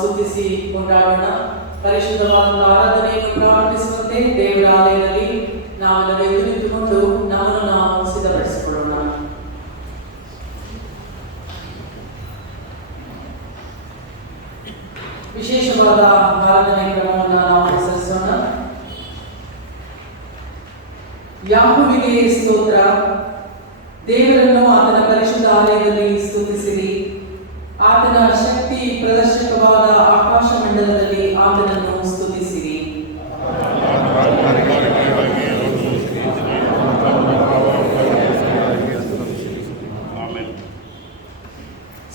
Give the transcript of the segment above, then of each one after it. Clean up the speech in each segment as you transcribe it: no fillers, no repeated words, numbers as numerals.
ಸ್ತುತಿಸಿ ಕೊಂಡಾಡೋಣ. ಪರಿಶುದ್ಧವಾದ ಆರಾಧನೆಯನ್ನು ಪ್ರಾರಂಭಿಸುವಂತೆ ದೇವರ ಆಲಯದಲ್ಲಿ ನಾವೆಲ್ಲರೂ ಎದ್ದು ನಿಂತುಕೊಂಡು ನಮ್ಮನ್ನು ನಾವು ಸಿದ್ಧಪಡಿಸಿಕೊಳ್ಳೋಣ. ವಿಶೇಷವಾದ ಆರಾಧನೆ ಕ್ರಮವನ್ನು ನಾವು ಅನುಸರಿಸೋಣ. ಯಾಹುವಿಗೆ ಸ್ತೋತ್ರ. ದೇವರನ್ನು ಆತನ ಪರಿಶುದ್ಧ ಆಲಯದಲ್ಲಿ ಸ್ತುತಿಸಿರಿ. ಆತನ ಶಕ್ತಿ ಪ್ರದರ್ಶಕವಾದ ಆಕಾಶ ಮಂಡಲದಲ್ಲಿ ಆತನನ್ನು ಸ್ತುತಿಸಿರಿ.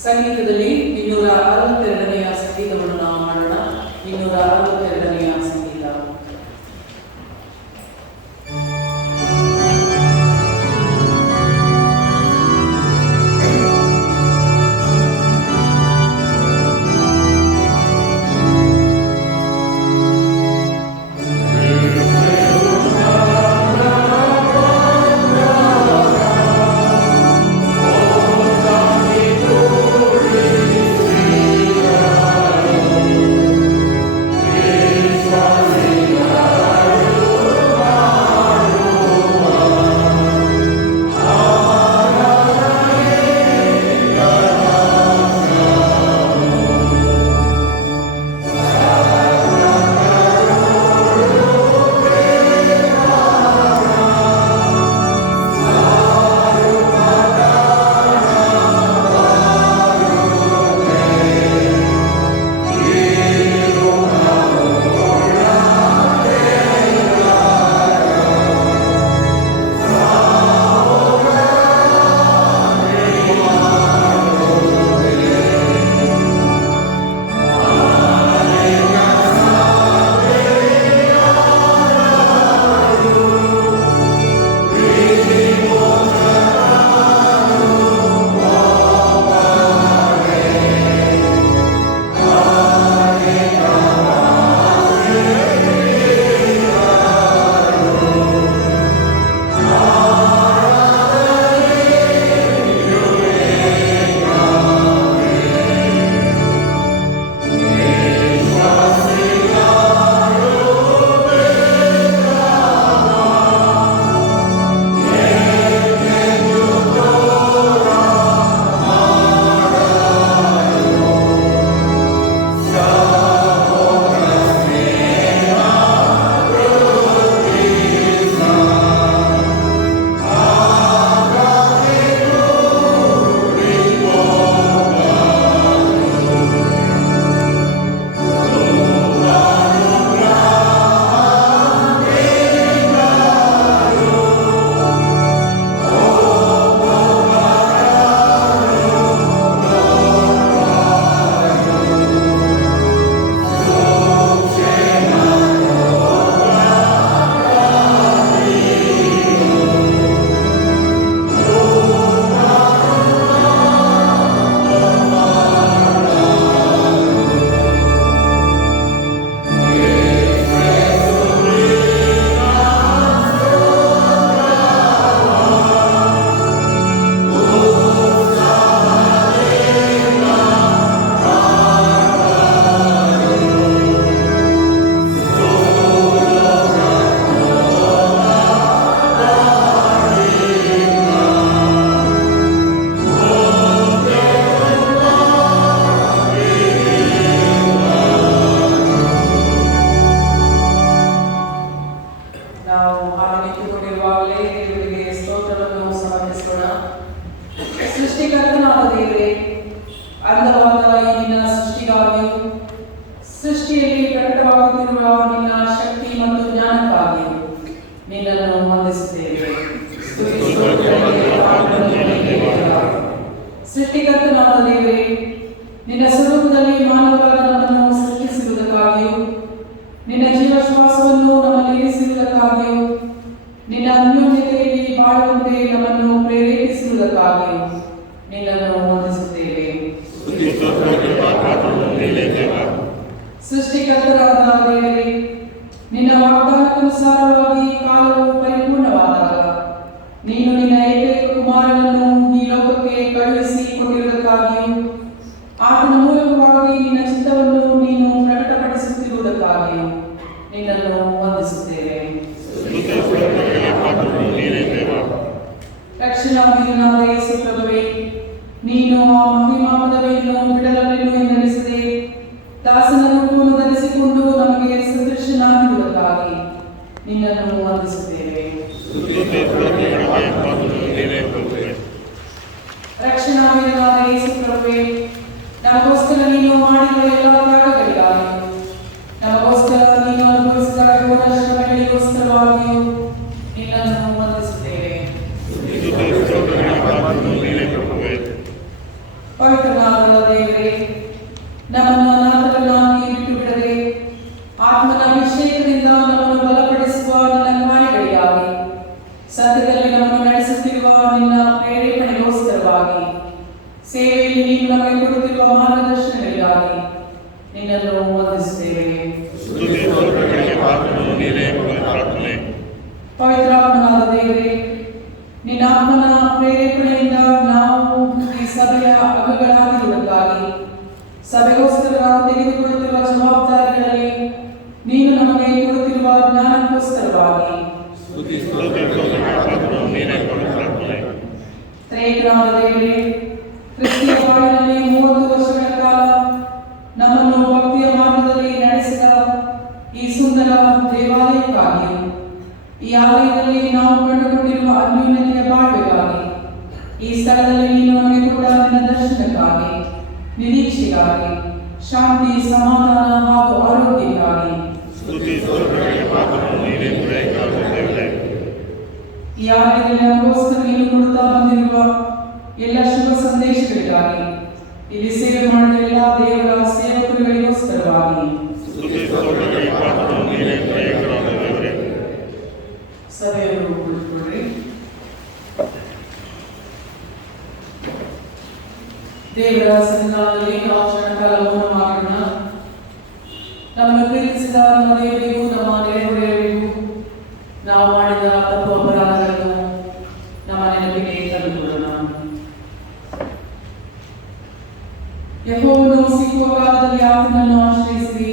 ಸಂಗೀತದಲ್ಲಿ 262ನೆಯ ಸಂಗೀತವನ್ನು ನಾವು ಮಾಡೋಣ. 262ನೆಯ ಸಂಗೀತ. ಸೃಷ್ಟಿಕರ್ತನಾದ ದೇವರೇ, ನಿನ್ನ ಸ್ವರೂಪದಲ್ಲಿ ಮಾನವರಾದ ನಮ್ಮನ್ನು ಸೃಷ್ಟಿಸಿರುವುದಕ್ಕಾಗಿಯೂ, ನಿನ್ನ ಜೀವಶ್ವಾಸವನ್ನು ನಮ್ಮಲ್ಲಿ ಇರಿಸಿರುವುದಕ್ಕಾಗಿಯೂ, ನಿನ್ನ ಅನ್ಯೋನ್ಯತೆಯಲ್ಲಿ ಬಾಳುವಂತೆ ನಮ್ಮನ್ನು ಪ್ರೇರೇಪಿಸಿರುವುದಕ್ಕಾಗಿಯೂ ನಿನ್ನನ್ನು ವಂದಿಸುತ್ತೇವೆ. ಸೃಷ್ಟಿಕರ್ತರಾದ ದೇವರೇ, ನಿನ್ನ ವಾಗ್ದಾನಕ್ಕನುಸಾರವಾಗಿ ಕಾಲವು ಪರಿಪೂರ್ಣವಾದಾಗ ನೀನು ನಿನ್ನ ಏಕೈಕ ಕುಮಾರನನ್ನು ಈ ಲೋಕಕ್ಕೆ ಕಳುಹಿಸಿಕೊಟ್ಟಿರುವುದಕ್ಕಾಗಿಯೂ, ಆತನ ಮೂಲಕವಾಗಿ ನಿನ್ನ ಚಿತ್ತವನ್ನು ವೀರನಾದ ಯೇಸು ಪ್ರಭುವೇ, ನೀನು ಆ ಮಹಿಮಾ ಪದವಿಯನ್ನು ಬಿಡಲನ್ನು ಎಂದೆನಿಸದೆ ದಾಸನ ರೂಪವನ್ನು ಧರಿಸಿಕೊಂಡು ನಮಗೆ ಸದೃಶನಾಗಿರುವುದಕ್ಕಾಗಿ ನಿನ್ನನ್ನು ವಂದಿಸುತ್ತೇವೆ. ರಕ್ಷಣಾ ವೀರನಾದ ಯೇಸು ಪ್ರಭುವೇ, ನಮಗೋಸ್ಕರ ನೀನು ಮಾಡಿರುವ ಎಲ್ಲ ತ್ಯಾಗಗಳಿಗಾಗಿಯೂ ನಮಗೋಸ್ಕರ ನೀನು ಅನುಭವಿಸಿದ ಘೋರ ಶ್ರಮೆಗಳಿಗೋಸ್ಕರವಾಗಿಯೂ ನಿನ್ನನ್ನು ವಂದಿಸುತ್ತೇವೆ. ಪವಿತ್ರನಾದ ದೇವರೇ, ನಮ್ಮನ್ನು ಅನಾಥರನ್ನಾಗಿ ಬಿಟ್ಟು ಬಿಡದೆ ಆತ್ಮನ ಅಭಿಷೇಕದಿಂದ ನಮ್ಮನ್ನು ಬಲಪಡಿಸುವ ನಿನ್ನ ಕಾರ್ಯಗಳಿಗಾಗಿ ಸತ್ಯದಲ್ಲಿ ನಮ್ಮನ್ನು ನಡೆಸುತ್ತಿರುವ ನಿನ್ನ ಪ್ರೇರೇಪಣೆಗೋಸ್ಕರವಾಗಿ ಸೇವೆಯಲ್ಲಿ ನೀನು ನಮಗೆ ಕೊಡುತ್ತಿರುವ ಮಾರ್ಗದರ್ಶನಗಳಿಗಾಗಿ ನಿನ್ನನ್ನು ವಂದಿಸುತ್ತೇವೆ. ಪವಿತ್ರಾತ್ಮನಾದ ದೇವರೇ, ನಿನ್ನ ಆತ್ಮನ ಪ್ರೇರೇಪಣೆಯಿಂದ ನಾವು ಈ ಸಭೆಯ ಅಂಗಗಳಾಗಿರುವುದಕ್ಕಾಗಿ ಸಭೆಗೋಸ್ಕರ ತೆಗೆದುಕೊಳ್ಳುತ್ತಿರುವ ಜವಾಬ್ದಾರಿಗಳಲ್ಲಿ ನೀನು ನಮಗೆ ಕೊಡುತ್ತಿರುವ ಜ್ಞಾನಕ್ಕೋಸ್ಕರವಾಗಿ ತ್ರೇಕನಾದ ದೇವರೇ, ಕ್ರಿಸ್ತಿಯ ಬಾಳಿನಲ್ಲಿ 30 ವರ್ಷಗಳ ಕಾಲ ನಮ್ಮನ್ನು ಭಕ್ತಿಯ ಮಾರ್ಗದಲ್ಲಿ ನಡೆಸಿದ ಈ ಸುಂದರ ದೇವಾಲಯಕ್ಕಾಗಿಯೂ ಈ ಆಲಯದಲ್ಲಿ ನಾವು ಕಂಡುಕೊಂಡಿರುವ ಅನ್ಯೋನ್ಯತೆಯ ಬಾಳ್ವೆಗಾಗಿ ಈ ಸ್ಥಳದಲ್ಲಿ ನೀನು ನಮಗೆ ಕೊಟ್ಟ ನಿನ್ನ ದರ್ಶನಕ್ಕಾಗಿ ನಿರೀಕ್ಷೆಗಾಗಿ ಶಾಂತಿ ಸಮಾಧಾನ ಹಾಗೂ ಆರೋಗ್ಯಕ್ಕಾಗಿ ಈ ಆಲಯದಲ್ಲಿ ನಮಗೋಸ್ಕರ ನೀನು ಕೊಡುತ್ತಾ ಬಂದಿರುವ ಎಲ್ಲ ಶುಭ ಸಂದೇಶಗಳಿಗಾಗಿ ಇಲ್ಲಿ ಸೇವೆ ಮಾಡಿದ ಎಲ್ಲ ದೇವರ ಸೇವಕರುಗಳಿಗೋಸ್ಕರವಾಗಿ ಸಭೆಯನ್ನು ಕುಳಿತುಕೊಳ್ಳಿ. ದೇವರ ಸನ್ನಿಧಾನದಲ್ಲಿ ನಾವು ಕ್ಷಣಕಾಲ ಮೌನವಾಗಿರೋಣ. ನಮ್ಮನ್ನು ಪ್ರೀತಿಸಿದ ನಮ್ಮ ದೇವರಿಗೂ ನಮ್ಮ ನೆರೆಹೊರೆಯವರಿಗೂ ನಾವು ಮಾಡಿದ ತಪ್ಪು ಅಪರಾಧಗಳನ್ನು ನಮ್ಮ ನೆನಪಿಗೆ ತಂದುಕೊಳ್ಳೋಣ. ಯೆಹೋವನು ಸಿಕ್ಕುವ ಕಾಲದಲ್ಲಿ ಆತನನ್ನು ಆಶ್ರಯಿಸಿ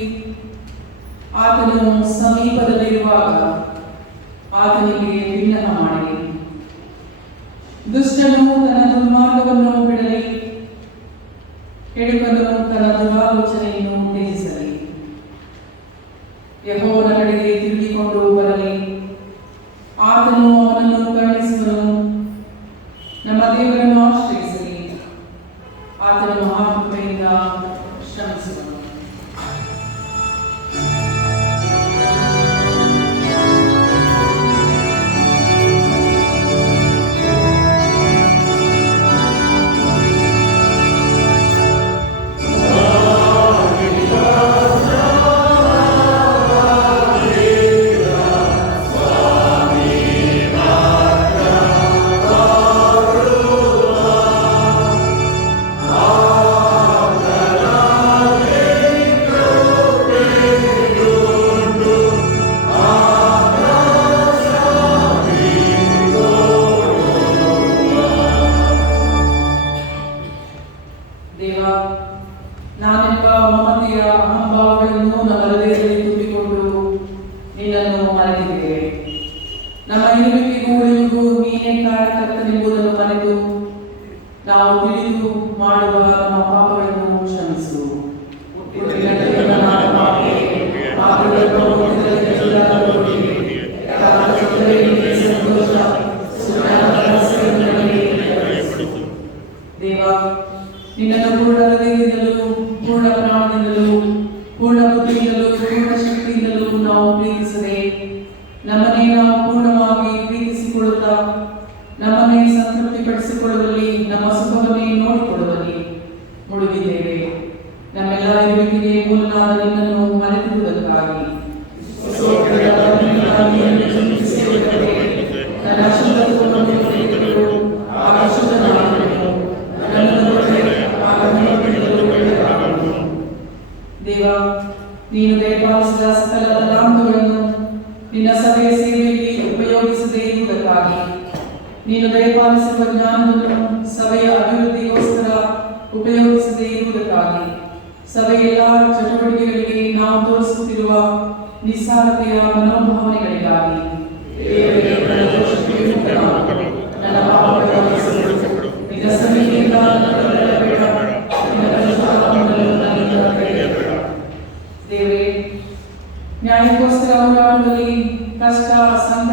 ಆತನು ಸಮೀಪದಲ್ಲಿರುವಾಗ ಆತನಿಗೆ ವಿನ್ನಹ ಮಾಡಿ. ದುಷ್ಟನು ತನ್ನ ದುರ್ಮಾರ್ಗವನ್ನು ಬಿಡಲಿ, ಕೆಡುಕನು ತನ್ನ ದುರಾಲೋಚನೆಯನ್ನು ತ್ಯಜಿಸಲಿ. ಯೆಹೋವನ ಕಡೆಗೆ ತಿರುಗಿಕೊಂಡು ಬರಲಿ, ಆತನು ಅವನನ್ನು ಕರುಣಿಸುವನು. ನಮ್ಮ ದೇವರನ್ನು ಆಶ್ರಯಿಸಲಿ, ಆತನು ಮಹಾಕೃಪೆಯಿಂದ ಶ್ರಮಿಸುವನು. ನಾನೆಂಬ ಮಮತೆಯ ಅಹಂಭಾವಗಳನ್ನು ನಮ್ಮ ಹೃದಯದಲ್ಲಿ ತುಂಬಿಕೊಂಡು ನಿನ್ನನ್ನು ಮರೆತಿದ್ದೇವೆ. ನಮ್ಮ ಇರುವಿಕೆಗೂ ಉಳಿವಿಗೂ ನೀನೇ ಕಾರಣಕರ್ತನೆಂಬುದನ್ನು ಮರೆತು ನಾವು ತಿಳಿದು ಮಾಡುವ ನಮ್ಮ ಪಾಪಗಳನ್ನು ಕ್ಷಮಿಸು. ದೇವ, ನಿನ್ನನ್ನು ಪೂರ್ಣ ಹೃದಯದಿಂದಲೂ ಪೂರ್ಣ ಪ್ರಾಣದಿಂದಲೂ ಪೂರ್ಣ ಬುದ್ಧಿಯಿಂದಲೂ ಪೂರ್ಣ ಶಕ್ತಿಯಿಂದಲೂ ನಾವು ಪ್ರೀತಿಸದೆ ನಮ್ಮನ್ನೇ ನಾವು ಪೂರ್ಣವಾಗಿ ಪ್ರೀತಿಸಿಕೊಳ್ಳುತ್ತಾ ನಮ್ಮನ್ನೇ ಸಂತೃಪ್ತಿಪಡಿಸಿಕೊಳ್ಳುವಲ್ಲಿ ನಮ್ಮ ಸುಖವನ್ನೇ ನೋಡಿಕೊಳ್ಳುವಲ್ಲಿ ಮುಳುಗಿದ್ದೇವೆ. ನಮ್ಮೆಲ್ಲ ಇರುವಿಕೆಗೆ ಮೂಲನಾದ ನಿನ್ನನ್ನು ಮರೆತಿರುವುದಕ್ಕಾಗಿ ನನ್ನ ಅಶುದ್ಧತ್ವವನ್ನು ತಿಳಿದುಕೊಂಡು ಆಗ ಶುದ್ಧನಾಗುವೆನು. ದೇವ, ನೀನು ದಯಪಾಲಿಸಿದ ಸಕಲ ತಲಾಂತುಗಳನ್ನು ನಿನ್ನ ಸಭೆಯ ಸೇವೆಯಲ್ಲಿ ಉಪಯೋಗಿಸದೇ ಇರುವುದಕ್ಕಾಗಿ ನೀನು ದಯಪಾಲಿಸಿರುವ ಜ್ಞಾನವನ್ನು ಸಭೆಯ ಅಭಿವೃದ್ಧಿಗೋಸ್ಕರ ಉಪಯೋಗಿಸದೇ ಇರುವುದಕ್ಕಾಗಿ ಸಭೆಯ ಎಲ್ಲ ಚಟುವಟಿಕೆಗಳಿಗೆ ನಾವು ತೋರಿಸುತ್ತಿರುವ ನಿಸ್ಸಾರತೆಯ ಮನೋಭಾವನೆಗಳಿಗಾಗಿ ನನ್ನ ಪಾಪಗಳನ್ನು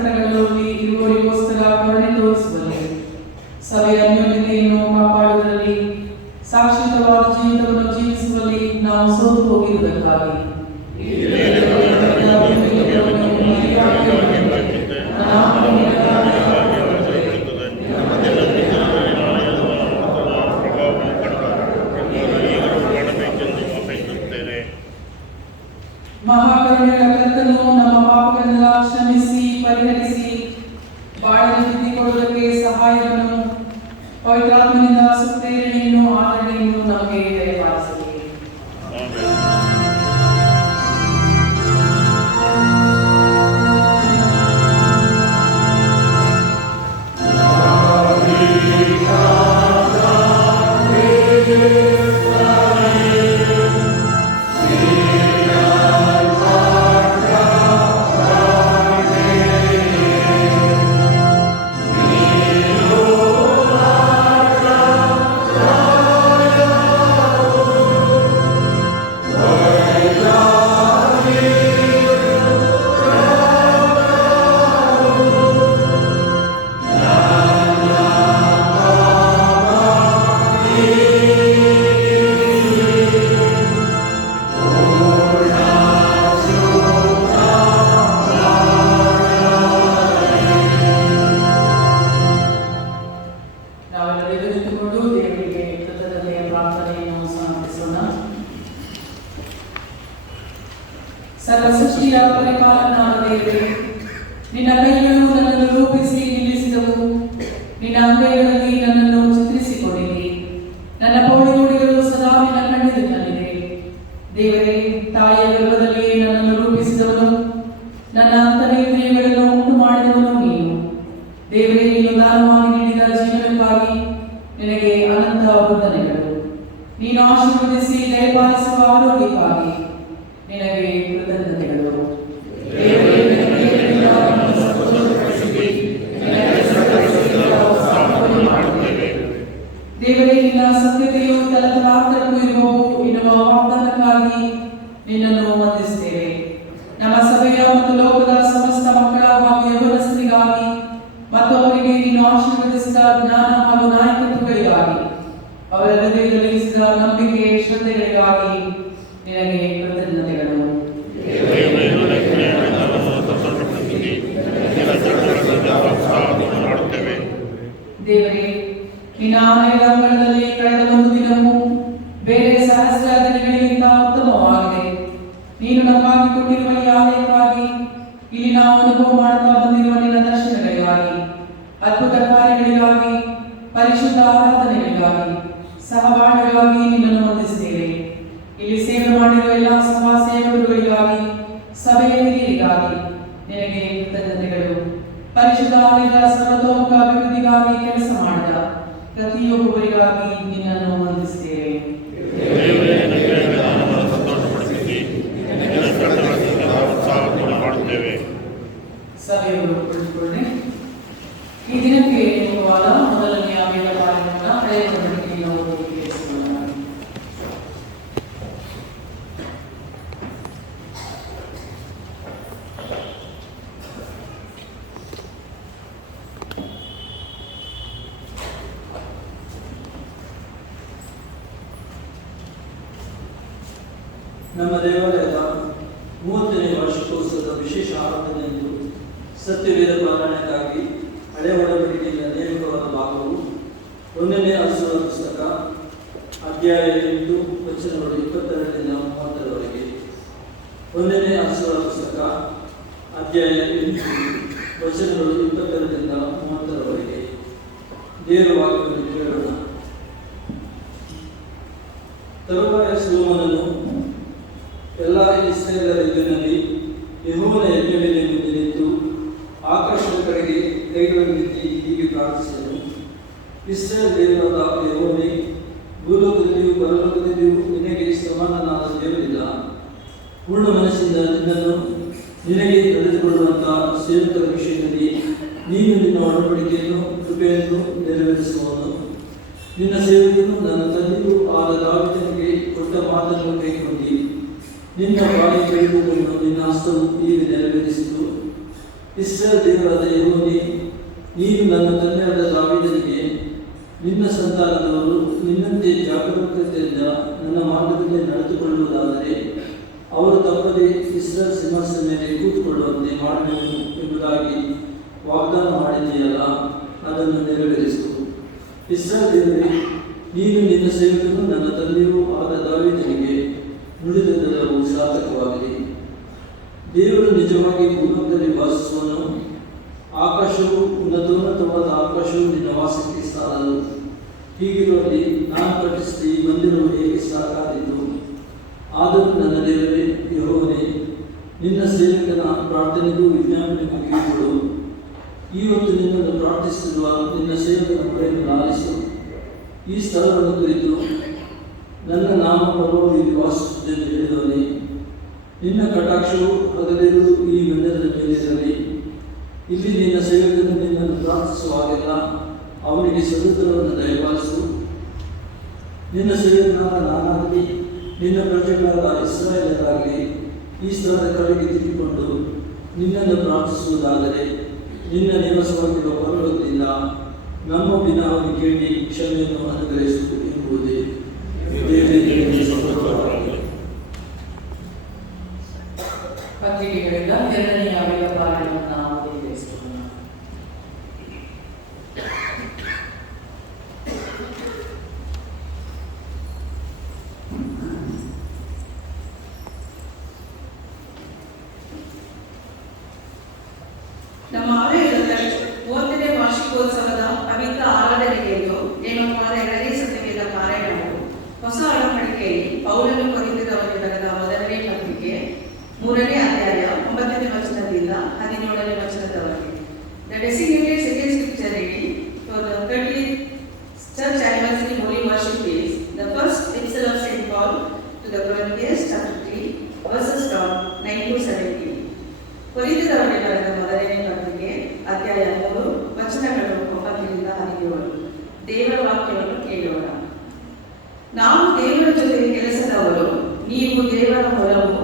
ಅಂತರಗಳಲ್ಲಿ ಇರುವವರಿಗೋಸ್ಕರ ಕರುಣೆ ತೋರಿಸುವಲ್ಲಿ, ಸಭೆಯ ಅನ್ಯೋನ್ಯತೆಯನ್ನು ಕಾಪಾಡುವುದರಲ್ಲಿ, ಶಾಶ್ವತವಾದ ಜೀವಿತವನ್ನು ಜೀವಿಸುವಲ್ಲಿ ನಾವು ಸೋತು ಹೋಗಿರುವುದಕ್ಕಾಗಿ ಮಹಾಕರುಣೆಗಳ ಕರ್ತನು ನಮ್ಮ ಪಾಪಗಳನ್ನೆಲ್ಲ ಕ್ಷಮಿಸಿ ಪರಿಹರಿಸಿ ಬಾಳಲು ತಿದ್ದಿಕೊಳ್ಳುವುದಕ್ಕೆ ಸಹಾಯವನ್ನು ಪವಿತ್ರಾತ್ಮನಿಂದ ಸುತ್ತೇರಣೆಯನ್ನು ಆದರಣೆಯನ್ನು ನಮಗೆ ದಯಪಾಲಿಸಲಿ. ಸರ್ವಸೃಷ್ಟಿಯ ಪರಿಪಾಲನಾದ ದೇವರೇ, ನಿನ್ನ ಕೈಗಳು ನನ್ನನ್ನು ರೂಪಿಸಿ ನಿಲ್ಲಿಸಿದವು, ನಿನ್ನ ಅಂಗೈಗಳಲ್ಲಿ ನನ್ನನ್ನು ಚಿತ್ರಿಸಿಕೊಂಡಿದೆ. ನನ್ನ ಪೌಡಿಗಳು ಸದಾ ನಿನ್ನ ಕಣ್ಣೆದುರಿನಲ್ಲಿದೆ. ದೇವರೇ, ತಾಯಿಯ ಗರ್ಭದಲ್ಲಿಯೇ ನನ್ನನ್ನು ರೂಪಿಸಿದವನು, ನನ್ನ ಅಂತರೇಂದ್ರಿಯಗಳನ್ನು ಉಂಟು ಮಾಡಿದವನು ನೀನು. ದೇವರೇ, ನೀನು ದಾನವಾಗಿ ನೀಡಿದ ಜೀವನಕ್ಕಾಗಿ ನಿನಗೆ ಅನಂತ ವಂದನೆಗಳು. ನೀನು ಆಶೀರ್ವದಿಸಿ ದಯಪಾಲಿಸುವ ಆರೋಗ್ಯಕ್ಕಾಗಿ ನಿನಗೆ ಕೃತಜ್ಞತೆಗಳು. ದೇವರೇ, ನಿನ್ನ ಸತ್ಯತೆಯು ತಲತಲಾಂತರಕ್ಕೂ ಇರುವವು ಎನ್ನುವ ವಾಗ್ದಾನಕ್ಕಾಗಿ ನಿನ್ನನ್ನು ವಂದಿಸುತ್ತೇವೆ. ನಮ್ಮ ಸಭೆಯ ಮತ್ತು ಲೋಕದ ಸಮಸ್ತ ಮಕ್ಕಳ ಹಾಗೂ ಯೌವನಸ್ಥರಿಗಾಗಿ ಮತ್ತು ಅವರಿಗೆ ನೀನು ಆಶೀರ್ವದಿಸಿದ ಜ್ಞಾನ ಹಾಗೂ ನಾಯಕತ್ವಗಳಿಗಾಗಿ, ಅವರ ಹೃದಯದಲ್ಲಿ ಇರಿಸಿದ ನಂಬಿಕೆ ಶ್ರದ್ಧೆಗಳಿಗಾಗಿ ನಿನಗೆ ಕೃತಜ್ಞತೆಗಳು. ದೇವರೇ, ನಿನ್ನ ಆಲಯದ ಅಂಗಳದಲ್ಲಿ ಕಳೆದ ಒಂದು ದಿನವೂ ಬೇರೆ ಸಹಸ್ರ ದಿನಗಳಿಗಿಂತ ಉತ್ತಮವಾಗಿದೆ. ನೀನು ನಮಗಾಗಿ ಕೊಟ್ಟಿರುವ ಈ ಆಲಯಕ್ಕಾಗಿ, ಇಲ್ಲಿ ನಾವು ಅನುಭವ ಮಾಡುತ್ತಾ ಬಂದಿರುವ ನಿನ್ನ ದರ್ಶನಗಳಿಗಾಗಿ, ಅದ್ಭುತ ಕಾರ್ಯಗಳಿಗಾಗಿ, ಪರಿಶುದ್ಧ ಆರಾಧನೆಗಳಿಗಾಗಿ, ಸಹಬಾಳ್ವೆಗಾಗಿ ನಿನ್ನನ್ನು ವಂದಿಸುತ್ತೇವೆ. ಇಲ್ಲಿ ಸೇವೆ ಮಾಡಿರುವ ಎಲ್ಲ ಸಭಾ ಸೇವಕರುಗಳಿಗಾಗಿ, ಸಭೆಯ ಹಿರಿಯರಿಗಾಗಿ ನಿನಗೆ ಕೃತಜ್ಞತೆಗಳು. ಪರಿಶುದ್ಧ ಆಲಯದ ಸರ್ವತೋಮುಖ ಅಭಿವೃದ್ಧಿಗಾಗಿ ಕೆಲಸ ಮಾಡಿದ ಪ್ರತಿಯೊಬ್ಬರಿಗಾಗಿ ನಿನ್ನನ್ನು ವಂದಿಸುತ್ತೇವೆ. ಸಭೆಯವರು ಕುಳಿತುಕೊಳ್ಳಿ. ಈ ದಿನಕ್ಕೆ ನೇಮಕವಾದ ಮೊದಲನೆಯ ವೇದ ಕಾರ್ಯವನ್ನು ಪ್ರಯತ್ನ ಪಡಿಕೆ ನಾವು ತಿಳಿಸಿಕೊಳ್ಳೋಣ. ನಮ್ಮ ದೇವಾಲಯದ 30ನೇ ವಾರ್ಷಿಕೋತ್ಸವದ ವಿಶೇಷ ಆರಾಧನೆಯಂದು ಸತ್ಯವೇದ ಪಾರಾಯಣಕ್ಕಾಗಿ ಹಳೆ ಒಡಂಬಡಿಕೆಯ ನೇಮಕವಾದ ಭಾಗವು 1ನೇ ಅರಸುಗಳ ಪುಸ್ತಕ ಅಧ್ಯಾಯ 8 ವಚನಗಳು 22ರಿಂದ 30ರವರೆಗೆ. 1ನೇ ಅರಸುಗಳ ಪುಸ್ತಕ ಅಧ್ಯಾಯ 8 ವಚನಗಳು 22ರಿಂದ 30ರವರೆಗೆ. ದೇವರ ವಾಕ್ಯವನ್ನು ಕೇಳೋಣ. ತರುವಾಯ ಸೊಲೊಮೋನನು ಎಲ್ಲ ಇಸ್ರಾಯೇಲರ ಎದುರಿನಲ್ಲಿ ಯೆಹೋವನ ಯಜ್ಞವೇದಿಯ ಮುಂದೆ ನಿಂತು ಆಕಾಶದ ಕಡೆಗೆ ಕೈಗಳನ್ನೆತ್ತಿ ಹೀಗೆ ಪ್ರಾರ್ಥಿಸಿದನು. ಇಸ್ರಾಯೇಲ್ ದೇವರಾದ ಯೆಹೋವನೇ, ಭೂಲೋಕದಲ್ಲಿಯೂ ಪರಲೋಕದಲ್ಲಿಯೂ ನಿನಗೆ ಸಮಾನನಾದ ದೇವರಿಲ್ಲ. ಪೂರ್ಣ ಮನಸ್ಸಿಂದ ನಿನ್ನನ್ನು ನಿನಗೆ ನಡೆದುಕೊಳ್ಳುವಂತಹ ಸೇವಕರ ವಿಷಯದಲ್ಲಿ ನೀನು ನಿನ್ನ ಒಡಂಬಡಿಕೆಯನ್ನು ಕೃಪೆಯನ್ನು ನೆರವೇರಿಸುವವನು. ನಿನ್ನ ಸೇವಕನು ನನ್ನ ತಂದೆಯೂ ಆದ ದಾವೀದನಿಗೆ ಕೊಟ್ಟ ಮಾತನ್ನು ಕೈಗೊಂಡು ನಿನ್ನ ಬಾಯಿ ಕೇಳುವುದನ್ನು ನಿನ್ನ ಹಸ್ತವು ಈಗ ನೆರವೇರಿಸಿತು. ಇಸ್ರಾಯೇಲ್ ದೇವರಾದ ಯೆಹೋವನೇ, ನೀನು ನನ್ನ ತಂದೆಯಾದ ದಾವೀದನಿಗೆ ನಿನ್ನ ಸಂತಾನದವರು ನಿನ್ನಂತೆ ಜಾಗರೂಕತೆಯಿಂದ ನನ್ನ ಮಾರ್ಗದಲ್ಲಿ ನಡೆದುಕೊಳ್ಳುವುದಾದರೆ ಅವರು ತಪ್ಪದೆ ಇಸ್ರಾಯೇಲ್ ಸಿಂಹಾಸನದ ಮೇಲೆ ಕೂತುಕೊಳ್ಳುವಂತೆ ಮಾಡುವೆನು ಎಂಬುದಾಗಿ ವಾಗ್ದಾನ ಮಾಡಿದೆಯಲ್ಲ, ಅದನ್ನು ನೆರವೇರಿಸು. ಇಸ್ರಾಯೇಲ್ ದೇವರೇ, ನೀನು ನಿನ್ನ ಸೇವಕನು ನನ್ನ ತಂದೆಯೂ ಆದ ದಾವೀದನಿಗೆ ನುಡಿದೆಲ್ಲವೂ ಸಾರ್ಥಕವಾಗಲಿ. ದೇವರು ನಿಜವಾಗಿ ಭೂಲೋಕದಲ್ಲಿ ವಾಸಿಸುವನು. ಆಕಾಶವು ಉನ್ನತೋನ್ನತವಾದ ಆಕಾಶವು ನಿನ್ನ ವಾಸಕ್ಕೆ ಸಾಲದು. ಹೀಗಿರುವಲ್ಲಿ ನಾನು ಕಟ್ಟಿಸಿದ ಈ ಮಂದಿರವು ಹೇಗೆ ಸಾಕಾದಿತು? ಆದರೂ ನನ್ನ ದೇವರೇ ಯೆಹೋವನೇ, ನಿನ್ನ ಸೇವಕನ ಪ್ರಾರ್ಥನೆಗೂ ವಿಜ್ಞಾಪನೆಗೂ ಕಿವಿಗೊಡು. ಇವತ್ತು ನಿನ್ನನ್ನು ಪ್ರಾರ್ಥಿಸಿರುವ ನಿನ್ನ ಸೇವಕನ ಮೊರೆಯನ್ನು ಆಲಿಸು. ಈ ಸ್ಥಳವನ್ನು ಕುರಿತು ನನ್ನ ನಾಮ ಪರ್ವವು ಇಲ್ಲಿ ವಾಸಿಸುತ್ತದೆ ಎಂದು ಹೇಳಿದವನೇ, ನಿನ್ನ ಕಟಾಕ್ಷವು ಹಗಲಿರು ಈ ಮಂದಿರದ ಮೇಲಿರಲಿ. ಇಲ್ಲಿ ನಿನ್ನ ಸೇವಕನು ನಿನ್ನನ್ನು ಪ್ರಾರ್ಥಿಸುವಾಗೆಲ್ಲ ಅವನಿಗೆ ಸದುತ್ತರವನ್ನು ದಯಪಾಲಿಸು. ನಿನ್ನ ಸೇವಕನಾದ ನಾನಾಗಲಿ ನಿನ್ನ ಪ್ರಜೆಗಳಾದ ಇಸ್ರಾಯೇಲರಾಗಲಿ ಈ ಸ್ಥಳದ ಕಡೆಗೆ ತಿರುಗಿಕೊಂಡು ನಿನ್ನನ್ನು ಪ್ರಾರ್ಥಿಸುವುದಾದರೆ ನಿನ್ನ ನಿವಾಸವಾಗಿರುವ ಪರ್ವತದಿಂದ ನಮ್ಮ ವಿನಾವನ್ನು ಕೇಳಿ ಕ್ಷಮೆಯನ್ನು ಅನುಗ್ರಹಿಸು ಎಂಬುದೇ ದೇವರಿಗೆ ಸ್ತೋತ್ರವಾಗಲಿ. ಪತ್ರಿಕೆಗಳಿಂದ ಎರಡನೆಯ ವೇದಭಾಗವನ್ನು ನಾವು ತಿಳಿಸಿಕೊಳ್ಳೋಣ. ನಮ್ಮ ಆಲಯದ 30ನೇ ವಾರ್ಷಿಕೋತ್ಸವದ ಪವಿತ್ರ ಆರಾಧನೆಗೆಂದು ನೇಮಕವಾದ 2ನೇ ಸತ್ಯವೇದ ಪಾರಾಯಣವು ಹೊಸ ಒಡಂಬಡಿಕೆಯಲ್ಲಿ ಪೌಲನು ಕೊರಿಂಥದವರಿಗೆ ಬರೆದ ಮೊದಲನೇ ಪತ್ರಿಕೆ 3ನೇ ಅಧ್ಯಾಯ 9ನೇ ವಚನದಿಂದ 17ನೇ ವಚನದವರೆಗೆ. The designated second scripture reading for the 30th church anniversary holy worship is the first epistle of St. Paul to the Corinthians, chapter 3, verses from 9 to 17. ಕೊರಿಂಥದವರಿಗೆ ಬರೆದ ಮೊದಲನೇ ಪತ್ರಿಕೆ ಅಧ್ಯಾಯ 3 ವಚನಗಳು 9ರಿಂದ 17. ದೇವರ ವಾಕ್ಯವನ್ನು ಕೇಳೋಣ. ನಾವು ದೇವರ ಜೊತೆ ಕೆಲಸದವರು, ನೀವು ದೇವರ ಹೊಲವು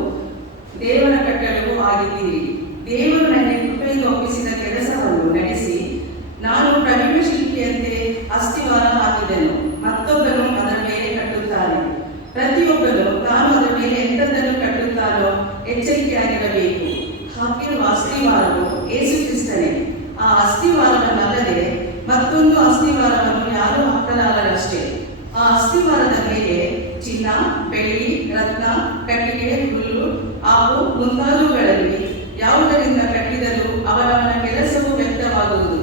ದೇವರ ಕಟ್ಟಡವೂ ಆಗಿದ್ದೀರಿ. ದೇವರು ನನಗೆ ಕೃಪೆಯಿಂದ ಒಪ್ಪಿಸಿದ ಕೆಲಸವನ್ನು ನಡೆಸಿ ನಾನು ಪ್ರವೀಣ ಶಿಲ್ಪಿಯಂತೆ ಅಸ್ತಿವಾರ ಹಾಕಿದೆನು, ಮತ್ತೊಬ್ಬನು ಅದರ ಮೇಲೆ ಕಟ್ಟುತ್ತಾನೆ. ಪ್ರತಿಯೊಬ್ಬನು ತಾನು ಅದರ ಮೇಲೆ ಎಂಥದ್ದನ್ನು ಕಟ್ಟುತ್ತಾನೋ ಎಚ್ಚರಿಕೆಯಾಗಿರಬೇಕು. ಹಾಕಿರುವ ಅಸ್ತಿವಾರವು ಯೇಸು ಕ್ರಿಸ್ತನೇ. ಆ ಅಸ್ತಿವಾರವನ್ನಲ್ಲದೆ ಮತ್ತೊಂದು ಅಸ್ತಿವಾರವನ್ನು ಯಾರೂ ಹಾಕಲಾರರಷ್ಟೇ. ಆ ಅಸ್ತಿವಾರದ ಮೇಲೆ ಚಿನ್ನ, ಬೆಳ್ಳಿ, ರತ್ನ, ಕಟ್ಟಿಗೆ, ಹುಲ್ಲು, ಆಪು ಮುಂತಾದವುಗಳಲ್ಲಿ ಯಾವುದರಿಂದ ಕಟ್ಟಿದರೂ ಅವನವನ ಕೆಲಸವು ವ್ಯಕ್ತವಾಗುವುದು.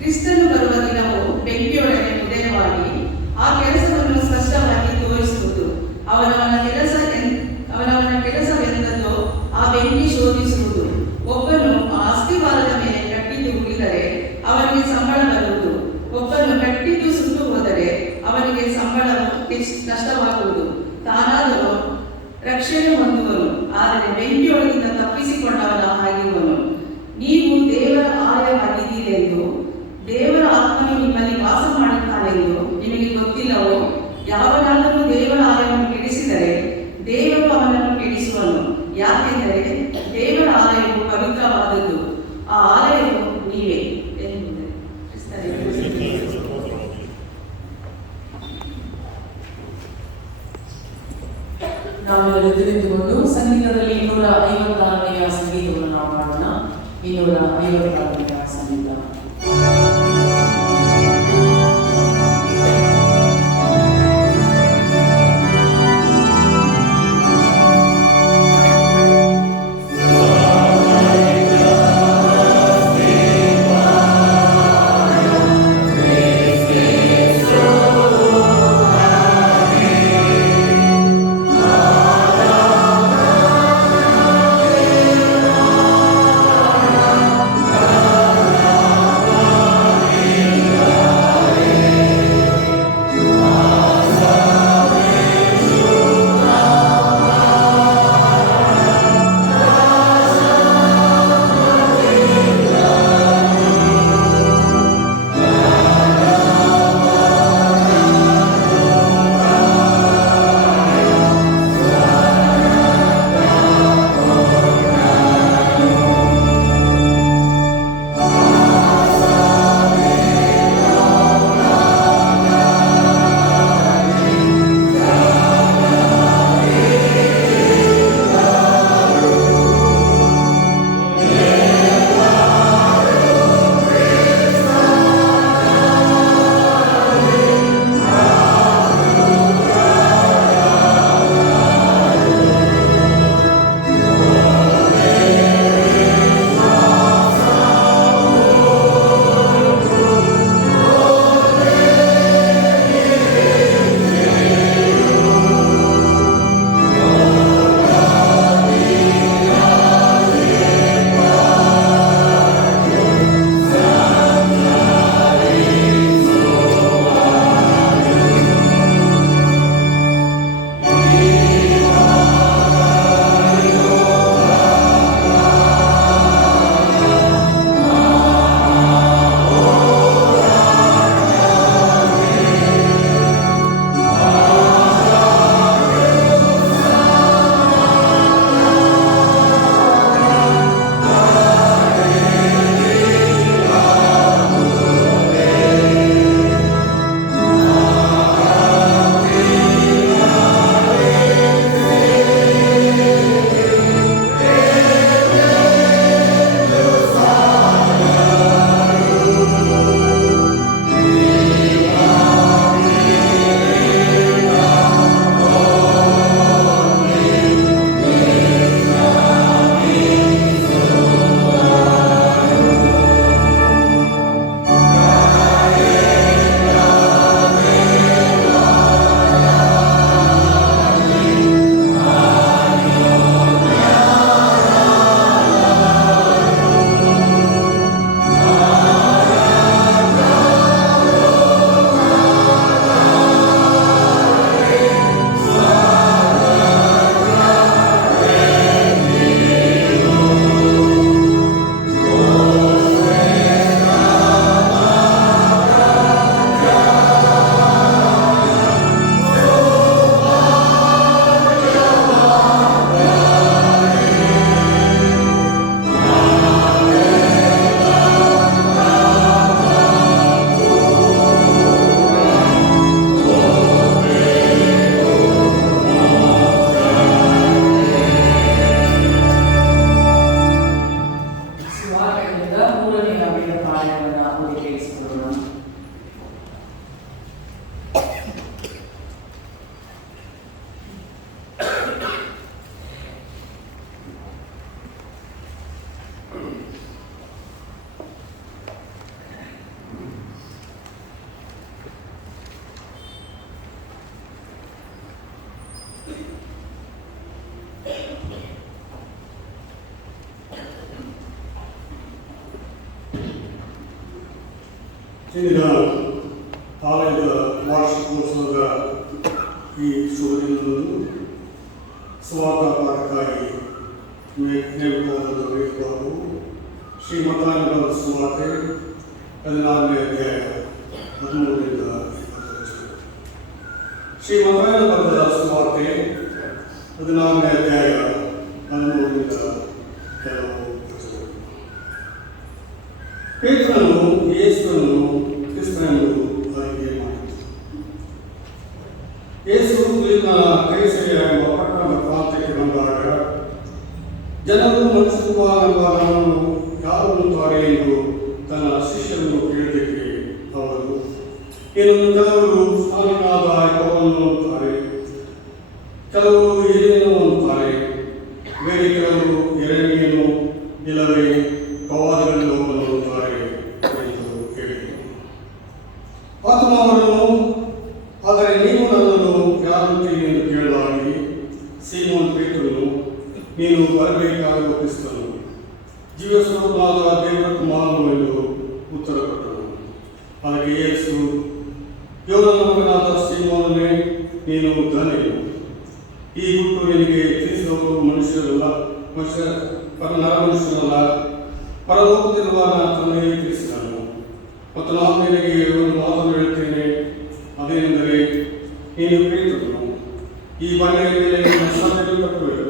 ಕ್ರಿಸ್ತನು ಬರುವ ದಿನವು ಬೆಂಕಿಯೊಳಗೆ ಉದಯವಾಗಿ ಆ ಕೆಲಸವನ್ನು ಸ್ಪಷ್ಟವಾಗಿ ತೋರಿಸುವುದು. ಅವನವನ ಕೆಲಸವೆಂದದ್ದೋ ಆ ಬೆಂಕಿ ಶೋಧಿಸುವುದು. ಒಬ್ಬನು ಆ ಅಸ್ತಿವಾರದ ಮೇಲೆ ಕಟ್ಟಿದ್ದು ಉಳಿದರೆ ಅವನಿಗೆ ಸಂಬಳ ಬರುವುದು. ಒಬ್ಬನು ಕಟ್ಟಿದ್ದು ಸುಟ್ಟು ಹೋದರೆ ಅವನಿಗೆ ಸಂಬಳವು ನಷ್ಟವಾಗುವುದು. ತಾನಾದರೂ ರಕ್ಷಣೆ ಹೊಂದುವನು, ಆದರೆ ಬೆಂಕಿಯೊಳಗಿಂದ ತಪ್ಪಿಸಿಕೊಂಡವನ ಆಗಿರುವನು. ನೀವು ದೇವರ ಆಲಯವಾಗಿದ್ದೀರೆಂದು, ದೇವರ ಆತ್ಮನು ನಿಮ್ಮಲ್ಲಿ ವಾಸ ಮಾಡುತ್ತಾನೆಂದು ನಿಮಗೆ ಗೊತ್ತಿಲ್ಲವೋ? ಯಾವನಾದರೂ ದೇವರ ಆಲಯವನ್ನು ಕೆಡಿಸಿದರೆ ದೇವರು ಅವನನ್ನು ಕೆಡಿಸುವನು. ಯಾಕೆಂದರೆ ದೇವರ ಆಲಯವು ಪವಿತ್ರವಾದದ್ದು, ಆ ಆಲಯವು ನೀವೇ ಎಂಬುದೇ. ನಾವೆಲ್ಲರೂ ತಿಳಿದುಕೊಂಡು ಸಂಗೀತದಲ್ಲಿ 256ನೆಯ ಸಂಗೀತವನ್ನು ನಾವು ಮಾಡೋಣ. 256ನೆಯ ಸಂಗೀತ. ಸಮಯದ ಕಾರ್ಯಗಳನ್ನು ಉದ್ದೇಶಿಸಿಕೊಳ್ಳೋಣ. ಇಂದಿನ ಆಲಯದ ವಾರ್ಷಿಕೋತ್ಸವದ ಈ ಶುಭ ದಿನದಂದು ಸ್ವಾಗತ ಪಾಠಕ್ಕಾಗಿ ನೇಮಕವಾದ ವೇದಭಾಗವು ಶ್ರೀ ಮತ್ತಾಯನ ಬರೆದ ಸುವಾರ್ತೆ 16ನೇ ಅಧ್ಯಾಯ 13ರಿಂದ 20. ಶ್ರೀ ಮತ್ತಾಯನ ಬರೆದ ಸುವಾರ್ತೆ 16ನೇ ಅಧ್ಯಾಯ 13ರಿಂದ ಕೆಲವು ವಚನಗಳು. ಪೇತ್ರನು ಯೇಸುವನ್ನು ಕ್ರಿಸ್ತನೆಂದು ಆಯ್ಕೆ ಮಾಡಿತು. ಯೇಸು ಫಿಲಿಪ್ಪನ ಕೈಸರಿಯ ಎಂಬ ಪಟ್ಟಣದ ಪ್ರಾಂತ್ಯಕ್ಕೆ ಬಂದಾಗ ಜನರು ಮನುಷ್ಯತ್ವವೆಂಬ ನಮ್ಮನ್ನು ಯಾರು ಅನ್ನುತ್ತಾರೆ ಎಂದು ತನ್ನ ಶಿಷ್ಯರನ್ನು ಕೇಳಿದ್ದಕ್ಕೆ ಅವರು, ಇನ್ನೊಂದು ಕೆಲವರು ಸ್ನಾನಿಕನಾದ ಯೋಹಾನನು ಅನ್ನುತ್ತಾರೆ, ಕೆಲವರು ಏಲಿಯನು ಅನ್ನುತ್ತಾರೆ, ಬೇರೆ ಕೆಲವರು ಯೆರೆಮೀಯನು ಇಲ್ಲವೇ ಪ್ರವಾದಿಗಳಲ್ಲಿ ಒಬ್ಬನು ಅನ್ನುತ್ತಾರೆ ಎಂದು ಹೇಳಿದರು. ಆತನು ಅವರನ್ನು, ಆದರೆ ನೀವು ನನ್ನನ್ನು ಯಾರುತ್ತೀರಿ ಎಂದು ಕೇಳಲಾಗಿ ಸೀಮೋನ್ ಪೇತ್ರನು, ನೀನು ಬರಬೇಕಾದ ಕ್ರಿಸ್ತನು, ಜೀವಸ್ವರೂಪನಾದ ದೇವರ ಕುಮಾರನು ಎಂದು ಉತ್ತರ ಕೊಟ್ಟನು. ಅದಕ್ಕೆ ಯೇಸು, ಯೋನನ ಮಗನಾದ ಸೀಮೋನನೇ, ನೀನು ಧನ್ಯನು. ಈ ಗುಟ್ಟು ನಿನಗೆ ತಿಳಿಸಿದವರು ಮನುಷ್ಯರಲ್ಲ, ನರಮನುಷ್ಯರಲ್ಲ, ಪರಲೋಕದಲ್ಲಿರುವ ನನ್ನ ತಂದೆಯೇ ತಿಳಿಸಿದನು. ಮತ್ತು ನಾನು ನಿನಗೆ ಒಂದು ಮಾತನ್ನು ಹೇಳುತ್ತೇನೆ, ಅದೇನೆಂದರೆ, ನೀನು ಪೇತ್ರನು, ಈ ಬಂಡೆಯ ಮೇಲೆ ನಿನ್ನ ಸಭೆಯನ್ನು ಕಟ್ಟುವೆನು.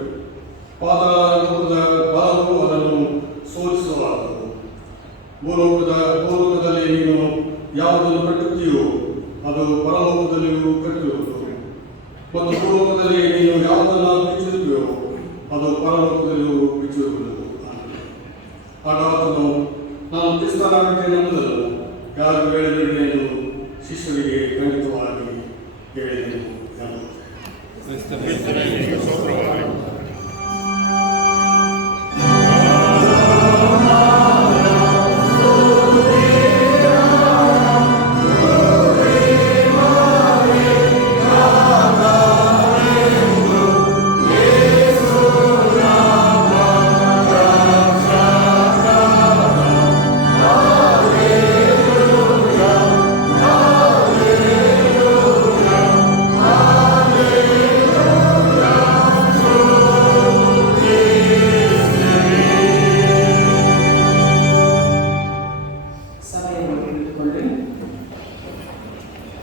ಪಾತಾಳ ಲೋಕದ ಬಲವು ಅದನ್ನು ಸೋಲಿಸಲಾರದು. ಭೂಲೋಕದಲ್ಲಿ ನೀನು ಯಾವುದನ್ನು ಕಟ್ಟುತ್ತೀಯೋ ಅದು ಪರಲೋಕದಲ್ಲಿಯೂ ಕಟ್ಟುವುದು, ಮತ್ತು ಭೂಲೋಕದಲ್ಲಿ ನೀನು ಯಾವುದನ್ನು ಬಿಚ್ಚುತ್ತೀಯೋ ಅದು ಪರಲೋಕದಲ್ಲಿಯೂ ಬಿಚ್ಚುವುದು. ಆಗ ಆತನು, ನಾನು ಕ್ರಿಸ್ತನಾಗಿದ್ದೇನೆ ಎಂಬುದನ್ನು ಯಾರು ಹೇಳಿದ್ದೇನೆ ಎಂದು ಶಿಷ್ಯರಿಗೆ ಖಂಡಿತವಾಗಿ ಹೇಳಿದೆನು ಎಂಬುದು.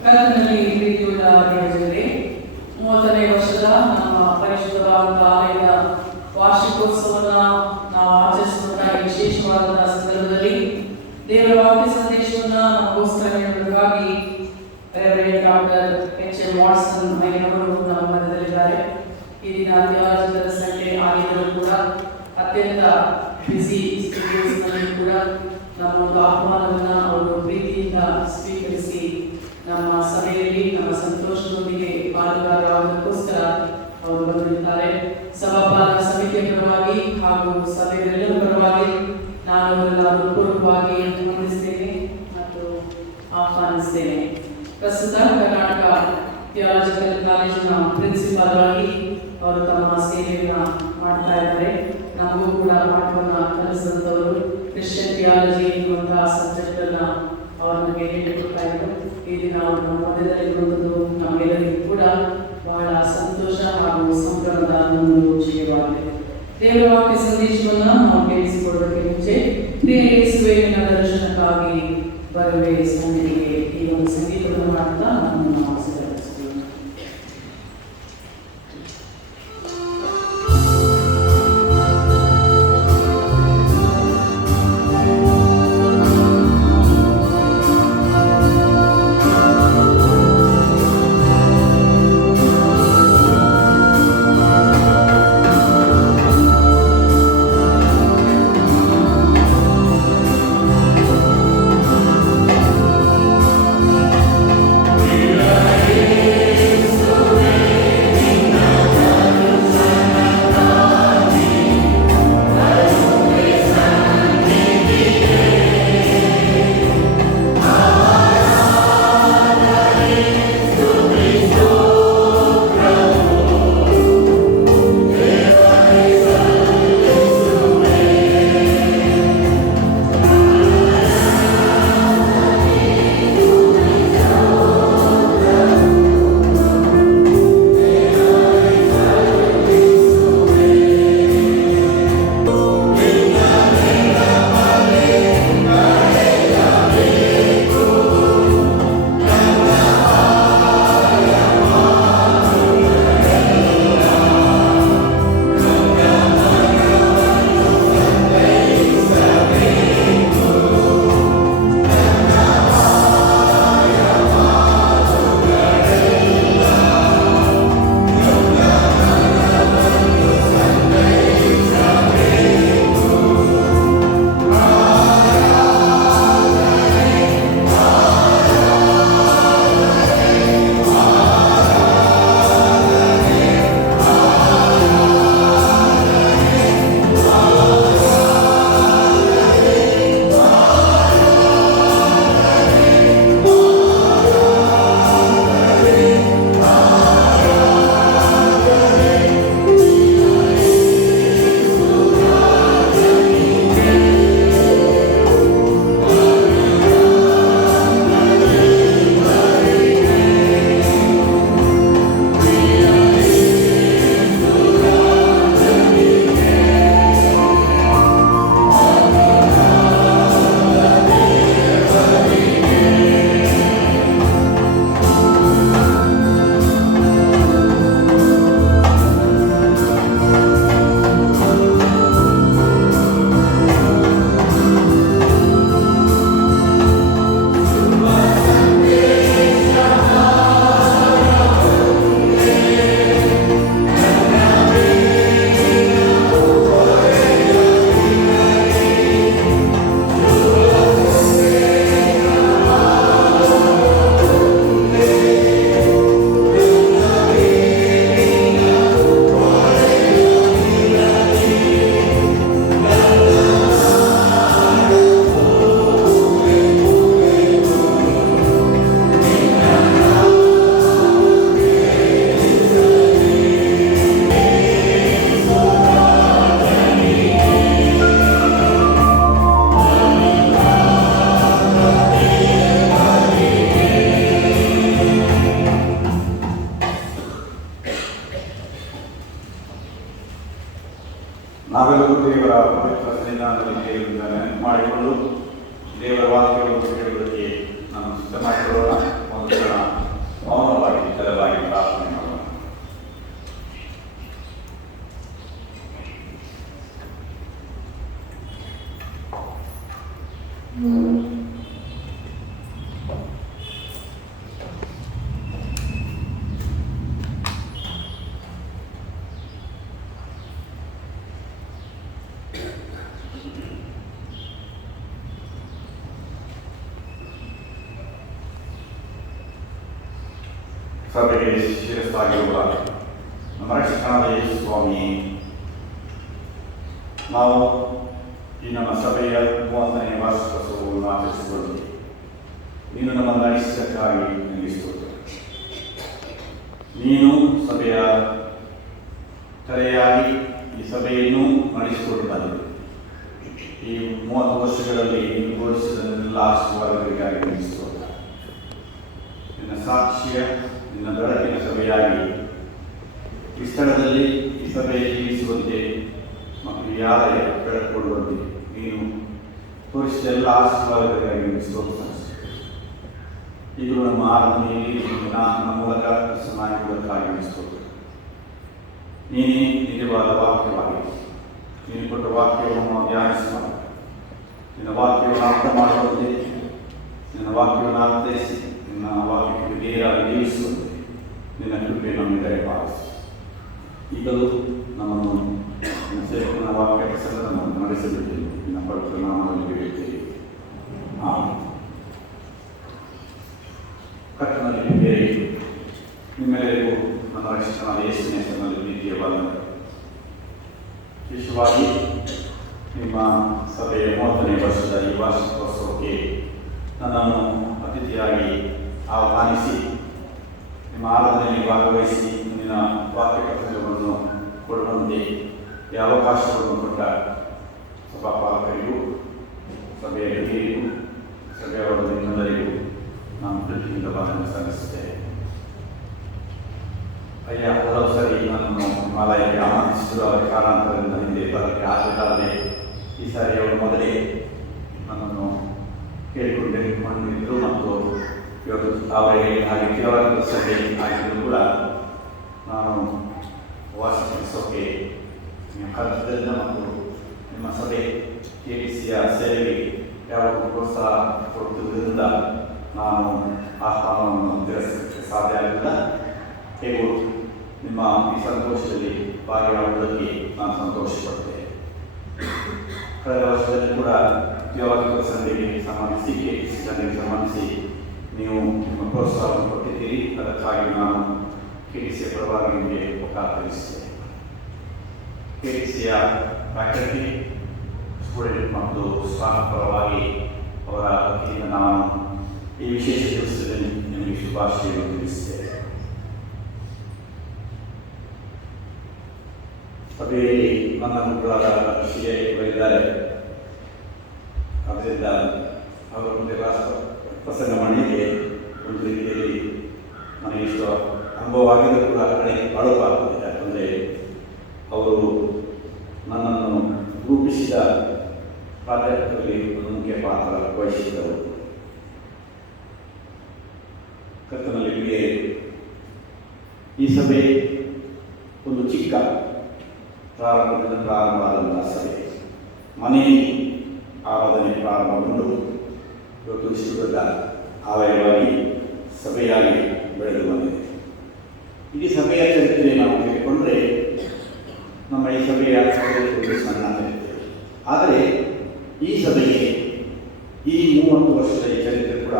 ಕರ್ತನಲ್ಲಿ ಪ್ರೀತಿಯುಳ್ಳ ದೇವಜನರೇ, 30ನೇ ವರ್ಷದ ನಮ್ಮ ಪರಿಶುದ್ಧವಾದ ಆಲಯದ ವಾರ್ಷಿಕೋತ್ಸವವನ್ನು ನಾವು ಆಚರಿಸುವಂತಹ ವಿಶೇಷವಾದ ಸಂದರ್ಭದಲ್ಲಿ ದೇವರ ವಾಕ್ಯ ಸಂದೇಶವನ್ನು ನಮಗೋಸ್ಕರ ನೀಡುವುದಕ್ಕಾಗಿ ರೆವರೆಂಡ್ ಡಾಕ್ಟರ್ ಎಚ್.ಎಂ. ವಾಟ್ಸನ್ ಮೈನವರು ನಮ್ಮ ಮಧ್ಯದಲ್ಲಿದ್ದಾರೆ. ಈ ದಿನ ತ್ಯಾಗದ ಸಂಡೆ ಆಗಿದ್ದರೂ ಕೂಡ ಅತ್ಯಂತ ಬ್ಯುಸಿ ಸ್ಟುಡಿಯೋಸ್ನಲ್ಲಿ ಕೂಡ ನಮ್ಮ ಒಂದು ಆಹ್ವಾನವನ್ನು ಅವರು ಪ್ರೀತಿಯಿಂದ ಸ್ವೀಕರಿಸಿ ನಮ್ಮ ಸಭೆಯಲ್ಲಿ ನಮ್ಮ ಸಂತೋಷದೊಂದಿಗೆ ಪಾಲುಗಾರರಾಗೋದಕ್ಕೋಸ್ಕರ ಅವರು ಬಂದಿದ್ದಾರೆ. ಸಭಾಪಾಲಕ ಸಮಿತಿಯ ಪರವಾಗಿ ಹಾಗೂ ಸಭೆಯೆಲ್ಲರ ಪರವಾಗಿ ನಾನು ಅವರೆಲ್ಲ ಹೃತ್ಪೂರ್ವಕವಾಗಿ ವಂದಿಸ್ತೇನೆ ಮತ್ತು ಆಹ್ವಾನಿಸ್ತೇನೆ. ಪ್ರಸ್ತುತ ಕರ್ನಾಟಕ ಥಿಯಾಲಜಿಕಲ್ ಕಾಲೇಜಿನ ಪ್ರಿನ್ಸಿಪಾಲ್ ಆಗಿ ಅವರು ತಮ್ಮ ಸೇವೆಯನ್ನು ಮಾಡ್ತಾ ಇದ್ದಾರೆ. ನಮಗೂ ಕೂಡ ಪಾಠವನ್ನು ಕಲಿಸಿದಂಥವರು ಕ್ರಿಶ್ಚಿಯನ್ ಥಿಯಾಲಜಿ ಎನ್ನುವಂತಹ ಸಬ್ಜೆಕ್ಟ್ ಅನ್ನ ಅವರು ನಮಗೆ ಹೇಳಿಕೊಡ್ತಾ ಇದ್ರು. ಈ ದಿನ ಅವರು ನಮ್ಮ ಮಧ್ಯದಲ್ಲಿರುವುದು ನಮ್ಮೆಲ್ಲರಿಗೂ ಕೂಡ ಬಹಳ ಸಂತೋಷ ಹಾಗೂ ಸಂಭ್ರಮದ ಒಂದು ವಿಷಯವಾಗಿದೆ. ದೇವರ ವಾಕ್ಯ ಸಂದೇಶವನ್ನು ನಾವು ಕೇಳಿಸಿಕೊಳ್ಳೋದಕ್ಕೆ ಮುಂಚೆ ಯೇಸುವೆ ನಿನ್ನ ದರ್ಶನಕ್ಕಾಗಿ ಬರುವೆ ಸನ್ನಿಧಿಗೆ ಈ ಒಂದು ಸಂಗೀತವನ್ನು ಮಾಡ್ತಾ ನಮ್ಮನ್ನು ನಾವು ಸಿದ್ಧಪಡಿಸ್ತೀವಿ. Thank ವಾಕ್ಯಗಳು ಕೇಳುವುದಕ್ಕೆ ನಾನು ಸಿದ್ಧ ಮಾಡಿಕೊಳ್ಳೋಣ. ಒಂದು ಕ್ಷಣ ಮೌನವಾಗಿ ತಲೆಬಾಗಿ ಪ್ರಾರ್ಥನೆ ಮಾಡೋಣ. ಸಭೆಗೆ ಶಿರಸ್ಸಾಗಿರುವ ನಮ್ಮ ರಕ್ಷಕನಾದ ಯೇಸು ಸ್ವಾಮಿ, ನಾವು ಈ ನಮ್ಮ ಸಭೆಯ 30ನೇ ವಾರ್ಷಿಕೋತ್ಸವವನ್ನು ಆಚರಿಸಿಕೊಳ್ಳುತ್ತೇವೆ. ನೀನು ನಮ್ಮನ್ನು ನಡೆಸಿದ್ದಕ್ಕಾಗಿ ನಿಲ್ಲಿಸುತ್ತದೆ. ನೀನು ಸಭೆಯ ತಲೆಯಾಗಿ ಈ ಸಭೆಯನ್ನು ನಡೆಸಿಕೊಂಡು ಬಂದೆ. ಈ 30 ವರ್ಷಗಳಲ್ಲಿ ನೀನು ಘೋಷಿಸಿದ ಆಶೀರ್ವಾದಗಳಿಗಾಗಿ ನಿಲ್ಲಿಸುತ್ತದೆ. ನಿನ್ನ ಸಾಕ್ಷಿಯ ನಿನ್ನ ಬೆಳಕಿನ ಸಭೆಯಾಗಿ ಈ ಸ್ಥಳದಲ್ಲಿ ಈ ಸಭೆ ಜೀವಿಸುವಂತೆ ಮತ್ತು ಈ ಆಲಯ ಬೆಳಕೊಡುವಂತೆ ನೀನು ತೋರಿಸಿದ ಎಲ್ಲ ಆಶೀರ್ವಾದಗಳಿಗಾಗಿ ಸ್ತೋತ್ರ. ಈಗಲೂ ನಮ್ಮ ಆರಾಧನೆಯಲ್ಲಿ ನಮ್ಮ ಮೂಲಕ ಸಮಾಜಕ್ಕಾಗಿ ಸ್ತೋತ್ರ. ನೀನೇ ನಿಜವಾದ ವಾಕ್ಯವಾಗಿದೆ. ನೀನು ಕೊಟ್ಟ ವಾಕ್ಯವನ್ನು ನಾವು ಧ್ಯಾನಿಸುವ, ನಿನ್ನ ವಾಕ್ಯವನ್ನು ಅರ್ಥ ಮಾಡುವಂತೆ, ನಿನ್ನ ವಾಕ್ಯವನ್ನು ಅರ್ಥೈಸಿ ನಿನ್ನ ವಾಕ್ಯಕ್ಕೆ ಬೇರಾಗಿ ಜೀವಿಸುವಂತೆ ನಿನ್ನ ಕೃಪೆ ನಮಗೆ ದಯಪಾಲಿಸಿ. ಈಗಲೂ ನಮ್ಮನ್ನು ನಿನ್ನ ಸೇವಕನ ವಾಕ್ಯ ಪ್ರಸಂಗವನ್ನು ನಡೆಸಲಿದ್ದೇವೆ. ನಿನ್ನ ಪವಿತ್ರ ನಾಮದಲ್ಲಿ ಬೇಡುತ್ತೇವೆ. ಕರ್ತನಲ್ಲಿ ಬೇರೆ ನಿಮ್ಮೆಲ್ಲರಿಗೂ ನನ್ನ ರಕ್ಷಕನಾದ ಯೇಸುವಿನ ಹೆಸರಿನಲ್ಲಿ ಪ್ರೀತಿಯ ವಂದನೆ. ವಿಶೇಷವಾಗಿ ನಿಮ್ಮ ಸಭೆಯ 30ನೇ ವರ್ಷದ ಈ ವಾರ್ಷಿಕೋತ್ಸವಕ್ಕೆ ನನ್ನನ್ನು ಅತಿಥಿಯಾಗಿ ಆಹ್ವಾನಿಸಿ ನಿಮ್ಮ ಆರಾಧನೆಯಲ್ಲಿ ಭಾಗವಹಿಸಿ ನಿನ್ನ ವಾಕ್ಯ ಪ್ರಸಂಗವನ್ನು ಕೊಡುವಂತೆ ಈ ಅವಕಾಶವನ್ನು ಕೊಟ್ಟ ಸಭಾಪಾಲಕರಿಗೂ ಸಭೆಯ ಹಿರಿಯರಿಗೂ ಸಭೆಯವರ ನಿಮ್ಮೆಲ್ಲರಿಗೂ ನಾನು ಪ್ರೀತಿಯಿಂದ ವಂದನೆ ಸಲ್ಲಿಸುತ್ತೇನೆ. ಅಯ್ಯ, ಹಲವು ಸರಿ ನನ್ನನ್ನು ಹಿಮಾಲಯಕ್ಕೆ ಆಹ್ವಾನಿಸಿದ್ರು. ಅವರ ಕಾರಣಾಂತರದಿಂದ ಹಿಂದೆ ಬರಕ್ಕೆ ಆಗಲಾರದೆ ಈ ಸಾರಿ ಅವರು ಮೊದಲೇ ನನ್ನನ್ನು ಕೇಳಿಕೊಂಡಿದ್ದರು ಮತ್ತು ಇವತ್ತು ಅವರಿಗೆ ಹಾಗೆ ಕೇವಲ ಸಭೆ ಆಗಿದ್ದರೂ ಕೂಡ ನಾನು ವಾಸಿಸೋಕೆ ಕಲಿತದಿಂದ ಮತ್ತು ನಿಮ್ಮ ಸಭೆ KBCಯ ಸೇವೆಗೆ ಯಾವಾಗ ಪ್ರೋತ್ಸಾಹ ಕೊಡುವುದರಿಂದ ನಾನು ಆಹ್ವಾನವನ್ನು ತಿರಸ್ಕರಿಸಕ್ಕೆ ಸಾಧ್ಯ ಆಗಲಿಲ್ಲ. ಹೇಗೂ ನಿಮ್ಮ ಈ ಸಂತೋಷದಲ್ಲಿ ಭಾಗಿಯಾಗುವುದಕ್ಕೆ ನಾನು ಸಂತೋಷಪಡ್ತೇನೆ. ಕಳೆದ ವರ್ಷದಲ್ಲಿ ಕೂಡ ಯೋಗ ಸಂಘಕ್ಕೆ ಸಂಬಂಧಿಸಿ KBC ಸಂಘಕ್ಕೆ ಸಂಬಂಧಿಸಿ ನೀವು ನಿಮ್ಮ ಪ್ರೋತ್ಸಾಹವನ್ನು ಕೊಟ್ಟಿದ್ದೀರಿ. ಅದಕ್ಕಾಗಿ ನಾನು KBCಯ ಪರವಾಗಿ ನಿಮಗೆ ಪ್ರಾರ್ಥಿಸುತ್ತೇನೆ. KBCಯ ಫ್ಯಾಕಲ್ಟಿ, ಸ್ಟೂಡೆಂಟ್ ಮತ್ತು ಸ್ಟಾಫ್ ಪರವಾಗಿ ಅವರ ವತಿಯಿಂದ ನಾನು ಈ ವಿಶೇಷ ದಿವಸದಲ್ಲಿ ನಿಮಗೆ ಶುಭಾಶಯವನ್ನು ತಿಳಿಸುತ್ತೇನೆ. ಸಭೆಯಲ್ಲಿ ನನ್ನ ಮಕ್ಕಳಾದ ಬರೆದಿದ್ದಾರೆ. ಅದರಿಂದ ಅವರ ಮುಂದೆ ಪ್ರಸಂಗ ಮಾಡಲಿಕ್ಕೆ ಒಂದು ರೀತಿಯಲ್ಲಿ ನನಗೆ ಇಷ್ಟು ಅನುಭವ ಆಗಿದ್ದರೂ ಕೂಡ ಅಳುಪಾಗ್ತದೆ. ಯಾಕಂದರೆ ಅವರು ನನ್ನನ್ನು ರೂಪಿಸಿದ ಪ್ರಾಧ್ಯಾಪಕರಲ್ಲಿ ಒಂದು ಮುಖ್ಯ ಪಾತ್ರ ವಹಿಸಿದ್ದವರು. ಕರ್ತನಲ್ಲಿ ಪ್ರಿಯರೇ, ಈ ಸಭೆ ಒಂದು ಚಿಕ್ಕ ಪ್ರಾರಂಭದಿಂದ ಪ್ರಾರಂಭವಾದಂತಹ ಸಭೆ. ಮನೆಯಲ್ಲಿ ಆರಾಧನೆ ಪ್ರಾರಂಭಗೊಂಡು ಇವತ್ತು ಇಷ್ಟು ದೊಡ್ಡ ಆಲಯವಾಗಿ ಸಭೆಯಾಗಿ ಬೆಳೆದು ಬಂದಿದೆ. ಇಡೀ ಸಭೆಯ ಚರಿತ್ರೆ ನಾವು ತೆಗೆದುಕೊಂಡ್ರೆ ನಮ್ಮ ಈ ಸಭೆಯ ಒಂದು ಸಣ್ಣ ಚರಿತ್ರೆ. ಆದರೆ ಈ ಸಭೆಗೆ ಈ 30 ವರ್ಷದ ಈ ಚರಿತ್ರೆ ಕೂಡ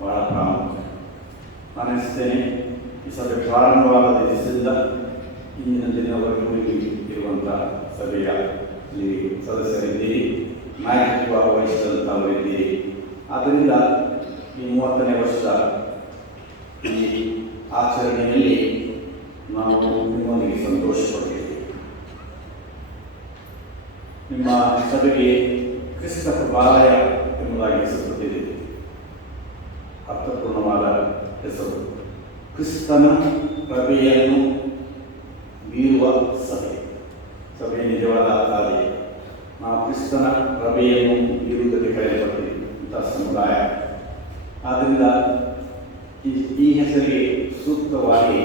ಬಹಳ ಪ್ರಾಮುಖ್ಯ. ನಾನು ಅನಿಸ್ತೇನೆ, ಈ ಸಭೆ ಪ್ರಾರಂಭವಾದ ದಿವಸದಿಂದ ಇಂದಿನ ದಿನವರೆಗೂ ಇರುವಂಥ ಸಭೆಯಲ್ಲಿ ಸದಸ್ಯರಿದ್ದೀರಿ, ನಾಯಕತ್ವ ವಹಿಸಿದಂಥವರಿದ್ದೀರಿ. ಆದ್ದರಿಂದ ಈ 30ನೇ ವರ್ಷದ ಈ ಆಚರಣೆಯಲ್ಲಿ ನಾವು ನಿಮ್ಮೊಂದಿಗೆ ಸಂತೋಷ ಪಡ್ತೀವಿ. ನಿಮ್ಮ ಸಭೆಗೆ ಕ್ರಿಸ್ತ ಪ್ರಭಾಲಯ ಎಂಬುದಾಗಿ ಹೆಸರು ಕೊಟ್ಟಿದೆ. ಅರ್ಥಪೂರ್ಣವಾದ ಹೆಸರು. ಕ್ರಿಸ್ತನ ಪ್ರಭೆಯನ್ನು ಬೀರುವ ಸಭೆ. ಸಭೆ ನಿಜವಾದ ಆಲಯ. ನಾವು ಕ್ರಿಸ್ತನ ಪ್ರಭೆಯನ್ನು ಬೀರುವುದಕ್ಕೆ ಕರೆಯಲ್ಪಟ್ಟಿದ್ದ ಸಮುದಾಯ. ಆದ್ದರಿಂದ ಈ ಹೆಸರಿಗೆ ಸೂಕ್ತವಾಗಿ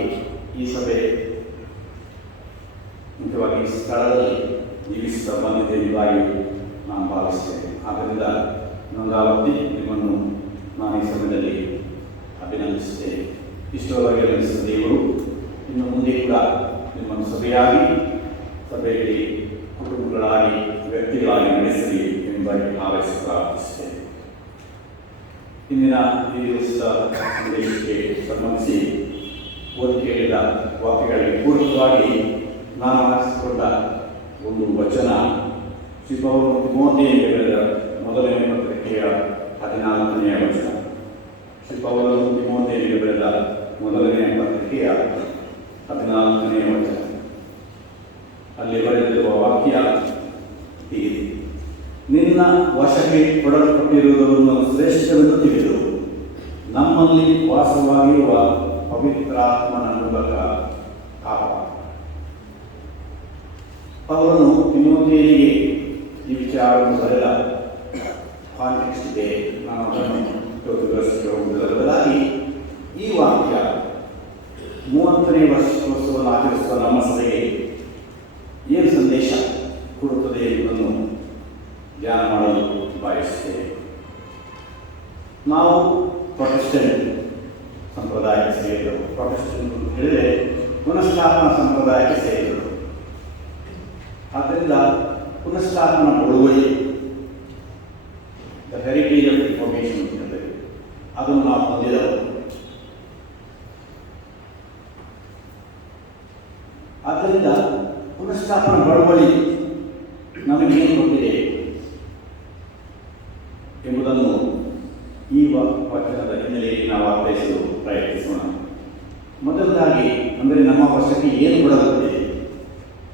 ಈ ಸಭೆ ಮುಖ್ಯವಾಗಿ ಈ ಸ್ಥಳದಲ್ಲಿ ಜೀವಿಸುತ್ತಾ ಬಂದಿದೆ ಎಂಬುದಾಗಿ ನಾನು ಭಾವಿಸ್ತೇನೆ. ಆದ್ದರಿಂದ ನೊಂದಾವತ್ತಿ ನಿಮ್ಮನ್ನು ನಾನು ಈ ಸಮಯದಲ್ಲಿ ಅಭಿನಂದಿಸುತ್ತೇನೆ. ಇಷ್ಟರವರೆಗೆ ಅಭಿನಂದಿಸಿದ ದೇವರು ಇನ್ನು ಮುಂದೆ ಕೂಡ ನಿಮ್ಮನ್ನು ಸಭೆಯಲ್ಲಿ ಕುಟುಂಬಗಳಾಗಿ ವ್ಯಕ್ತಿಗಳಾಗಿ ನಡೆಸಲಿ ಎಂಬುದಾಗಿ ಭಾವಿಸಿ ಪ್ರಾರ್ಥಿಸುತ್ತೇನೆ. ಇಂದಿನ ಈ ದಿವಸದ ಸಂದೇಶಕ್ಕೆ ಸಂಬಂಧಿಸಿ ಓದಿ ಕೇಳಿದ ವಾಕ್ಯಗಳಿಗೆ ಪೂರಕವಾಗಿ ನಾನು ಆರಿಸಿಕೊಂಡ ಒಂದು ವಚನ ಶ್ರೀ ಪೌಲನು ತಿಮೋಥೆಯನಿಗೆ ಬರೆದ ಮೊದಲನೇ ಪತ್ರಿಕೆಯ 14ನೇ ವಚನ. ಶ್ರೀ ಪೌಲನು ತಿಮೋಥೆಯನಿಗೆ ಬರೆದ ಮೊದಲನೇ ಪತ್ರಿಕೆಯ 14ನೇ ವಚನ. ಅಲ್ಲಿ ಬರೆದಿರುವ ವಾಕ್ಯ ಹೀಗಿದೆ: ನಿನ್ನ ವಶಕ್ಕೆ ಕೊಡಲ್ಪಟ್ಟಿರುವುದನ್ನು ಶ್ರೇಷ್ಠವೆಂದು ತಿಳಿದು ನಮ್ಮಲ್ಲಿ ವಾಸವಾಗಿರುವ ಪವಿತ್ರಾತ್ಮನ ಮೂಲಕ ಕಾಪಾಡು. ಪೌಲನು ತಿಮೋಥೆಯನಿಗೆ ಈ ವಿಚಾರವನ್ನು ಬರೆದ ಕಾಂಟೆಕ್ಸ್ಟ್ ಇದೆ. ನಾನು ಅದನ್ನು ವಿವರಿಸುವುದರ ಬದಲಾಗಿ ಈ ವಾಕ್ಯ 30ನೇ ವರ್ಷೋತ್ಸವವನ್ನು ಆಚರಿಸುವ ನಮ್ಮ ಸಭೆಗೆ ಏನು ಸಂದೇಶ ಕೊಡುತ್ತದೆ ಎಂಬುದನ್ನು ಧ್ಯಾನ ಮಾಡಲು ಬಯಸುತ್ತೇವೆ. ನಾವು ಪ್ರೊಟೆಸ್ಟೆಂಟ್ ಸಂಪ್ರದಾಯಕ್ಕೆ ಸೇರಿದರು. ಪ್ರೊಟೆಸ್ಟೆಂಟ್ ಅಂತ ಹೇಳಿದರೆ ಪುನಃಸ್ಥಾಪನಾ ಸಂಪ್ರದಾಯಕ್ಕೆ ಸೇರಿದರು. ಆದ್ದರಿಂದ ಪುನಃಸ್ಥಾಪನಾ ಬಳುವಳಿ, ದ ಹೆರಿಟೇಜ್ ಆಫ್ ರಿಫಾರ್ಮೇಷನ್ ಅಂತಂದರೆ ಅದನ್ನು ನಾವು ಹೊಂದಿದವರು. ಆದ್ದರಿಂದ ಪುನಃಸ್ಥಾಪನಾ ಬಳುವಳಿ ನಮಗೇನು ಕೊಟ್ಟಿದೆ ಎಂಬುದನ್ನು ಈ ವಚನದ ಹಿನ್ನೆಲೆಯಲ್ಲಿ ನಾವು ಅರ್ಥೈಸಲು ಪ್ರಯತ್ನಿಸೋಣ. ಮೊದಲದಾಗಿ ಅಂದರೆ ನಮ್ಮ ವಶಕ್ಕೆ ಏನು ಕೊಡಲ್ಪಟ್ಟಿದೆ?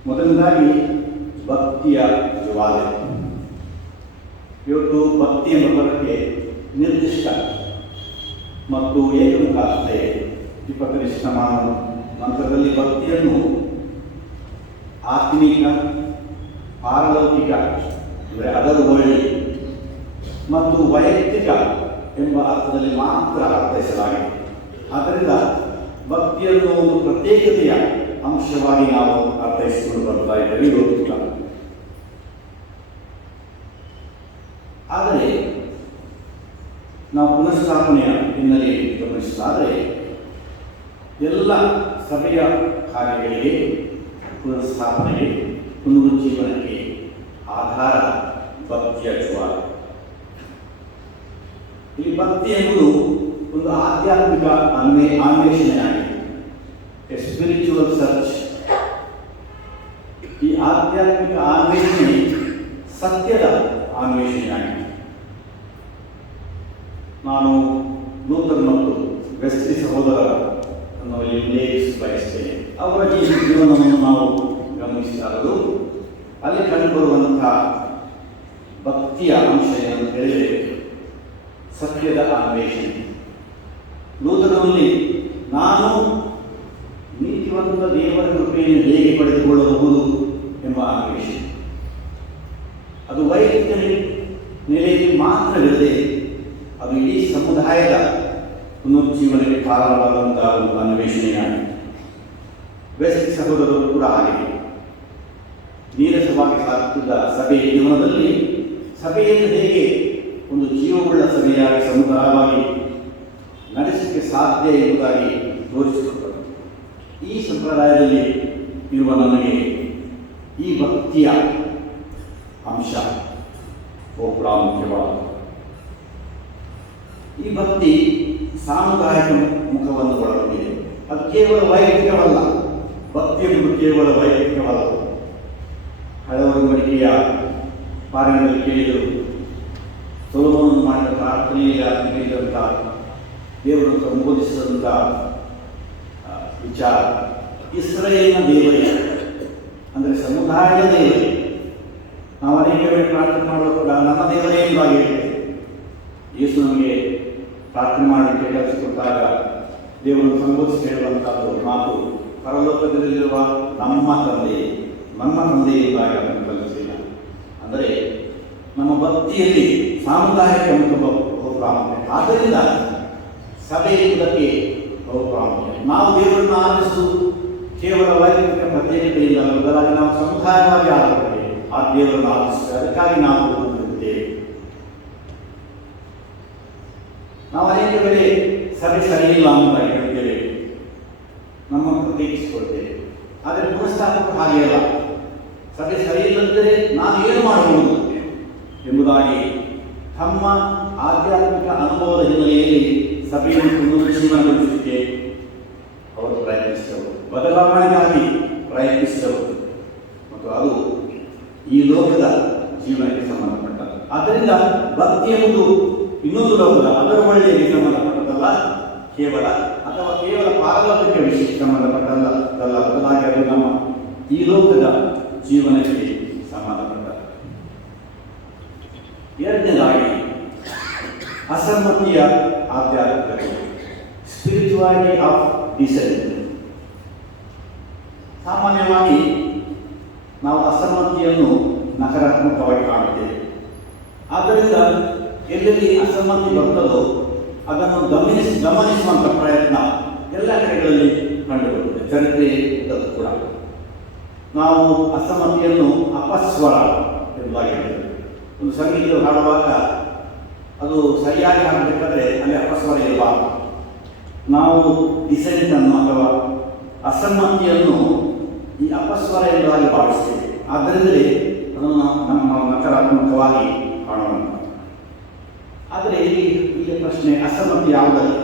ಮೊದಲದಾಗಿ ಭಕ್ತಿಯ ಜ್ವಾಲೆ. ಇವತ್ತು ಭಕ್ತಿ ಎಂಬ ಪದಕ್ಕೆ ನಿರ್ದಿಷ್ಟ ಮತ್ತು ಏಕಮುಖ ಅರ್ಥ ಇದೆ. 20ನೇ ಶತಮಾನದ ನಂತರದಲ್ಲಿ ಭಕ್ತಿಯನ್ನು ಆತ್ಮಿಕ, ಪಾರಲೌಕಿಕ ಅಂದರೆ ಅದರ ವರ್ಲ್ಡ್ ಮತ್ತು ವೈಯಕ್ತಿಕ ಎಂಬ ಅರ್ಥದಲ್ಲಿ ಮಾತ್ರ ಅರ್ಥೈಸಲಾಗಿದೆ. ಆದ್ದರಿಂದ ಭಕ್ತಿಯನ್ನು ಒಂದು ಪ್ರತ್ಯೇಕತೆಯ ಅಂಶವಾಗಿ ನಾವು ಅರ್ಥೈಸಿಕೊಂಡು ಬರ್ತಾ ಇದ್ದೇವೆ. ಇದು ಆದರೆ ನಾವು ಪುನಃಸ್ಥಾಪನೆಯ ಹಿನ್ನೆಲೆಯಲ್ಲಿ ಗಮನಿಸಿದಾದರೆ ಎಲ್ಲ ಸಭೆಯ ಕಾರ್ಯಗಳಿಗೆ, ಪುನಃಸ್ಥಾಪನೆಗೆ, ಪುನರುಜ್ಜೀವನಕ್ಕೆ ಆಧಾರ ಭಕ್ತಿಯ ಜ್ವಾಲೆ. ಈ ಭಕ್ತಿ ಎಂಬುದು ಒಂದು ಆಧ್ಯಾತ್ಮಿಕ ಅನ್ವೇಷಣೆಯಾಗಿದೆ, ಎ ಸ್ಪಿರಿಚುವಲ್ ಸರ್ಚ್. ಈ ಆಧ್ಯಾತ್ಮಿಕ ಅನ್ವೇಷಣೆ ಸತ್ಯದ ಅನ್ವೇಷಣೆಯಾಗಿದೆ. ನಾನು ಲೂಥರ್ ಮತ್ತು ವೆಸ್ಲಿ ಸಹೋದರರನ್ನು ಇಲ್ಲಿ ಉಲ್ಲೇಖಿಸಿ ಬಯಸ್ತೇನೆ. ಅವರ ಜೀವನವನ್ನು ನಾವು ಗಮನಿಸಿದಾಗಲೂ ಅಲ್ಲಿ ಕಂಡುಬರುವಂತಹ ಭಕ್ತಿಯ ಅಂಶ ಏನಂತ ಹೇಳಿದರೆ ಸತ್ಯದ ಅನ್ವೇಷಣೆ. ಲೂಥರನಲ್ಲಿ ನಾನು ನೀತಿವಂತ ದೇವರ ಕೃಪೆಯನ್ನು ಹೇಗೆ ಪಡೆದುಕೊಳ್ಳಬಹುದು ಎಂಬ ಅನ್ವೇಷಣೆ. ಅದು ವೈಯಕ್ತಿಕ ನೆಲೆಯಲ್ಲಿ ಮಾತ್ರವಿರದೆ ಅದು ಇಡೀ ಸಮುದಾಯದ ಪುನರುಜ್ಜೀವನಕ್ಕೆ ಕಾರಣವಾದಂತಹ ಒಂದು ಅನ್ವೇಷಣೆಯಾಗಿದೆ. ವೆಸ್ಲಿ ಸಹೋದರರು ಕೂಡ ಹಾಗೆ ನೀರಸವಾಗಿ ಸಾಗುತ್ತಿದ್ದ ಸಭೆಯ ಜೀವನದಲ್ಲಿ ಸಭೆಯನ್ನು ಹೇಗೆ ಒಂದು ಜೀವವುಳ್ಳ ಸಭೆಯಾಗಿ ಸಮುದಾಯವಾಗಿ ನಡೆಸಲಿಕ್ಕೆ ಸಾಧ್ಯ ಎಂಬುದಾಗಿ ತೋರಿಸಿಕೊಟ್ಟರು. ಈ ಸಂಪ್ರದಾಯದಲ್ಲಿ ಇರುವ ನಮಗೆ ಈ ಭಕ್ತಿಯ ಅಂಶ ಪ್ರಾಮುಖ್ಯವಾದ. ಈ ಭಕ್ತಿ ಸಾಮುದಾಯಿಕ ಮುಖವನ್ನು ಒಳಗೊಂಡಿದೆ. ಅದು ಕೇವಲ ವೈಯಕ್ತಿಕವಲ್ಲ. ಭಕ್ತಿ ಎಂಬುದು ಕೇವಲ ವೈಯಕ್ತಿಕವಲ್ಲ. ಹಳವರಂಬಡಿಕೆಯ ಪಾರಾಯಣದಲ್ಲಿ ಕೇಳಿದರು, ಸೊಲೊಮೋನನು ಮಾಡಿದ ಪ್ರಾರ್ಥನೆಯಲ್ಲಿ ಹೇಳಿದಂಥ ದೇವರನ್ನು ಸಂಬೋಧಿಸಿದಂಥ ವಿಚಾರ ಇಸ್ರಾಯೇಲಿನ ದೇವರೇ, ಅಂದರೆ ಸಮುದಾಯದ ದೇವರೇ. ನಾವು ಅನೇಕ ವೇಳೆ ಪ್ರಾರ್ಥನೆ ಮಾಡುವಾಗ ಕೂಡ ನನ್ನ ದೇವರೇ ಎಂಬಾಗಿ ಹೇಳ್ತೇವೆ. ಯೇಸು ನಮಗೆ ಪ್ರಾರ್ಥನೆ ಮಾಡಲಿಕ್ಕೆ ಕಲಿಸಿಕೊಟ್ಟಾಗ ದೇವರನ್ನು ಸಂಬೋಧಿಸಿ ಹೇಳುವಂಥದ್ದು ಮಾತು ಪರಲೋಕದಲ್ಲಿರುವ ನಮ್ಮ ತಂದೆ ಎಂಬಾಗಿ ಅದನ್ನು ಕಲಿಸಿಲ್ಲ. ಅಂದರೆ ನಮ್ಮ ಭಕ್ತಿಯಲ್ಲಿ ಸಾಮುದಾಯಿಕ ಮುಖ ಪ್ರಾಮುಖ್ಯತೆ. ಆದ್ದರಿಂದ ಸಭೆ ಎಂಬುದಕ್ಕೆ ಬಹು ಪ್ರಾಮುಖ್ಯತೆ. ನಾವು ದೇವರನ್ನು ಆರಾಧಿಸುವುದು ಕೇವಲ ವೈಯಕ್ತಿಕ ಪ್ರತ್ಯೇಕತೆಯಿಂದ ಬದಲಾಗಿ ನಾವು ಸಮುದಾಯವಾಗಿ ಆಗುತ್ತೇವೆ. ಆ ದೇವರನ್ನು ಆರಾಧಿಸುತ್ತೇವೆ. ಅದಕ್ಕಾಗಿ ನಾವು ಹೊಂದಿದ್ದೇವೆ. ನಾವು ಅನೇಕ ವೇಳೆ ಸಭೆ ಸರಿಯಿಲ್ಲ ಅಂತ ಹೇಳ್ತೇವೆ, ನಮ್ಮನ್ನು ಪ್ರತ್ಯೇಕಿಸಿಕೊಳ್ತೇವೆ. ಆದರೆ ಪುನಃಸ್ಥಾಪಕರು ಹಾಗೆ ಅಲ್ಲ. ಸಭೆ ಸರಿಯಿಲ್ಲದಿದ್ದರೆ ನಾನು ಏನು ಮಾಡಬಹುದು ಎಂಬುದಾಗಿ ತಮ್ಮ ಆಧ್ಯಾತ್ಮಿಕ ಅನುಭವದ ಹಿನ್ನೆಲೆಯಲ್ಲಿ ಸಭೆಯನ್ನು ಪುನರುಜ್ಜೀವನಗೊಳಿಸಲಿಕ್ಕೆ ಅವರು ಪ್ರಯತ್ನಿಸಿದವರು, ಬದಲಾವಣೆಗಾಗಿ ಪ್ರಯತ್ನಿಸಿದವರು, ಮತ್ತು ಅದು ಈ ಲೋಕದ ಜೀವನಕ್ಕೆ ಸಂಬಂಧಪಟ್ಟದ್ದು. ಆದ್ದರಿಂದ ಭಕ್ತಿ ಎಂಬುದು ಇನ್ನೊಂದು ಲೋಕದ ಅದರ ಒಳ್ಳೆಯಗೆ ಸಂಬಂಧಪಟ್ಟದಲ್ಲ, ಕೇವಲ ಪಾರಲೌಕಿಕ ವಿಷಯಕ್ಕೆ ಸಂಬಂಧಪಟ್ಟದಲ್ಲ, ಬದಲಾಗಿ ಅದು ನಮ್ಮ ಈ ಲೋಕದ ಜೀವನಕ್ಕೆ ಸಂಬಂಧಪಟ್ಟ. ಎರಡನೇದಾಗಿ ಅಸಮ್ಮತಿಯ ಆಧ್ಯಾತ್ಮಿಕತೆ, ಸ್ಪಿರಿಚುವಾಲಿಟಿ ಆಫ್ ಡಿಸೆಂಟ್. ಸಾಮಾನ್ಯವಾಗಿ ನಾವು ಅಸಮ್ಮತಿಯನ್ನು ನಕಾರಾತ್ಮಕವಾಗಿ ಕಾಣುತ್ತೇವೆ. ಆದ್ದರಿಂದ ಎಲ್ಲೆಲ್ಲಿ ಅಸಮ್ಮತಿ ಬರ್ತದೋ ಅದನ್ನು ಗಮನಿಸುವಂಥ ಪ್ರಯತ್ನ ಎಲ್ಲ ಕಡೆಗಳಲ್ಲಿ ಕಂಡುಬರುತ್ತದೆ. ಚರಿತ್ರೆ ಇದ್ದದ್ದು ಕೂಡ ನಾವು ಅಸಮ್ಮತಿಯನ್ನು ಅಪಸ್ವರ ಎಂಬುದಾಗಿ ಹೇಳ್ತೇವೆ. ಒಂದು ಸಂಗೀತ ಹಾಡುವಾಗ ಅದು ಸರಿಯಾಗಿ ಹಾಡಬೇಕಾದ್ರೆ ಅಲ್ಲಿ ಅಪಸ್ವರ ಇರಬಾರದು. ನಾವು ಡಿಸೆಂಟನ್ನು ಅಥವಾ ಅಸಮ್ಮತಿಯನ್ನು ಈ ಅಪಸ್ವರ ಎಂಬುದಾಗಿ ಭಾವಿಸ್ತೇವೆ. ಆದ್ದರಿಂದಲೇ ಅದನ್ನು ನಾವು ನಕಾರಾತ್ಮಕವಾಗಿ ಕಾಣೋಣ. ಆದರೆ ಇಲ್ಲಿ ಪ್ರಶ್ನೆ, ಅಸಮ್ಮತಿ ಯಾವುದಕ್ಕೆ?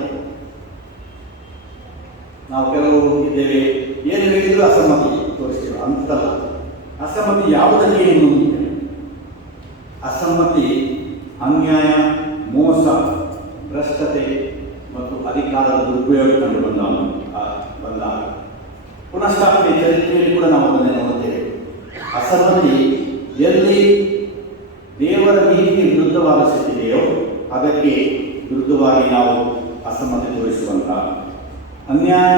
ನಾವು ಕೆಲವು ಇದ್ದೇವೆ, ಏನು ಹೇಳಿದ್ರು ಅಸಮ್ಮತಿ ತೋರಿಸ್ತೀವಿ ಅಂತಲ್ಲ. ಅಸಮ್ಮತಿ ಯಾವುದಕ್ಕೆ ಏನು? ಅಸಮ್ಮತಿ ಅನ್ಯಾಯ, ಮೋಸ, ಭ್ರಷ್ಟತೆ ಮತ್ತು ಅಧಿಕಾರದ ದುರುಪಯೋಗ ಕಂಡು ಬಂದಾಗ ಪುನಃಸ್ಥಾಪನೆ ಚರಿತ್ರೆಯಲ್ಲಿ ಕೂಡ ನಾವು ಅದನ್ನೇ ನೋಡುತ್ತೇವೆ. ಅಸಮ್ಮತಿ ಎಲ್ಲಿ ದೇವರ ನೀತಿಗೆ ವಿರುದ್ಧವಾದ ಸ್ಥಿತಿದೆಯೋ ಅದಕ್ಕೆ ವಿರುದ್ಧವಾಗಿ ನಾವು ಅಸಮ್ಮತಿ ತೋರಿಸುವಂಥ ಅನ್ಯಾಯ,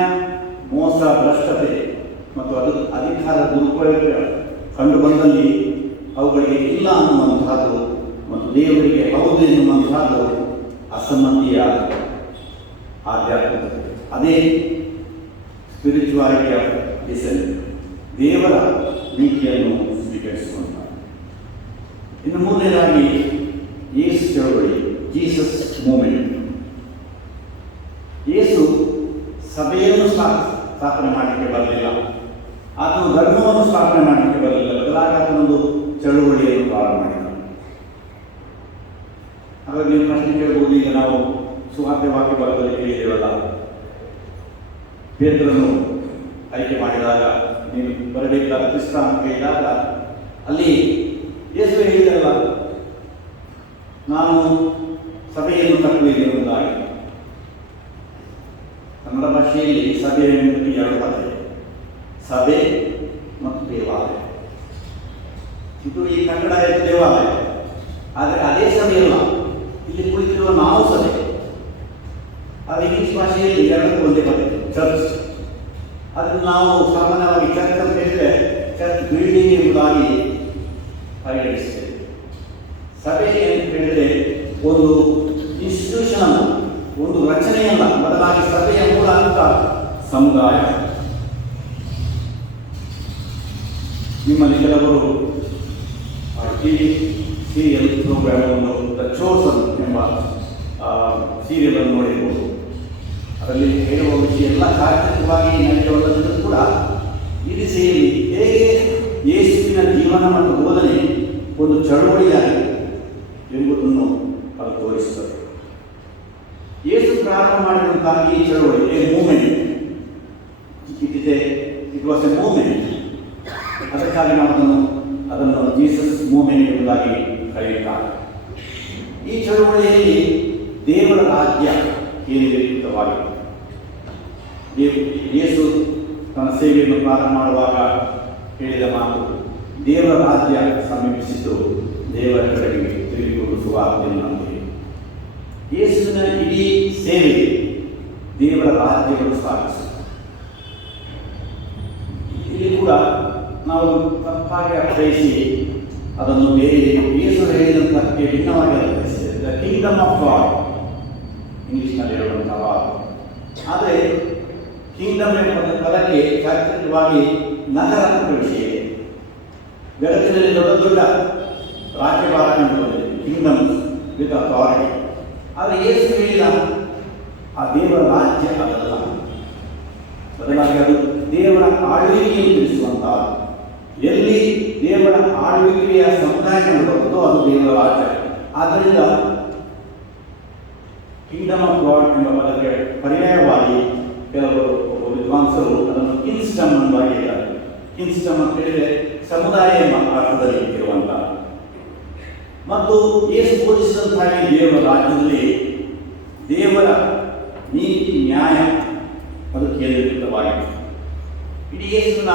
ಮೋಸ, ಭ್ರಷ್ಟತೆ ಮತ್ತು ಅಧಿಕಾರ ದುರುಪಯೋಗ ಕಂಡು ಬಂದಲ್ಲಿ ಅವುಗಳಿಗೆ ಇಲ್ಲ ಅನ್ನುವಂತಹದ್ದು ಮತ್ತು ದೇವರಿಗೆ ಹೌದು ಎನ್ನುವಂತಹದ್ದು ಅಸಮ್ಮತಿಯ ಆಧ್ಯಾತ್ಮಿಕತೆ. ಅದೇ ಸ್ಪಿರಿಚುವಾಲಿಟಿ ಆಫ್ ಡಿಸೆಂಟ್, ದೇವರ ನೀತಿಯನ್ನು ಸ್ವೀಕರಿಸುವಂಥ. ಇನ್ನು ಮೂರನೇದಾಗಿ ಯೇಸು ಚಳವಳಿ, ಜೀಸಸ್ ಮೂವ್ಮೆಂಟ್. ಯೇಸು ಸಭೆಯನ್ನು ಸ್ಥಾಪನೆ ಮಾಡಲಿಕ್ಕೆ ಬರಲಿಲ್ಲ, ಆತನು ಧರ್ಮವನ್ನು ಸ್ಥಾಪನೆ ಮಾಡಲಿಕ್ಕೆ ಬರಲಿಲ್ಲ, ಬದಲಾಗಿ ಆತನೊಂದು ಚಳುವಳಿಯನ್ನು ಪ್ರಾರಂಭ ಮಾಡಿದ. ಹಾಗಾಗಿ ನೀವು ಪ್ರಶ್ನೆ ಕೇಳಬಹುದು, ಈಗ ನಾವು ಸುವಾರ್ತೆ ವಾಕ್ಯ ಭಾಗದಲ್ಲಿ ಕೇಳಿದ್ದೇವಲ್ಲ, ಪೇತ್ರನು ಆಯ್ಕೆ ಮಾಡಿದಾಗ ನೀವು ಬರಬೇಕಾದ ಕ್ರಿಸ್ತ ಅಂತ ಹೇಳಿದಾಗ ಅಲ್ಲಿ ಯೇಸು ಹೇಳಿದಲ್ಲ, ನಾನು ಸಭೆಯನ್ನು ಕಟ್ಟುತ್ತೇನೆ ಎಂಬುದಾಗಿ. ಕನ್ನಡ ಭಾಷೆಯಲ್ಲಿ ಸಭೆ ಎಂಬುದು ಎರಡು ಪದ, ಸಭೆ ಮತ್ತು ದೇವಾಲಯ. ಇದು ಈ ಕನ್ನಡ ದೇವಾಲಯ, ಆದರೆ ಅದೇ ಸಭೆಯಲ್ಲ, ಇಲ್ಲಿ ಕುಳಿತಿರುವ ನಾವು ಸಭೆ. ಅದು ಇಂಗ್ಲಿಷ್ ಭಾಷೆಯಲ್ಲಿ ಎರಡಕ್ಕೂ ಒಂದೇ ಪದ, ಚರ್ಚ್. ಅದನ್ನು ನಾವು ಸಾಮಾನ್ಯವಾಗಿ ಚರ್ಚ್ ಅಂತ ಹೇಳಿದ್ರೆ ಚರ್ಚ್ ಬಿಲ್ಡಿಂಗ್ ಎಂಬುದಾಗಿ ಪರಿಗಣಿಸ್ತೇವೆ. ಸಭೆ ಅಂತ ಹೇಳಿದರೆ ಒಂದು ಇನ್ಸ್ಟಿಟ್ಯೂಷನ್ ಅಲ್ಲ, ಒಂದು ರಚನೆಯಲ್ಲ, ಬದಲಾಗಿ ಸಭೆಯ ಮೂಲ ಅಂತ ಸಮುದಾಯ. ನಿಮ್ಮಲ್ಲಿ ಕೆಲವರು ಟಿವಿ ಸೀರಿಯಲ್ ಪ್ರೋಗ್ರಾಮ್ ಅನ್ನು ದ ಚೋಸನ್ ಎಂಬ ಸೀರಿಯಲ್ ಅನ್ನು ನೋಡಿರ್ಬೋದು. ಅದರಲ್ಲಿ ಹೇಳುವ ವಿಷಯ ಎಲ್ಲ ಚಾರಿತ್ರಿಕವಾಗಿ ನಡೆಯುವುದನ್ನು ಕೂಡ ಇರಿಸಿಯಲ್ಲಿ ಹೇಗೆ ಯೇಸುವಿನ ಜೀವನ ಮತ್ತು ಬೋಧನೆ ಒಂದು ಚಳುವಳಿಯಾಗಿದೆ ಎಂಬುದನ್ನು ಅದು ತೋರಿಸುತ್ತದೆ. ಯೇಸು ಪ್ರಾರಂಭ ಮಾಡಿದಂತಹ ಈ ಚಳುವಳಿ, A movement, it was A movement. ಅದಕ್ಕಾಗಿ ನಾವು ಅದನ್ನು ಜೀಸಸ್ ಮೂವ್ಮೆಂಟ್ ಎಂಬುದಾಗಿ ಕರೆಯುತ್ತಾರೆ. ಈ ಚಳುವಳಿಯಲ್ಲಿ ದೇವರ ರಾಜ್ಯ ಕೇಂದ್ರೀಕೃತವಾಗಿದೆ. ಯೇಸು ತನ್ನ ಸೇವೆಯನ್ನು ಪ್ರಾರಂಭ ಮಾಡುವಾಗ ಹೇಳಿದ ಮಾತು, ದೇವರ ರಾಜ್ಯ ಸಮೀಪಿಸಿದ್ದು, ದೇವರ ಕಡೆಗೆ ತಿರುಗಿಕೊಂಡು ಸುವಾರ್ತೆಯನ್ನು ನಂಬಿದೆ. ಯೇಸುವಿನ ಇಡೀ ಸೇವೆ ದೇವರ ರಾಜ್ಯವನ್ನು ಸ್ಥಾಪಿಸಿದೆ. ಇಲ್ಲಿ ಕೂಡ ನಾವು ತಪ್ಪಾಗಿ ಅರ್ಥೈಸಿ ಅದನ್ನು ಬೇರೆ ಯೇಸು ಹೇಳಿದಂತೆ ಭಿನ್ನವಾಗಿ ಅರ್ಥೈಸಿದೆ. ದ ಕಿಂಗ್ಡಮ್ ಆಫ್ ಗಾಡ್ ಪದಕ್ಕೆ ಚಾರಿತ್ರಿಕವಾಗಿ ನಕಾರಾತ್ಮಕ ವಿಷಯ ಇದೆ. ಜಗತ್ತಿನಲ್ಲಿ ದೊಡ್ಡ ದೊಡ್ಡ ರಾಜ್ಯಭಾರ ಕಂಡುಕೊಂಡಿದೆ, ಕಿಂಗ್ಡಮ್ಸ್ ವಿತ್ ಅಥಾರಿಟಿ. ಆದರೆ ಯೇಸು ಹೇಳಿದ ಆ ದೇವರ ರಾಜ್ಯ ಅದಲ್ಲ, ಬದಲಾಗಿ ಅದು ದೇವರ ಆಳ್ವಿಕೆಯನ್ನು ತಿಳಿಸುವಂತಹ, ಎಲ್ಲಿ ದೇವರ ಆಳ್ವಿಕೆಯ ಸಮುದಾಯ ಕಂಡುಬರುತ್ತೋ ಅದು ದೇವರ ರಾಜ್ಯ. ಆದ್ದರಿಂದ ಕಿಂಗ್ಡಮ್ ಆಫ್ ಗಾಡ್ ಎಂಬ ಪದಕ್ಕೆ ಪರ್ಯಾಯವಾಗಿ ಕೆಲವರು ವಿದ್ವಾಂಸರು ಅದನ್ನು ಕಿಂಗ್ಸ್ಟಮ್ ಎಂಬ ಹೇಳಿದ್ದಾರೆ. ಕಿಂಗ್ಸ್ಟಮ್ ಅಂತ ಹೇಳಿದರೆ ಸಮುದಾಯ ಎಂಬ ಅರ್ಥದಲ್ಲಿ ಇರುವಂತಹ. ಮತ್ತು ಯೇಸು ಬೋಧಿಸಿದಂತಹ ಈ ದೇವರ ರಾಜ್ಯದಲ್ಲಿ ದೇವರ ನೀತಿ ನ್ಯಾಯ ಅದು ಕೇಂದ್ರೀಕೃತವಾಗಿದೆ. ಇಡೀ ಯೇಸುವಿನ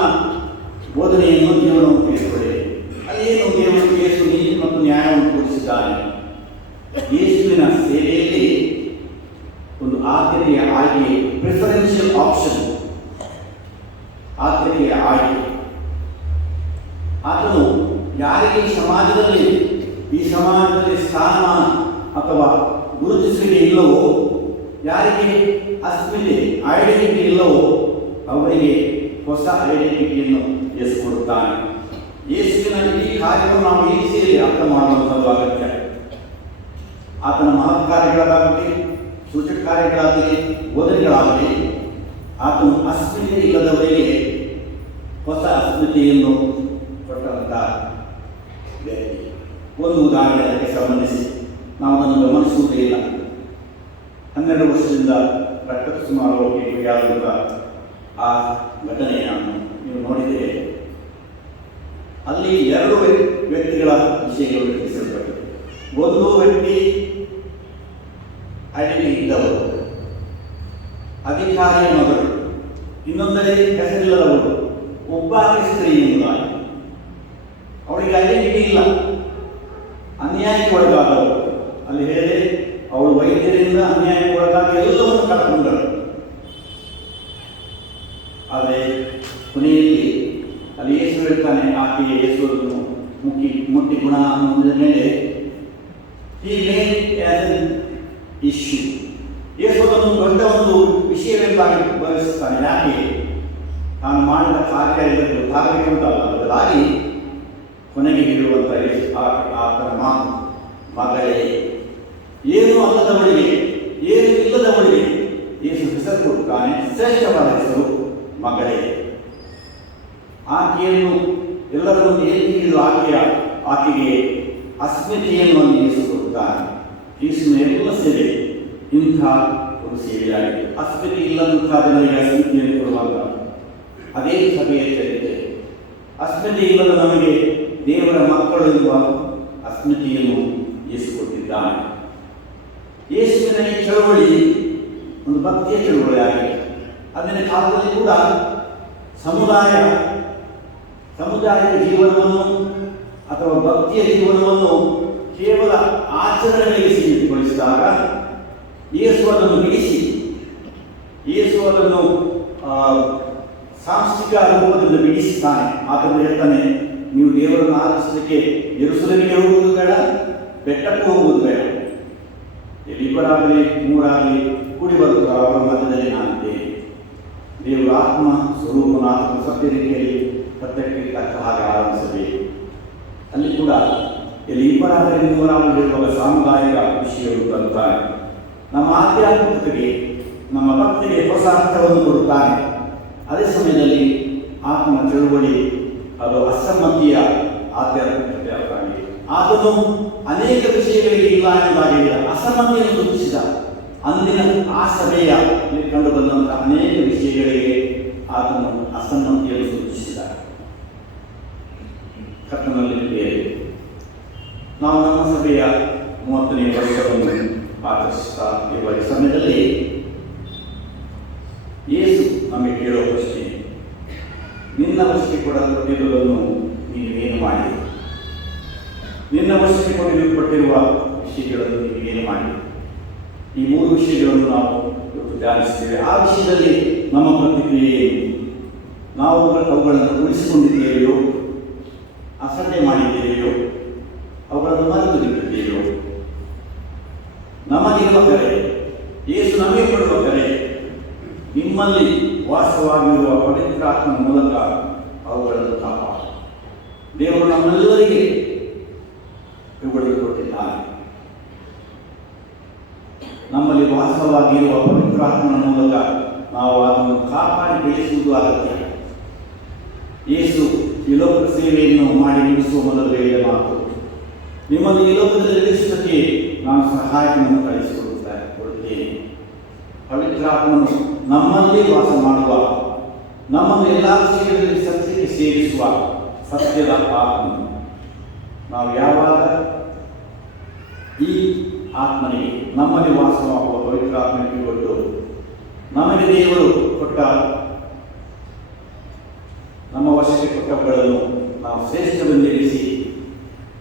ಬೋಧನೆಯನ್ನು ಜೀವನವನ್ನು ತಿಳಿಸಿಕೊಳ್ಳಿ. ಅದೇನು ದೇವರು ಯೇಸು ನೀತಿ ಮತ್ತು ನ್ಯಾಯವನ್ನು ಬೋಧಿಸಿದ್ದಾನೆ. ಯೇಸುವಿನ ಸೇವೆಯಲ್ಲಿ ಒಂದು ಆದ್ಯತೆಯ ಆಯ್ಕೆ, ಪ್ರಿಫರೆನ್ಷಿಯಲ್ ಆಪ್ಷನ್, ಆದ್ಯತೆಯ ಆಯ್ಕೆ. ಆತನು ಯಾರಿಗೆ ಈ ಸಮಾಜದಲ್ಲಿ ಸ್ಥಾನಮಾನ ಅಥವಾ ಗುರುತಿಸುವಿಕೆ ಇಲ್ಲವೋ, ಯಾರಿಗೆ ಅಸ್ಮಿತೆ ಐಡೆಂಟಿಟಿ ಇಲ್ಲವೋ ಅವರಿಗೆ ಹೊಸ ಐಡೆಂಟಿಟಿಯನ್ನು ಕೊಡುತ್ತಾನೆ. ಯೇಸುವಿನ ಈ ಕಾರ್ಯವನ್ನು ನಾವು ಈ ರೀತಿಯಲ್ಲಿ ಅರ್ಥ ಮಾಡುವಂಥದ್ದು ಅಗತ್ಯ. ಆತನ ಮಹತ್ ಕಾರ್ಯಗಳಾಗಲಿ, ಸೂಚಕ ಕಾರ್ಯಗಳಾಗಲಿ, ಬೋಧನೆಗಳಾಗಲಿ, ಆತನು ಅಸ್ಮಿತೆ ಇಲ್ಲದವರಿಗೆ ಹೊಸ ಅಸ್ಮಿತೆಯನ್ನು ಕೊಟ್ಟಂಥ ವ್ಯಕ್ತಿ. ಒಂದು ಉದಾಹರಣೆ ಅದಕ್ಕೆ ಸಂಬಂಧಿಸಿ ನಾವು ಅದನ್ನು ಗಮನಿಸುವುದೇ ಇಲ್ಲ. 12 ವರ್ಷದಿಂದ ರಕ್ತದ ಸುಮಾರು ಗುರಿಯಾದಂಥ ಆ ಘಟನೆಯನ್ನು ನೀವು ನೋಡಿದರೆ ಅಲ್ಲಿ 2 ವ್ಯಕ್ತಿಗಳ ವಿಷಯಗಳು ತಿಳಿಸಲ್ಪಟ್ಟಿದೆ. ಒಂದು ವ್ಯಕ್ತಿ ಐಡೆಂಟಿಟಿ ಇದ್ದವರು, ಅಧಿಕಾರಿಯ ಮಗಳು, ಇನ್ನೊಂದರಲ್ಲಿ ಹೆಸರಿಲ್ಲದವರು, ಒಬ್ಬ ಸ್ತ್ರೀ ಎಂಬುದಾಗಿ. ಅವಳಿಗೆ ಐಡೆಂಟಿಟಿ ಇಲ್ಲ, ಅನ್ಯಾಯಕ್ಕೆ ಒಳಗಾದವರು. ಅಲ್ಲಿ ಹೇಳಿದೆ ಅವಳು ವೈದ್ಯರಿಂದ ಅನ್ಯಾಯಕ್ಕೆ ಒಳಗಾಗಿ ಎಲ್ಲವನ್ನು ಕಳ್ಕೊಂಡರು. ಆದರೆ ಕೊನೆಯಲ್ಲಿ ಅಲ್ಲಿ ಯೇಸು ಹೇಳ್ತಾನೆ, ಆಕೆಯ ಯೇಸುವನ್ನು ಮುಟ್ಟಿ ಗುಣ ಹೊಂದಿದ ಮೇಲೆ ಈ ಮೇನ್ ಆಸ್ ಎನ್ ಇಶ್ಯೂ. ಯೇಸು ಅದನ್ನು ದೊಡ್ಡ ಒಂದು ವಿಷಯವೆಂದಾಗಿ ಭಾವಿಸುತ್ತಾನೆ. ಯಾಕೆ? ನಾನು ಮಾಡಿದ ಕಾರ್ಯ ಉಂಟಲ್ಲ, ಬದಲಾಗಿ ಕೊನೆಗೆ ಹೇಳುವಂಥ ಆತನ ಮಾತು, ಮಗಳೇ, ಏನು ಅಲ್ಲದವಳಿಗೆ, ಏನು ಇಲ್ಲದವಳಿಗೆ ಯೇಸು ಹೆಸರು ಕೊಡುತ್ತಾನೆ. ಶ್ರೇಷ್ಠವಾದ ಹೆಸರು ಮಗಳೇ. ಆಕೆಯನ್ನು ಎಲ್ಲರನ್ನು ಎಲ್ಲಿ ಆಕೆಗೆ ಅಸ್ಮಿತೆಯನ್ನು ಯೇಸು ಕೊಡುತ್ತಾನೆ. ಯೇಸುವಿನ ಎಲ್ಲ ಸೇವೆ ಇಂಥ ಒಂದು ಸೇವೆಯಾಗಿದೆ. ಅಸ್ಮಿತೆ ಇಲ್ಲದಂಥ ಜನರಿಗೆ ಅಸ್ಮಿತೆಯನ್ನು ಕೊಡುವಾಗ ಅದೇ ಸಭೆಯ ಚರಿತ್ರೆ. ಅಸ್ಮಿತೆ ಇಲ್ಲದ ನಮಗೆ ದೇವರ ಮಕ್ಕಳು ಎಂಬ ಅಸ್ಮಿತೆಯನ್ನು ಯೇಸು ಕೊಟ್ಟಿದ್ದಾನೆ. ಯೇಸುವಿನ ಈ ಚಳವಳಿ ಒಂದು ಭಕ್ತಿಯ ಚಳವಳಿ ಆಗಿದೆ. ಅದರ ಕಾಲದಲ್ಲಿ ಕೂಡ ಸಮುದಾಯದ ಜೀವನವನ್ನು ಅಥವಾ ಭಕ್ತಿಯ ಜೀವನವನ್ನು ಕೇವಲ ಆಚರಣೆಗಳಿಗೆ ಸೀಮಿತಗೊಳಿಸಿದಾಗ ಯೇಸು ಅದನ್ನು ಬಿಡಿಸಿ, ಯೇಸು ಅದನ್ನು ಸಾಂಸ್ಥಿಕ ರೂಪದಿಂದ ಬಿಡಿಸುತ್ತಾನೆ. ಆತನು ಹೇಳ್ತಾನೆ, ನೀವು ದೇವರನ್ನು ಆರಾಧಿಸಲಿಕ್ಕೆ ಯೆರೂಸಲೇಮಿಗೆ ಹೋಗುವುದು ಬೇಡ, ಬೆಟ್ಟಕ್ಕೂ ಹೋಗುವುದು ಬೇಡ. ಎಲ್ಲಿಬ್ಬರಾಗಲಿ 3 ಕೂಡಿ ಬರುತ್ತಾರೆ, ಅವರ ಮಧ್ಯದಲ್ಲಿ ನಾನಿದ್ದೇನೆ. ದೇವರ ಆತ್ಮ ಸ್ವರೂಪನ ಆತ್ಮ ಸತ್ಯ ರೀತಿಯಲ್ಲಿ ಸತ್ಯಕ್ಕೆ ತಕ್ಕ ಹಾಗೆ ಆರಂಭಿಸಬೇಕು. ಅಲ್ಲಿ ಕೂಡ ಎಲ್ಲಿ 2 ಹೇಳುವಾಗ ಸಾಮುದಾಯಿಕ ವಿಷಯಗಳು ಬರುತ್ತಾನೆ. ನಮ್ಮ ಆಧ್ಯಾತ್ಮಿಕತೆಗೆ, ನಮ್ಮ ಭಕ್ತಿಗೆ ಹೊಸ ಅರ್ಥವನ್ನು ಕೊಡುತ್ತಾನೆ. ಅದೇ ಸಮಯದಲ್ಲಿ ಆತ್ಮನ ಚಳುವಳಿ ಅದು ಅಸಮ್ಮತಿಯ ಆಧ್ಯಾತ್ಮಿಕತೆ ಆಗಿದೆ. ಆತನು ಅನೇಕ ವಿಷಯಗಳಿಗೆ ಇಲ್ಲ ಎಂಬಾಗಿದೆ ಅಸಮ್ಮತಿಯನ್ನು ಸೂಚಿಸಿದ. ಅಂದಿನ ಆ ಸಭೆಯಲ್ಲಿ ಕಂಡು ಬಂದಂತಹ ಅನೇಕ ವಿಷಯಗಳಿಗೆ ಆತನು ಅಸಮ್ಮತಿಯನ್ನು ಸೂಚಿಸಿದ. ಕರ್ತನಲ್ಲಿ ನಾವು ನಮ್ಮ ಸಭೆಯ 30ನೇ ವರ್ಷವನ್ನು ಆಚರಿಸುತ್ತಾ ಇರುವ ಈ ಸಮಯದಲ್ಲಿ ಯೇಸು ನಮಗೆ ಕೇಳುವ ಪ್ರಶ್ನೆ, ನಿನ್ನ ವಶಕ್ಕೆ ಕೊಡಲ್ಪಟ್ಟಿರುವುದನ್ನು ನೀನು ಏನು ಮಾಡಿ? ನಿನ್ನ ವಶಕ್ಕೆ ಕೊಟ್ಟಿರುವ ವಿಷಯಗಳನ್ನು ನೀವು ಏನು ಮಾಡಿ? ಈ 3 ವಿಷಯಗಳನ್ನು ನಾವು ಧ್ಯಾನಿಸ್ತೇವೆ. ಆ ವಿಷಯದಲ್ಲಿ ನಮ್ಮ ಪ್ರತಿಕ್ರಿಯೆ, ನಾವು ಅವುಗಳನ್ನು ಉಳಿಸಿಕೊಂಡಿದ್ದೇವೆಯೋ, ಅಸಡ್ಡೆ ಮಾಡಿದ್ದೇವೆಯೋ, ಅವುಗಳನ್ನು ಮರೆತು ಬಿಟ್ಟಿದ್ದೇವೆಯೋ? ನಮಗಿರುವ ಕರೆ, ಯೇಸು ನಮಗೆ ಕೊಡುವ ಕರೆ, ನಿಮ್ಮಲ್ಲಿ ವಾಸವಾಗಿರುವ ಪವಿತ್ರಾತ್ಮನ ಮೂಲಕ ಅವುಗಳನ್ನು ಕಾಪಾಡಿ. ದೇವರು ನಮ್ಮೆಲ್ಲರಿಗೆ ಇವುಗಳನ್ನು ಕೊಟ್ಟಿದ್ದಾನೆ. ನಮ್ಮಲ್ಲಿ ವಾಸವಾಗಿರುವ ಪವಿತ್ರಾತ್ಮನ ಮೂಲಕ ನಾವು ಅದನ್ನು ಕಾಪಾಡಿ ಬೆಳೆಸುವುದು ಅಗತ್ಯ. ಯೇಸು ಈ ಲೋಕ ಸೇವೆಯನ್ನು ಮಾಡಿ ಮುಗಿಸುವ ಮೊದಲು ಹೇಳಿದ ಮಾತು, ನಿಮ್ಮಲ್ಲಿ ಈ ಲೋಕದಲ್ಲಿ ನಡೆಸುವುದಕ್ಕೆ ನಾನು ಸಹಾಯಕನನ್ನು ಕಳಿಸಿಕೊಡುತ್ತೇನೆ. ಪವಿತ್ರಾತ್ಮನು ನಮ್ಮಲ್ಲಿ ವಾಸ ಮಾಡುವ, ನಮ್ಮನ್ನು ಎಲ್ಲ ವಿಷಯಗಳಲ್ಲಿ ಸತ್ಯಕ್ಕೆ ಸೇರಿಸುವ ಸತ್ಯದ ಆತ್ಮನು. ನಾವು ಯಾವಾಗ ಈ ಆತ್ಮನಿಗೆ ನಮ್ಮಲ್ಲಿ ವಾಸವಾಗುವ ಪವಿತ್ರಾತ್ಮನಿಗೆ ಕೊಟ್ಟು ನಮಗೆ ದೇವರು ಕೊಟ್ಟ ನಮ್ಮ ವಶಕ್ಕೆ ಕೊಟ್ಟವುಗಳನ್ನು ನಾವು ಶ್ರೇಷ್ಠವೆಂದೆನಿಸಿ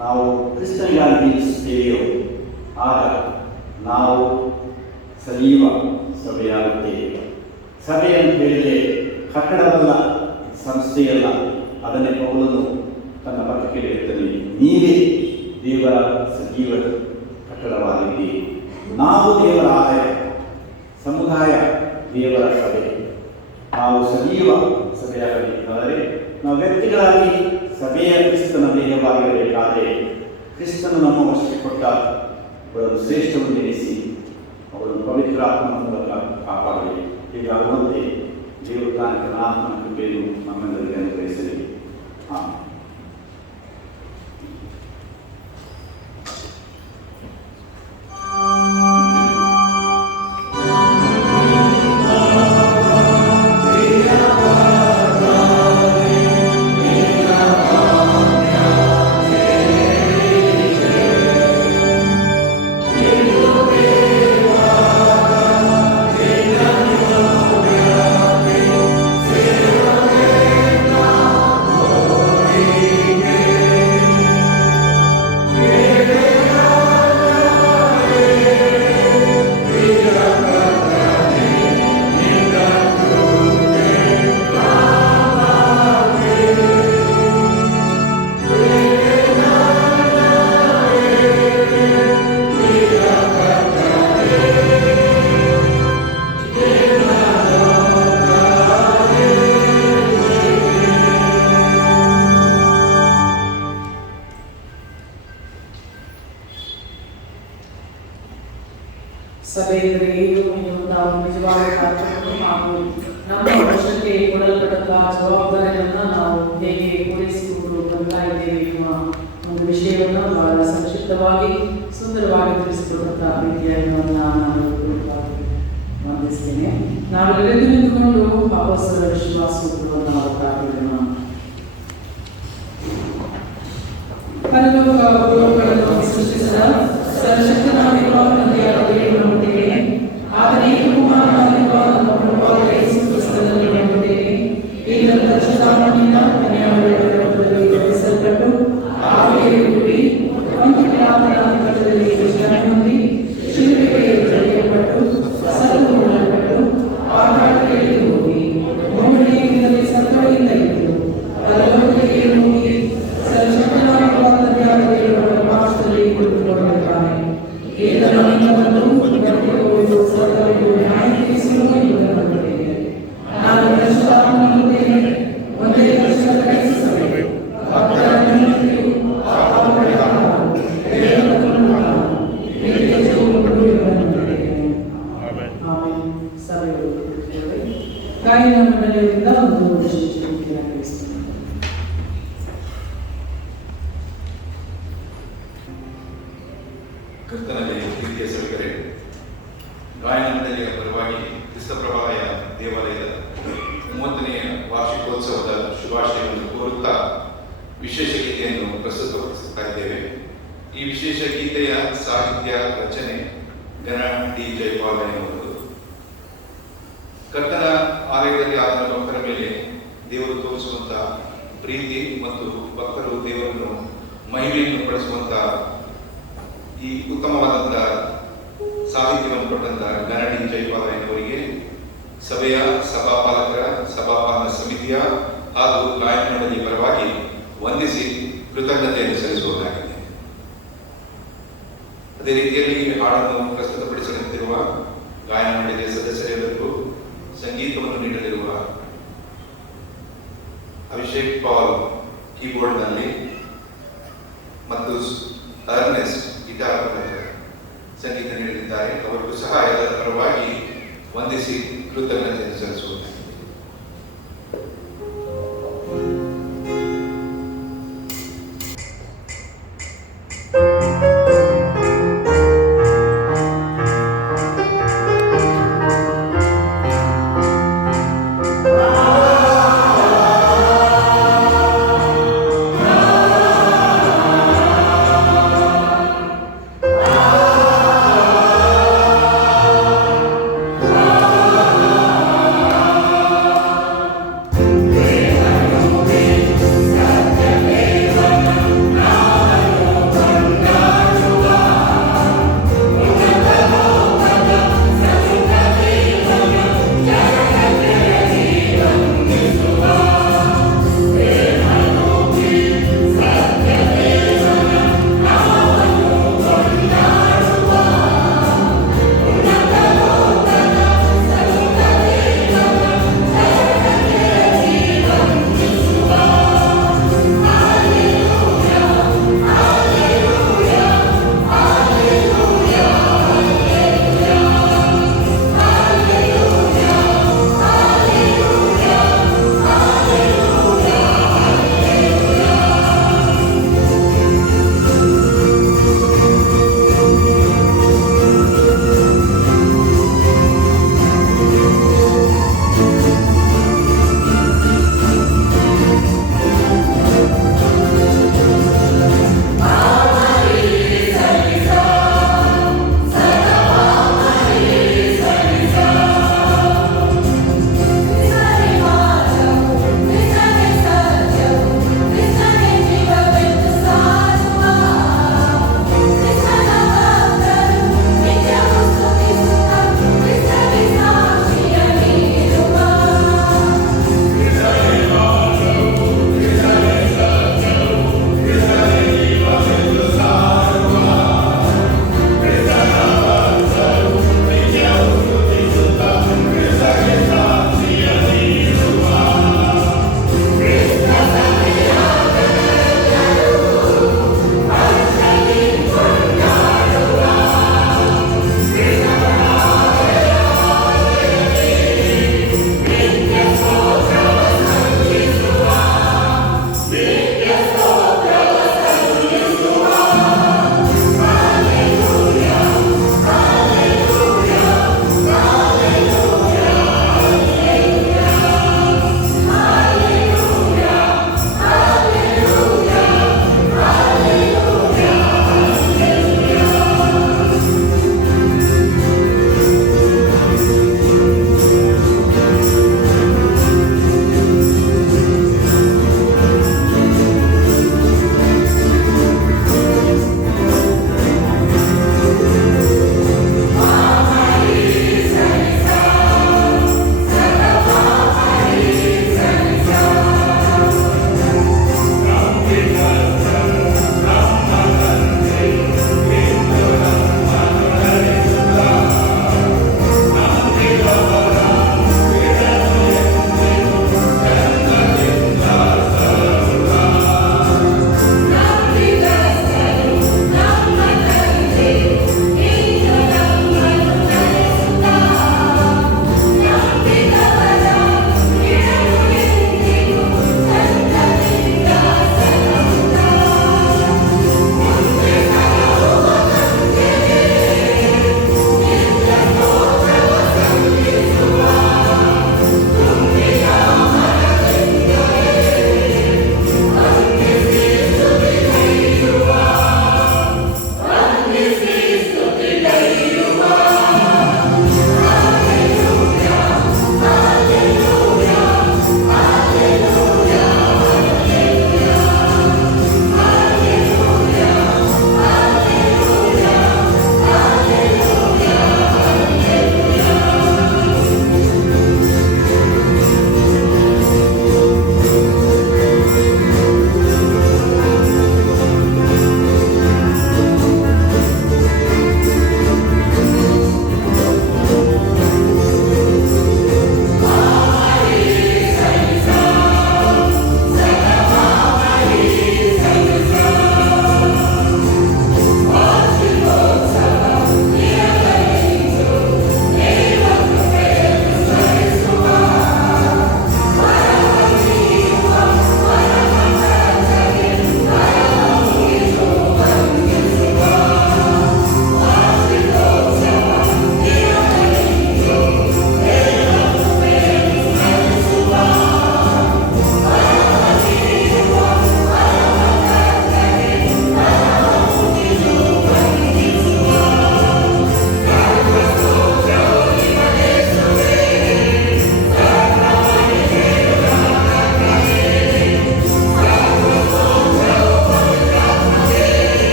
ನಾವು ಕ್ರಿಸ್ತನಿಗಾಗಿ ಜೀವಿಸುತ್ತೇವೆಯೋ ಆಗ ನಾವು ಸಜೀವ ಸಭೆಯಾಗುತ್ತೇವೆ. ಸಭೆ ಅಂತ ಹೇಳಿದರೆ ಕಟ್ಟಡವಲ್ಲ, ಸಂಸ್ಥೆಯಲ್ಲ. ಅದನ್ನೇ ಪೌಲನು ತನ್ನ ಪತ್ರಿಕೆಯಲ್ಲಿ ಹೇಳ್ತಾನೆ, ನೀವೇ ದೇವರ ಸಜೀವ ಕಟ್ಟಡವಾಗಿದ್ದೀರಿ. ನಾವು ದೇವರ ಆಲಯ, ಸಮುದಾಯ ದೇವರ ಸಭೆ. ನಾವು ಸಜೀವ ಸಭೆಯಾಗಬೇಕಾದರೆ ನಾವು ವ್ಯಕ್ತಿಗಳಾಗಿ ಸಭೆಯ ಕ್ರಿಸ್ತನ ದೇಹವಾಗಿರಬೇಕಾದರೆ ಕ್ರಿಸ್ತನು ನಮ್ಮ ವಶಕ್ಕೆ ಕೊಟ್ಟ ಅವರನ್ನು ಶ್ರೇಷ್ಠವೆಂದೆನಿಸಿ ಅವರನ್ನು ಪವಿತ್ರ ಆತ್ಮನ ಮೂಲಕ ಕಾಪಾಡಬೇಕು. ಹೀಗಾಗುವಂತೆ ದೇವರು ತಾನ ಆತ್ಮನ ಕೃಪೆಯನ್ನು ನಮ್ಮೆಲ್ಲರಿಗೆ ಅನುಗ್ರಹಿಸಲಿ. ಆಮೇಲೆ ಸಭೆಯಲ್ಲಿ ನಾವು ನಿಜವಾದ ಕಾರ್ಯಕ್ರಮ ಹಾಗೂ ನಮ್ಮ ವರ್ಷಕ್ಕೆ ಕೊಡಲ್ಪಟ್ಟ ಜವಾಬ್ದಾರಿಯನ್ನು ನಾವು ಹೇಗೆ ಪೂರೈಸಿಕೊಂಡು ಬರ್ತಾ ಇದ್ದೇವೆ ಎನ್ನುವ ಒಂದು ವಿಷಯವನ್ನು ಬಹಳ ಸಂಕ್ಷಿಪ್ತವಾಗಿ ಸುಂದರವಾಗಿ ತಿಳಿಸಿಕೊಡುವಂಥ ರೀತಿಯನ್ನು ನಾನು ವಂದಿಸ್ತೇನೆ. ನಾವೆಲ್ಲರೂ ನಿಂತುಕೊಂಡು ಅಪೊಸ್ತಲರ ವಿಶ್ವಾಸವನ್ನು ನಾವು ಪ್ರಾರ್ಥಿಸೋಣ. ಪರಲೋಕ ಭೂಲೋಕಗಳನ್ನು ಸೃಷ್ಟಿಸಿದ ಸರ್ವಶಕ್ತನಾಗಿರುವ ತಂದೆಯಾದ ದೇವರನ್ನು ನಂಬುತ್ತೇನೆ. ಆತನ ಏಕಕುಮಾರನಾಗಿರುವ ನಮ್ಮ ಪ್ರಭುವಾದ ಯೇಸು ಕ್ರಿಸ್ತನನ್ನು ನಂಬುತ್ತೇನೆ. ಈಗಲೂ ಪರಿಶುದ್ಧಾತ್ಮನಿಂದ ಕನ್ಯಾಮರಿಯದಲ್ಲಿ ಜನಿಸಲ್ಪಟ್ಟು ಆಕೆಯಲ್ಲಿ ಹುಟ್ಟಿ ಪಂಚ ಪಿಲಾತನ ಅಧಿಕಾರದಲ್ಲಿ ಜನ್ಮ ಹೊಂದಿ ಶಿಲುಬೆಗೆ ಜಡಿಯಲ್ಪಟ್ಟು ಸತ್ತು ಹೂಳಲ್ಪಟ್ಟು ಪಾತಾಳಕ್ಕೆ ಇಳಿದು ಹೋಗಿ ಮೂರನೆಯ ಸತ್ತವರಿಂದ ಇದ್ದು ಪರಲೋಕಕ್ಕೆ ಹೋಗಿ ಸರ್ವಶಕ್ತನಾಗಿರುವ ತಂದೆಯಾದ ದೇವರ ಪಾರ್ಶ್ವದಲ್ಲಿ ಕುಳಿತುಕೊಂಡಿದ್ದಾನೆ. ಈತನಿಂದ ಬಂದು ಬದುಕುವುದು ಸ್ವರ್ಗವಿದ್ದು ನ್ಯಾಯ ತೀರಿಸುವ ಇವರನ್ನು ನಂಬುತ್ತೇನೆ. ನಾನು ಪರಿಶುದ್ಧಾತ್ಮನನ್ನು ನಂಬುತ್ತೇನೆ. ಒಂದೇ ಪರಿಶುದ್ಧ ಕ್ರೈಸ್ತಸಭೆ, ಭಕ್ತರ ವಿನಂತಿಯು, ಪಾಪಗಳ ಪರಿಹಾರ, ದೇವರ ನಿತ್ಯ ಜೀವವನ್ನು ಇವರನ್ನು ನಂಬುತ್ತೇನೆ. ಆಮೆನ್. ಸಭೆಗಳು ಗಾಯನ ಮಂಡಳಿಯಿಂದ ಒಂದು ವಿಶೇಷ ಕ್ರಿಸ್ತನು ಕರ್ತನಲ್ಲಿ ಪ್ರೀತಿಯ ಸಭೆಗಳೇ, ಗಾಯನ ಮಂಡಳಿಯ ಪರವಾಗಿ ಕ್ರಿಸ್ತಪ್ರಭಾಯ ದೇವಾಲಯದ 30ನೇ ವಾರ್ಷಿಕೋತ್ಸವದ ಶುಭಾಶಯವನ್ನು ಕೋರುತ್ತಾ ವಿಶೇಷ ಗೀತೆಯನ್ನು ಪ್ರಸ್ತುತಪಡಿಸುತ್ತಾ ಇದ್ದೇವೆ. ಈ ವಿಶೇಷ ಗೀತೆಯ ಸಾಹಿತ್ಯ ರಚನೆ ಗಣ ಡಿ ಜೈಪಾಲ್ ಎನ್ನುವುದು. ಕರ್ತನ ಆಲಯದಲ್ಲಿ ಆತನ ಭಕ್ತರ ಮೇಲೆ ದೇವರು ತೋರಿಸುವಂಥ ಪ್ರೀತಿ ಮತ್ತು ಭಕ್ತರು ದೇವರನ್ನು ಮಹಿಮೆಯನ್ನು ಪಡಿಸುವಂಥ ಈ ಉತ್ತಮವಾದಂಥ ಸಾಹಿತ್ಯವನ್ನು ಕೊಟ್ಟಂಥ ಗಣ ಡಿ ಜೈಪಾಲ್ ಎನ್ನುವರಿಗೆ ಸಭೆಯ ಸಭಾಪಾಲಕರ, ಸಭಾಪಾಲನ ಸಮಿತಿಯ ಹಾಗೂ ಗಾಯನ ಮಂಡಳಿ ಪರವಾಗಿ ವಂದಿಸಿ ಕೃತಜ್ಞತೆಯನ್ನು ಸಲ್ಲಿಸುವುದಾಗಿದೆ. ಅದೇ ರೀತಿಯಲ್ಲಿ ಹಾಡನ್ನು ಪ್ರಸ್ತುತಪಡಿಸಲಿರುವ ಗಾಯನ ಮಂಡಳಿಯ ಸದಸ್ಯರೆಲ್ಲರಿಗೂ ಸಂಗೀತವನ್ನು ನೀಡಲಿರುವ ಅಭಿಷೇಕ್ ಪಾಲ್ ಕೀಬೋರ್ಡ್ನಲ್ಲಿ ಮತ್ತು ಅರ್ನೆಸ್ಟ್ ಗಿಟಾರ್ ಸಂಗೀತ ನೀಡಲಿದ್ದಾರೆ. ಅವರಿಗೂ ಸಹ ಎಲ್ಲರ ಪರವಾಗಿ ವಂದಿಸಿ ಕೃತಜ್ಞತೆ ಸಲ್ಲಿಸುವುದು. Amen.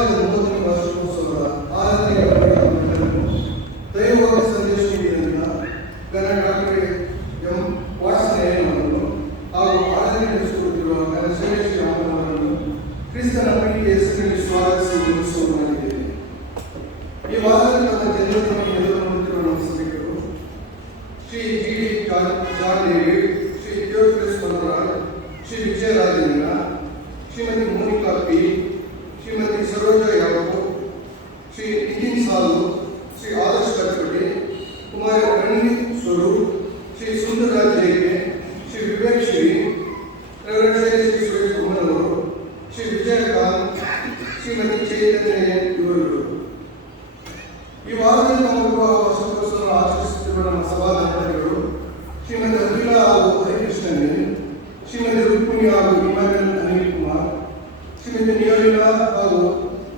ದೇವಾಲಯದ 30ನೇ ವಾರ್ಷಿಕೋತ್ಸವದ ಆರಾಧನೆಯ ದೈವವಾಕ್ಯ ಸಂದೇಶ ನೀಡಿದ ಡಾಕ್ಟರ್ ಎಂ ವಾತ್ಸಲ್ಯನವರನ್ನು ಹಾಗೂ ಆರಾಧನೆ ನಡೆಸಿಕೊಡುತ್ತಿರುವ ಶ್ರೇಷ್ಠ ಅವರನ್ನು ಕ್ರಿಸ್ತನ ಪ್ರೀತಿಯ ಹೆಸರಿನಲ್ಲಿ ಸ್ವಾಗತಿಸಿ ಮುಗಿಸುವವರಾಗಿದ್ದೇವೆ. ಈ ವಾರದಲ್ಲಿ ತಮ್ಮ ಜನ್ಮದಿನವನ್ನು ಎದುರುಗೊಳ್ಳುತ್ತಿರುವ ನಮ್ಮ ಸಭಿಕರು Shri G D John David, Shri Theophilus Manoraj, Shri Vijaya Rajendra, Shrimati Monica P, Shrimati Saroja Yadav, Shri Nitin Salu, Shri Adarsh ಕರ್ಕಟೆ, Kumara Randeep Swaroop, Shri Sundararaj ಜೈಗೆ, Shri Vivek Shri, Shri Suresh Kumar ಅವರು, ಶ್ರೀ ವಿಜಯಕಾಂತ್, ಶ್ರೀಮತಿ ಚೈತನ್ಯ ಇವರು. ಈ ವಾರದಲ್ಲಿ ನಮ್ಮ ವಿವಾಹ ವಾರ್ಷಿಕೋತ್ಸವ ಆಚರಿಸುತ್ತಿರುವ ನಮ್ಮ ಸಭಾದಂಪತಿಗಳು ಶ್ರೀಮತಿ ಅಖಿಲ ಹಾಗೂ ಹರಿಕೃಷ್ಣನ್, ಶ್ರೀಮತಿ ರುಕ್ಮಿಣಿ ಹಾಗೂ ಇಮಾನುಯಲ್ ಅನಿಲ್ ಕುಮಾರ್, ಶ್ರೀಮತಿ ನಿಯೋಲಿನಾ ಹಾಗೂ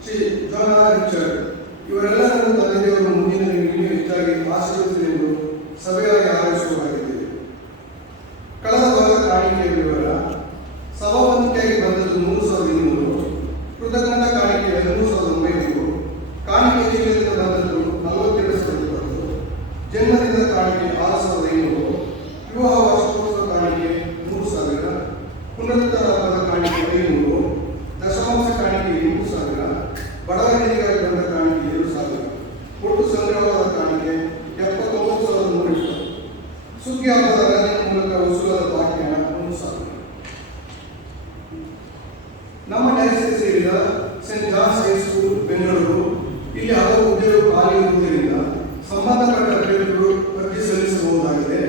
ಶ್ರೀ ಜೋನಾ ರಿಚರ್ಡ್ ಇವರೆಲ್ಲ ನನ್ನ ತಂದೆಯವರು ಮುಂದಿನ ಇನ್ನೂ ಹೆಚ್ಚಾಗಿ ಆಶೀರ್ವದಿಸಲೆಂದು ಸಭೆಯಾಗಿ ಆರಂಭಿಸುವಾಗಿದೆ. ಕಳೆದ ವಾರದ ಕಾಣಿಕೆಯ ವಿವರ: ಸಭಾವಂತಿಕೆಯಾಗಿ ಬಂದದ್ದು 3,200, ಕೃತಜ್ಞತಾ ಕಾಣಿಕೆ 3,900, ಕಾಣಿಕೆ ಚೀಲದಿಂದ ಬಂದದ್ದು 42,020, ಜನ್ಮದಿನದ ಕಾಣಿಕೆ 6,500, ವಿವಾಹ ವಾರ್ಷಿಕೋತ್ಸವ ಕಾಣಿಕೆ 3,000, ಪುನರುತ್ಥಾನ ಹಬ್ಬದ ಕಾಣಿಕೆ 500, ದಶಮಾಂಶ ಕಾಣಿಕೆ 8,000, ಬಡವರಿಗಾಗಿ ಬಂದ ಕಾಣಿಕೆ 7,000, ಒಟ್ಟು ಸಂಗ್ರಹವಾದ ಕಾಣಿಕೆ 79,120, ಸುಗ್ಗಿ ಹಬ್ಬದ ಅರಣ್ಯ ಮೂಲಕ ವಸೂಲಾದ ಬಾಕಿ ಹಣ 1,000. ನಮ್ಮ ಡಯಾಸಿಸ್ ಸೇರಿದ ಸೆಂಟ್ ಜಾನ್ಸ್ ಹೈಸ್ಕೂಲ್ ಬೆಂಗಳೂರು ಇಲ್ಲಿ ಹಲವು ಹುದ್ದೆಗಳು ಖಾಲಿ ಇರುವುದರಿಂದ ಸಂಬಂಧಪಟ್ಟ ಅಭ್ಯರ್ಥಿಗಳು ಅರ್ಜಿ ಸಲ್ಲಿಸಬಹುದಾಗಿದೆ.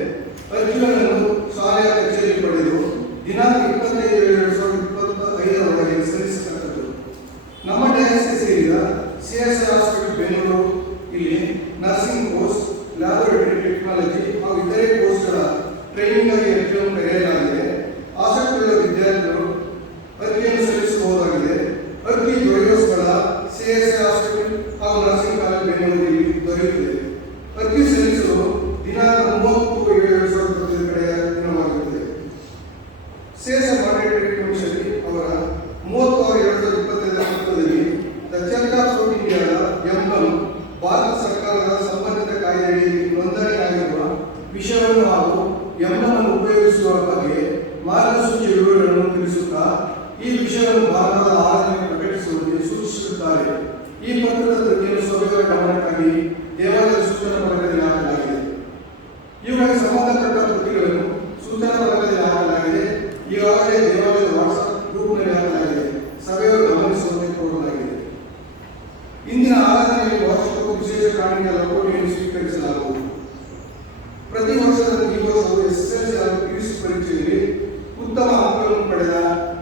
ಅರ್ಜಿಗಳನ್ನು ಶಾಲೆಯ ಕಚೇರಿ ಪಡೆದು ದಿನಾಂಕ 25/7/2025 ಸಲ್ಲಿಸತಕ್ಕದ್ದು. ನಮ್ಮ ಡಯಾಸಿಸ್ ಸೇರಿದ CSI ಹಾಸ್ಪಿಟಲ್ ಬೆಂಗಳೂರು ಇಲ್ಲಿ ನರ್ಸಿಂಗ್ ಕೋರ್ಸ್, ಲ್ಯಾಬೊರೇಟರಿ ಟೆಕ್ನಾಲಜಿ ಹಾಗೂ ಇತರೆ ಕೋರ್ಸ್ಗಳ ಟ್ರೈನಿಂಗ್ ಆಗಿ ಅರ್ಜಿಯನ್ನು ಕರೆಯಲಾಗಿದೆ. ಆಸಕ್ತಿಯುಳ್ಳ ವಿದ್ಯಾರ್ಥಿಗಳು ಅರ್ಜಿಯನ್ನು ಸಲ್ಲಿಸಬಹುದಾಗಿದೆ. ಅರ್ಜಿ ದೊರೆಯುವ ಸ್ಥಳ CSI ಹಾಸ್ಪಿಟಲ್ ಹಾಗೂ ನರ್ಸಿಂಗ್ ಕಾಲೇಜ್ ಬೆಂಗಳೂರಿಗೆ ದೊರೆಯುತ್ತದೆ. ಅರ್ಜಿ ಸಲ್ಲಿಸಲು ದಿನಾಂಕ 30/7/2025 ಕಡೆಯ ದಿನವಾಗಿರುತ್ತದೆ. CSI ಮಾನಿಟರಿ ಕಮಿಷನ್ ಅವರ 30/7/2025 ಪತ್ರದಲ್ಲಿ ದ ಚರ್ಚ್ ಆಫ್ ಸೌತ್ ಇಂಡಿಯಾದ ಎಂಬಂ ಭಾರತ ಸರ್ಕಾರದ ಸಂಬಂಧಿತ ಕಾಯ್ದೆಯಲ್ಲಿ ನೋಂದಣಿಯಾಗಿರುವ ವಿಷಯವನ್ನು ಹಾಗೂ ಎಂಬನ್ನು ಉಪಯೋಗಿಸುವ ಬಗ್ಗೆ ಮಾರ್ಗಸೂಚಿ ವಿವರಗಳನ್ನು ತಿಳಿಸುತ್ತಾ ಈ ವಿಷಯವನ್ನು ಭಾರತದ ಆರಾಧನೆ ಪ್ರಕಟಿಸುವಂತೆ ಸೂಚಿಸುತ್ತಾರೆ. ಈ ಪತ್ರದ ಪ್ರತಿಯನ್ನು ಸಭೆಗಳ ಗಮನಕ್ಕಾಗಿ ದೇವಾಲಯದ ಸೂಚನಾ ಫಲಕದಲ್ಲಿ ಹಾಕಲಾಗಿದೆ. ಇವುಗಳಿಗೆ ಸಂಬಂಧಪಟ್ಟ ಪ್ರತಿಗಳನ್ನು ಸೂಚನಾ ಫಲಕದಲ್ಲಿ ಹಾಕಲಾಗಿದೆ. ಈಗಾಗಲೇ ದೇವಾಲಯದ ವಾಟ್ಸ್ಆಪ್ ಗ್ರೂಪ್ನಲ್ಲಿ ಹಾಕಲಾಗಿದೆ. ಸಭೆಯವರು ಗಮನಿಸುವಂತೆ ಕೋರಲಾಗಿದೆ. ಇಂದಿನ ಆರಾಧನೆಯಲ್ಲಿ ವಾರ್ಷಿಕ ವಿಶೇಷ ಕಾಣಿಕೆಯ ಲಕೋಟೆಯನ್ನು ಸ್ವೀಕರಿಸಲಾಗುವುದು. ಪ್ರತಿ ವರ್ಷದಂತೆ ಈ ವರ್ಷವು SSLC ಹಾಗೂ PUC ಪರೀಕ್ಷೆಯಲ್ಲಿ ಉತ್ತಮ ಅಂಕಗಳನ್ನು ಪಡೆದ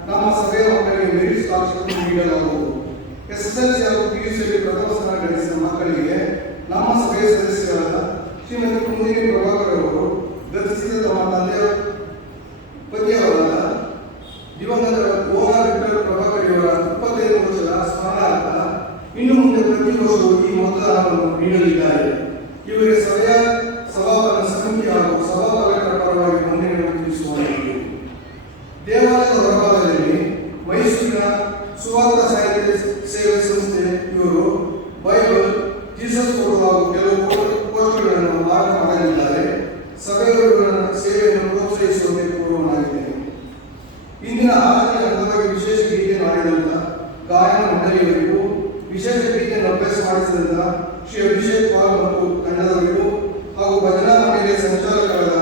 ನಮ್ಮ ಸಭೆಯ ಮಕ್ಕಳಿಗೆ ಮೆರಿಟ್ ಸ್ಕಾಲರ್ಶಿಪ್ ನೀಡಲಾಗುವುದು. SSLC ಹಾಗೂ PUCಯಲ್ಲಿ ಪ್ರಥಮ ಸ್ಥಾನ ಗಳಿಸಿದ ಮಕ್ಕಳಿಗೆ ನಮ್ಮ ಸಭೆಯ ಸದಸ್ಯರಾದ ಶ್ರೀಮತಿ ಕುಮುದಿನಿ ಪ್ರಭಾಕರ್ ಅವರು ಗತಿಸಿದ ತಮ್ಮ ತಂದೆಯ ಪತಿಯವರಾದ ದಿವಂಗತ ಓನಾ ವಿಠಲ್ ಪ್ರಭಾಕರ್ ಇವರ 25 ವರ್ಷದ ಸ್ಮರಣಾರ್ಥ ಇನ್ನು ಮುಂದೆ ಪ್ರತಿ ವರ್ಷವೂ ಈ ಮೊತ್ತದ ಹಣವನ್ನು ನೀಡಲಿದ್ದಾರೆ. ಇವರಿಗೆ ಸಭೆಯ ಸಭಾಪನ ಸಮಿತಿ ಹಾಗೂ ಸಭಾಪಾಲಕರ ಪರವಾಗಿ ವಂದನೆಗಳನ್ನು ತಿಳಿಸುವಂತೆ. ದೇವಾಲಯದ ಹೊರಭಾಗದಲ್ಲಿ ಮೈಸೂರಿನ ಸುವಾರ್ಥ ಸಾಹಿತ್ಯ ಸೇವೆ ಸಂಸ್ಥೆ ಇವರು ಬೈಬಲ್, ಜೀಸಸ್ ಫೋಟೋ ಹಾಗೂ ಕೆಲವು ಪೋಸ್ಟರ್ಗಳನ್ನು ಮಾರಾಟ ಮಾಡಲಿದ್ದಾರೆ. ಸಭೆಯವರ ಸೇವೆಯನ್ನು ಪ್ರೋತ್ಸಾಹಿಸುವಂತೆ ಕೋರುವನಾಗಿದ್ದೇನೆ. ಇಂದಿನ ಆರಾಧನೆಯ ಅಂಗವಾಗಿ ವಿಶೇಷ ಗೀತೆಯನ್ನು ಆಡಿದಂಥ ಗಾಯನ ಮಂಡಳಿಯವರಿಗೂ ವಿಶೇಷ ಗೀತೆಯನ್ನು ಅಭ್ಯಾಸ ಮಾಡಿಸಿದಂಥ ಶ್ರೀ ಅಭಿಷೇಕ್ ಪಾಲ್ ಮತ್ತು ತಂಡದವರಿಗೂ ಹಾಗೂ ಭಜನಾ ಮಂಡಳಿಯ ಸಂಚಾಲಕರಾದ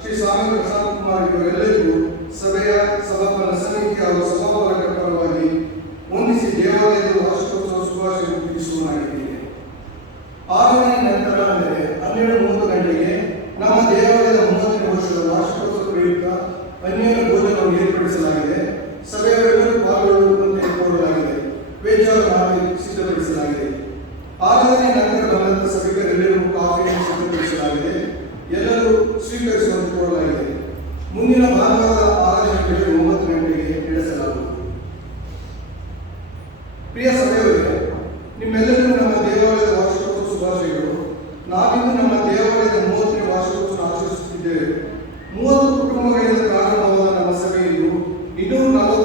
ಶ್ರೀ ಸ್ವಾಮಿ ಪ್ರಸಾದ್ ಕುಮಾರ್ ಇವರೆಲ್ಲರಿಗೂ ಸಭೆಯ ಸಭಾಪನ ಸಮಿತಿ ಹಾಗೂ ಸಭಾಪಾಲಕರ ಪರವಾಗಿ ವಂದಿಸಿ ದೇವಾಲಯದ ವಾರ್ಷಿಕೋತ್ಸವ ಶುಭಾಶಯ ತಿಳಿಸುವನಾಗಿದ್ದೇನೆ. ಆರಾಧನೆ ನಂತರ ಅಂದರೆ 12:30 ಗಂಟೆಗೆ ನಮ್ಮ ದೇವಾಲಯದ 30ನೇ ವರ್ಷದ ವಾರ್ಷಿಕೋತ್ಸವ ಪ್ರಯುಕ್ತ ಅನ್ಯೋನ್ಯ ಭೋಜನವನ್ನು ಏರ್ಪಡಿಸಲಾಗಿದೆ. ಸಭೆಯವರೆಲ್ಲರೂ ಪಾಲ್ಗೊಳ್ಳುವಂತೆ ಕೋರಲಾಗಿದೆ. ವೇಷವನ್ನು ಸಿದ್ಧಪಡಿಸಲಾಗಿದೆ. ಆರಾಧನೆ ನಂತರ ಬಂದಂಥ ಸಭಿಕರೆಲ್ಲರಿಗೂ ಕಾಫಿಯನ್ನು ಸಿದ್ಧಪಡಿಸಲಾಗಿದೆ. ಎಲ್ಲರೂ ಸ್ವೀಕರಿಸುವಂತೆ ಕೋರಲಾಗಿದೆ. ಮುಂದಿನ ಭಾನುವಾರದ ಆರಾಧನೆ ಬೆಳಗ್ಗೆ 9 ಗಂಟೆಗೆ ನಡೆಸಲಾಗುವುದು. ಪ್ರಿಯ ಸಭೆಯವರೇ, ನಿಮ್ಮೆಲ್ಲರಿಗೂ ನಮ್ಮ ದೇವಾಲಯದ ವಾರ್ಷಿಕೋತ್ಸವ ಶುಭಾಶಯಗಳು. ನಾವಿಂದು ನಮ್ಮ ದೇವಾಲಯದ 30ನೇ ವಾರ್ಷಿಕೋತ್ಸವ ಆಚರಿಸುತ್ತಿದ್ದೇವೆ. 30 ಕುಟುಂಬಗಳಿಂದ ಪ್ರಾರಂಭವಾದ ನಮ್ಮ ಸಭೆಯಿಂದ 240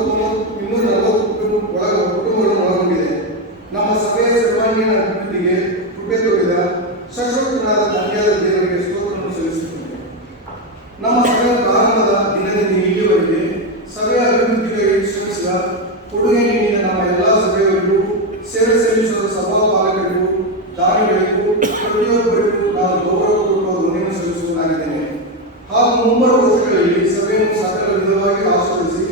ಕುಟುಂಬಗಳನ್ನು ಒಳಗೊಂಡಿದೆ. ನಮ್ಮ ಸೇವೆ ಸಲ್ಲಿಸುವ ಸಭಾಪಾಲಕರಿಗೂ ದಾನಿಗಳಿಗೂ ಪ್ರತಿಯೊಬ್ಬರಿಗೂ ನಾನು ಗೌರವಪೂರ್ವಕ ವಂದನೆ ಸಲ್ಲಿಸುವುದಾಗಿದ್ದೇನೆ. ಹಾಗೂ ಮುಂಬರುವ ವರ್ಷಗಳಲ್ಲಿ ಸಭೆಯನ್ನು ಸಕಲ ವಿಧವಾಗಿ ಆಸ್ವಾದಿಸಿ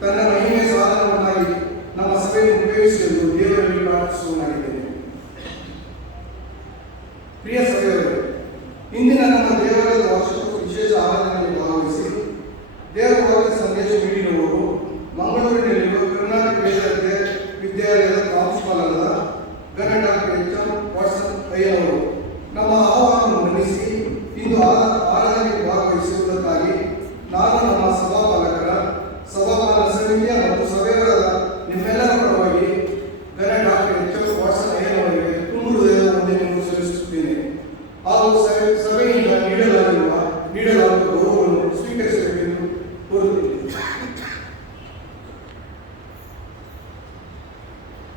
ತನ್ನ ಮಹಿಮೆಯ ಸಾಧನವನ್ನಾಗಿ ನಮ್ಮ ಸಭೆಯನ್ನು ಉಪಯೋಗಿಸಲು ದೇವರಲ್ಲಿ ಪ್ರಾರ್ಥಿಸುವುದಾಗಿದ್ದೇನೆ. ಪ್ರಿಯ ಸಭೆಯವರೇ, ಇಂದಿನ ನಮ್ಮ ದೇವಾಲಯದ ವಾರ್ಷಿಕ ವಿಶೇಷ ಆರಾಧನೆಯಲ್ಲಿ ಭಾಗವಹಿಸಿ ದೇವರ ವಾಕ್ಯ ಸಂದೇಶ ನೀಡಿರುವವರು ಮಂಗಳೂರಿನಲ್ಲಿರುವ ಕರ್ನಾಟಕ ವೇದಾಂತ ವಿದ್ಯಾಲಯದ ಪ್ರಾಂಶುಪಾಲರಾದ ಗಣ ಡಾಕ್ಟರ್ ಎಚ್.ಎಂ. ವಾಟ್ಸನ್ ಅಯ್ಯನವರು ನಮ್ಮ ಆಹ್ವಾನವನ್ನು ಮನ್ನಿಸಿ ಇಂದು ಆರಾಧನೆಗೆ ಭಾಗವಹಿಸುವುದಕ್ಕಾಗಿ ನಾನು ನಮ್ಮ ಸಭಾಪಾಲಕರ ಸಭಾಪಾಲನ ಸಮಿತಿಯ ಮತ್ತು ಸಭೆಯವರಾದ ನಿಮ್ಮೆಲ್ಲರ ಪರವಾಗಿ ಗಣ ಡಾಕ್ಟರ್ ಎಚ್.ಎಂ. ವಾಟ್ಸನ್ ಅಯ್ಯನವರಿಗೆ ತುಂಬ ಹೃದಯದ ವಂದನೆಯನ್ನು ಸಲ್ಲಿಸುತ್ತೇನೆ. ಹಾಗೂ ಸಭೆಯಿಂದ ನೀಡಲಾಗುವ ಗೌರವವನ್ನು ಸ್ವೀಕರಿಸಬೇಕೆಂದು ಕೋರುತ್ತೇನೆ.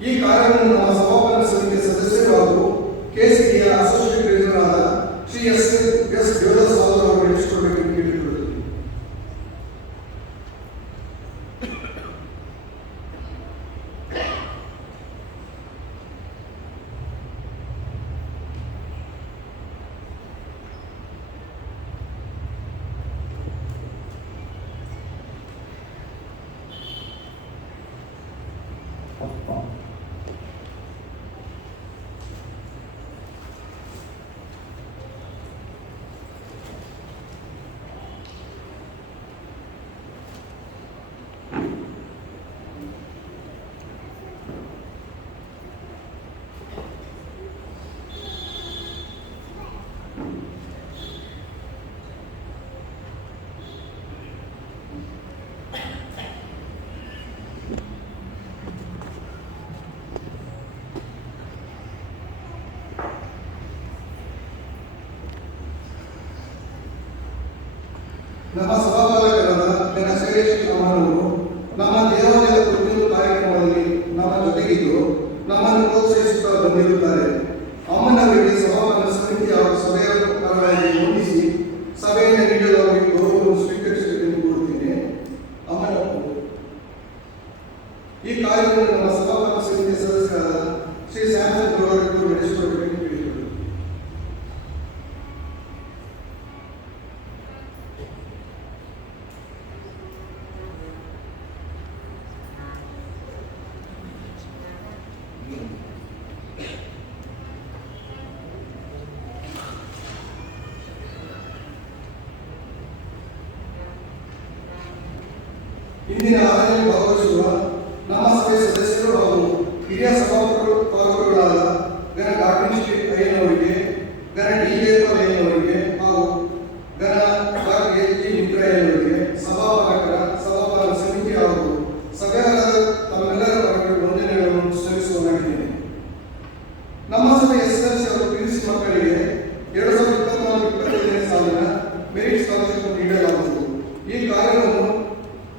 ಈ ಕಾರ್ಯವನ್ನು ನಮ್ಮ ಸಭಾಪಾಲನ ಸಮಿತಿಯ ಸದಸ್ಯರು ಹಾಗೂ ಕೆಸಿಡಿಯ ಅಸೋಸಿಯೇಟ್ ಟ್ರೆಜರರ್ ಆದ ಶ್ರೀ ಎಸ್ ದೇವದಾಸ್ ಅವರು ನಡೆಸಿಕೊಡಬೇಕೆಂದು ಕೇಳಿಕೊಳ್ಳುತ್ತೇನೆ. ನಮ್ಮ ಸಭಾಪಾಲಕರಾದ ಗಣ ಶೈಲೇಶ್ ಅಮ್ಮನವರು ನಮ್ಮ ದೇವಾಲಯದ ಪ್ರತಿಯೊಂದು ಕಾರ್ಯಕ್ರಮದಲ್ಲಿ ನಮ್ಮ ಜೊತೆಗಿದ್ದು ನಮ್ಮನ್ನು ಪ್ರೋತ್ಸಾಹಿಸುತ್ತಾ ಬಂದಿರುತ್ತಾರೆ. ಅಮ್ಮನವರಿಗೆ ಸಭಾಪಾಲನ ಸಮಿತಿ ಹಾಗೂ ಸಭೆಯ ಪರವಾಗಿ ವಂದಿಸಿ ಸಭೆಯಿಂದ ನೀಡಲಾಗುವ ಗೌರವವನ್ನು ಸ್ವೀಕರಿಸಬೇಕೆಂದು ಕೋರುತ್ತೇನೆ. ಅಮ್ಮನವರು ಈ ಕಾರ್ಯಕ್ರಮವನ್ನು ನಮ್ಮ ಸಭಾಪಾಲನ ಸಮಿತಿಯ ಸದಸ್ಯರಾದ ಶ್ರೀ ಸ್ಯಾಮ್ಸನ್ ಗೌರವರು ನಡೆಸಿಕೊಡಬೇಕೆಂದು ಕೇಳಿದರು. ಇಂದಿನ ಆರಾಧನೆಯಲ್ಲಿ ಭಾಗವಹಿಸುವ ನಮ್ಮ ಸಭೆಯ ಸದಸ್ಯರು ಹಾಗೂ ಹಿರಿಯ ಸಭಾಪಾಲಕರುಗಳಾದ ಗಣ ಡಾಕ್ಟರ್ ಅಯ್ಯನವರಿಗೆ, ಗಣ ಡಿ.ಜಯಪಾಲ್ ಅಯ್ಯನವರಿಗೆ ಹಾಗೂ ಗಣ ಡಾಕ್ಟರ್ ಎಚ್.ಜಿ. ಮಿತ್ರ ಅಯ್ಯನವರಿಗೆ ಸಭಾಪಾಲಕರ ಸಭಾಪಾಲನ ಸಮಿತಿ ಹಾಗೂ ಸಭೆಯವರಾದ ತಮ್ಮೆಲ್ಲರ ಪರವಾಗಿ ವಂದನೆಗಳನ್ನು ಸಲ್ಲಿಸುವುದಾಗಿದ್ದೇನೆ. ನಮ್ಮ ಸಭೆ ಎಸ್ಎಲ್ಸಿ ಹಾಗೂ ಪಿಯುಸಿ ಮಕ್ಕಳಿಗೆ 2024-25ನೇ ಸಾಲಿನ ಮೆರಿಟ್ ಸ್ಕಾಲರ್ಶಿಪ್ ನೀಡಲಾಗುವುದು. ಈ ಕಾರ್ಯವನ್ನು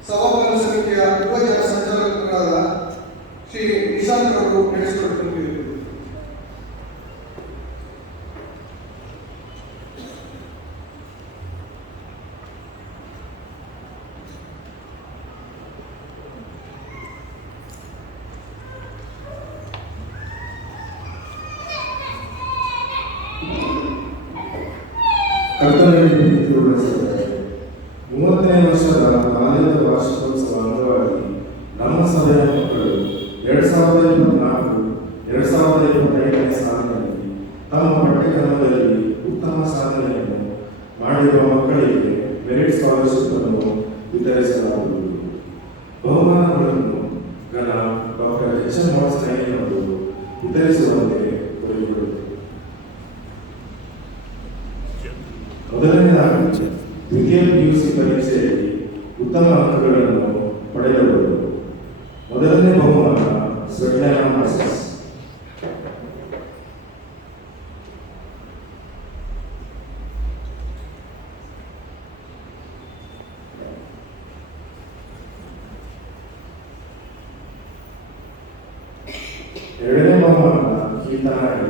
ಸಭಾಪಾಲನ ಸಮಿತಿಯ ಯುವ ಜನ ಸಂಚಾಲಕರಾದ ಶ್ರೀ ನಿಶಾಂತ್ ಅವರು ನಡೆಸಿಕೊಡುತ್ತಿದ್ದಾರೆ. ಕರ್ತನಲ್ಲಿ ಪ್ರೀತಿಯುಳ್ಳ ಸಹೋದರರೇ, 30ನೇ ವರ್ಷದ ಬಾಲ್ಯದ ವಾರ್ಷಿಕೋತ್ಸವ ಅಂಗವಾಗಿ ನಮ್ಮ ಸಭೆಯ ಮಕ್ಕಳು 2024-2025ನೇ ಸಾಲಿನಲ್ಲಿ ತಮ್ಮ ಪಠ್ಯಕ್ರಮದಲ್ಲಿ ಉತ್ತಮ ಸಾಧನೆಯನ್ನು ಮಾಡಿರುವ ಮಕ್ಕಳಿಗೆ ಮೆರಿಟ್ ಸ್ಕಾಲರ್ಶಿಪ್ ಅನ್ನು ವಿತರಿಸಲಾಗುವುದು. ಬಹುಮಾನಗಳನ್ನು ಗಣ ಡಾಕ್ಟರ್ ಎಚ್.ಎಂ. ವಾಟ್ಸನ್ ಅವರು ವಿತರಿಸುವಂತೆ ಕೋರಿಕೊಳ್ಳುತ್ತೇವೆ. ಮೊದಲನೇದಾಗಿ ದ್ವಿತೀಯ ಪಿಯುಸಿ ಪರೀಕ್ಷೆಯಲ್ಲಿ ಉತ್ತಮ ಅಂಕಗಳನ್ನು ಪಡೆದವರು. ಮೊದಲನೇ ಬಹುಮಾನ ಸ್ವರ್ಣಾನ ಮಾಸ್ಟರ್ಸ್. ಎರಡನೇ ಬಹುಮಾನ ಕೀರ್ತನಾಡಿ.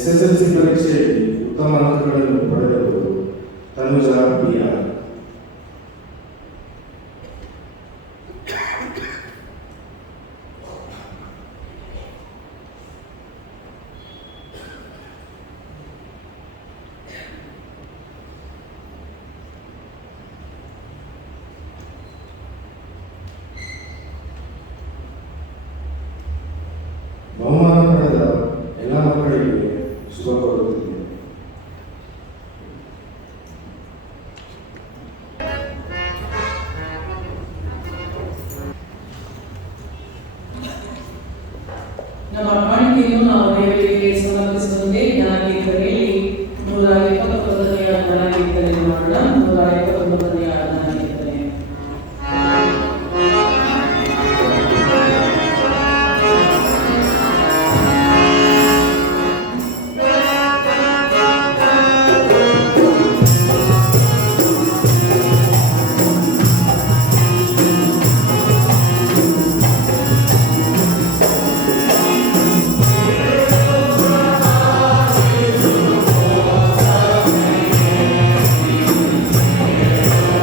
SSLC ಪರೀಕ್ಷೆಯಲ್ಲಿ ಉತ್ತಮ ಅಂಕಗಳನ್ನು ಪಡೆದವರು ತನುಜಾ ಪ್ರಿಯಾ. ಬಹುಮಾನ ಪಡೆದ ಎಲ್ಲ ಮಕ್ಕಳಿಗೆ ಶುಭ ಕೋರುತ್ತೇನೆ. ನಮ್ಮ ಕಾಣಿಕೆಯನ್ನು ನಾವು ದೇವರಿಗೆ ಸಮರ್ಪಿಸುವಂತೆ ಜ್ಞಾನಗೀತದಲ್ಲಿ 121ನೆಯ ಜ್ಞಾನಗೀತನೆ ಮಾಡೋಣ. 121ನೆಯ ಜ್ಞಾನಗೀತನೆ. ಿ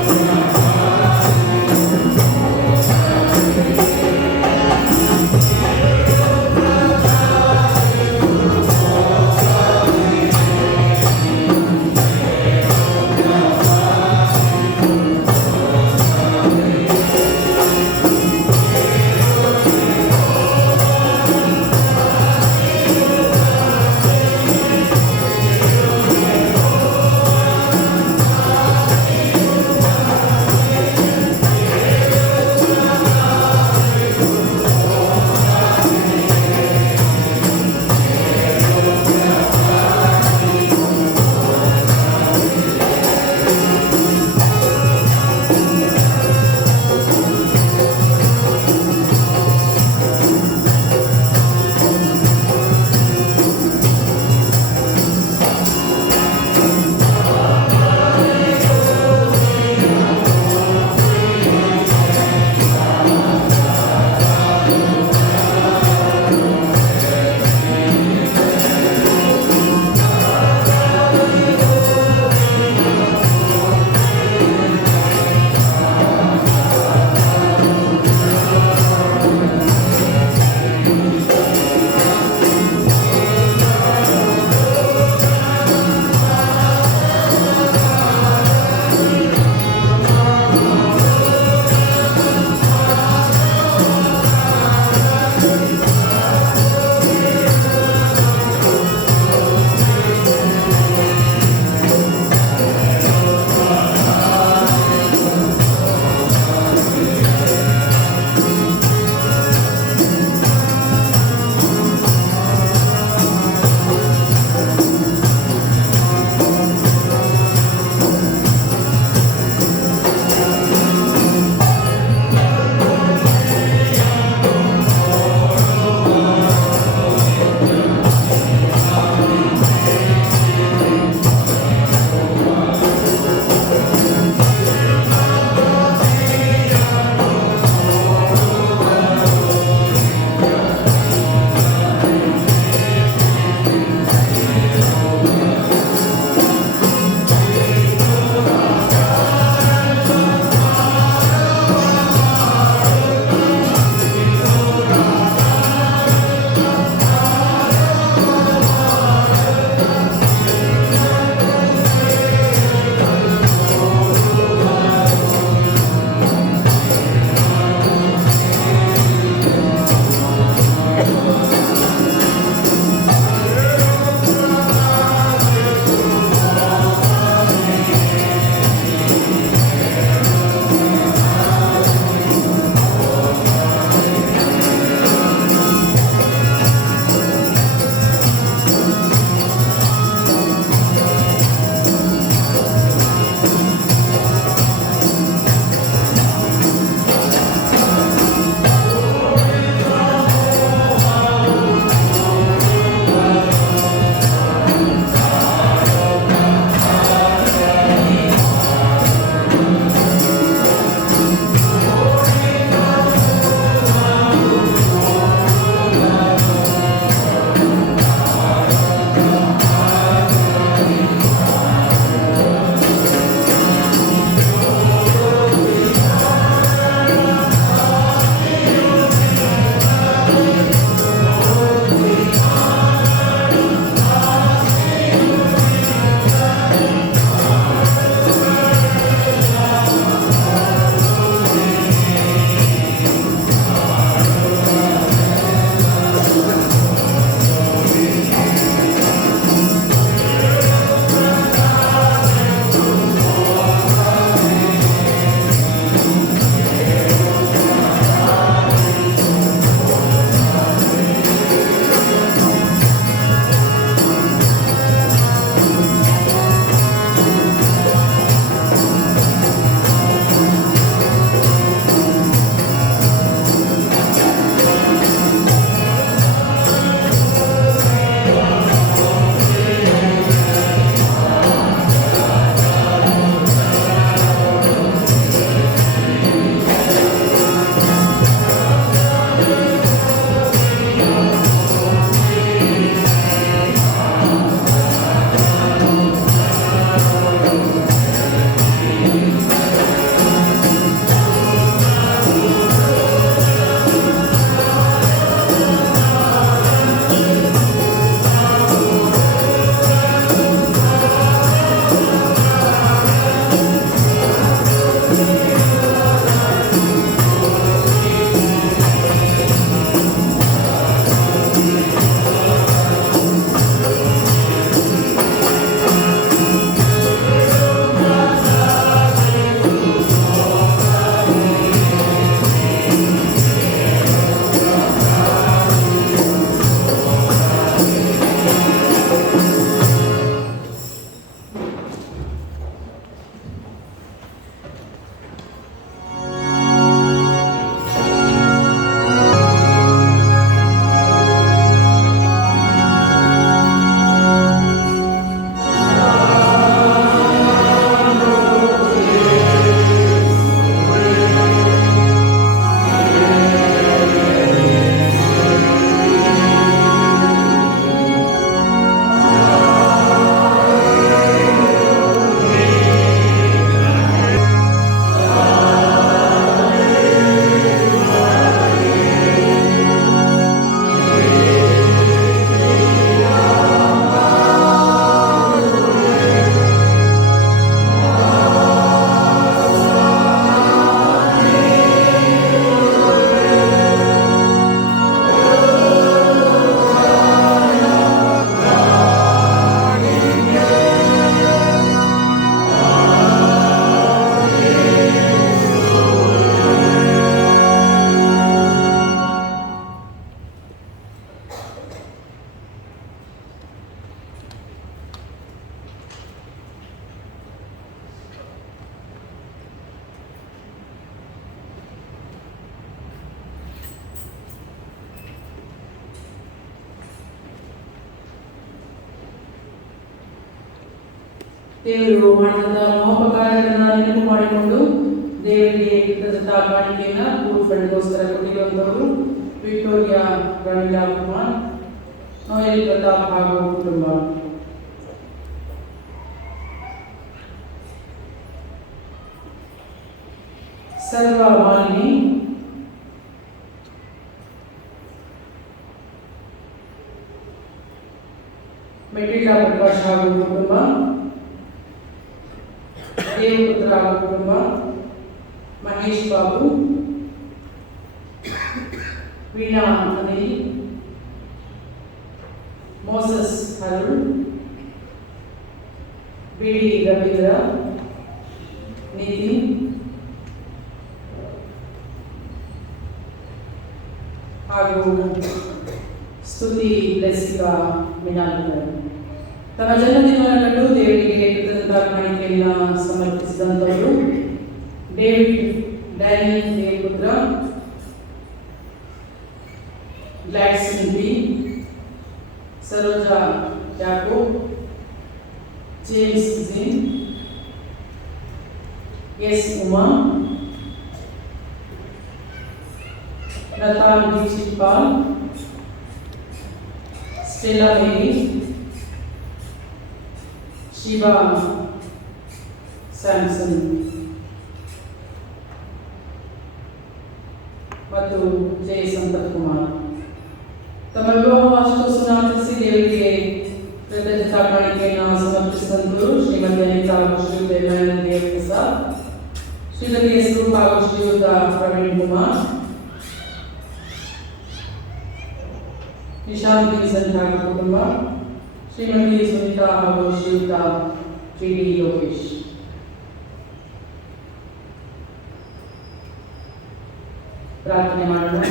ದೇವರು ಮಾಡಿದಂಥ ಮಹೋಪಕಾರಗಳನ್ನು ನೆನಪು ಮಾಡಿಕೊಂಡು ದೇವರಿಗೆ ಕೃತಜ್ಞತಾ ಕಾಣಿಕೆಯನ್ನು ಫುಡ್ ಫಂಡ್ಗೋಸ್ಕರ ಕೊಟ್ಟಿರುವಂಥವರು ವಿಕ್ಟೋರಿಯಾ ಪ್ರಮೀಳಾ ಕುಮಾರ್, ನೋಯಲ್ ಪ್ರತಾಪ್ ಹಾಗೂ ಕುಟುಂಬ. ಸರ್ವ ಮಾಲಿನಿ, ಮೆಟಿಲ್ಡಾ ಪ್ರಕಾಶ್ ಹಾಗೂ ಕುಟುಂಬ, ದೇವಪುತ್ರ ಹಾಗೂ ಕುಟುಂಬ, ಮಹೇಶ್ ಬಾಬು, ವೀಣಾ ಅನಿಲ್, ಮೋಸಸ್ ಅರುಳ್, ಬಿಡಿ ರವೀಂದ್ರ, ನಿತಿನ್ ಹಾಗೂ ಸ್ತುತಿ ಲೆಸಿಕಾ ಮಿನಾಲ್ಕರ್. ತಮ್ಮ ಜನ್ಮದಿನವನ್ನು ಕಂಡು ದೇವರಿಗೆ ಕೃತಜ್ಞತಾ ಕಾಣಿಕೆಯನ್ನು ಸಮರ್ಪಿಸಿದಂಥವರು David Daniel Devaputra, Gladson B, Saroja Yakob, James Jin, S Uma, Natan Dikshit Paul, Stella Mary, Shiva Samson ಮತ್ತು ಜೆ ಸಂಪತ್ ಕುಮಾರ್. ತಮ್ಮ ವಿವಾಹ ವಾರ್ಷಿಕೋತ್ಸವ ಆಚರಿಸಿ ದೇವರಿಗೆ ಕೃತಜ್ಞತಾ ಕಾಣಿಕೆಯನ್ನು ಸಮರ್ಪಿಸಿದಂತರು ಶ್ರೀಮತಿ ಅನಿತಾ ಹಾಗೂ ಶ್ರೀಯುತ ಎಮ್ಎನ್ ದೇವಪ್ರಸಾದ್, ಶ್ರೀಮತಿ ಎಸ್ ರೂಪಾ ಹಾಗೂ ಶ್ರೀಯುತ ಪ್ರವೀಣ್ ಕುಮಾರ್, ನಿಶಾಂತ್ ವಿನ್ಸೆಂಟ್ ಹಾಗೂ ಕುಟುಂಬ, ಶ್ರೀಮತಿ ಸುನೀತಾ ಹಾಗೂ ಶ್ರೀಯುತ ಟಿ ಡಿ ಲೋಕೇಶ್. ಪ್ರಾರ್ಥನೆ ಮಾಡೋಣ.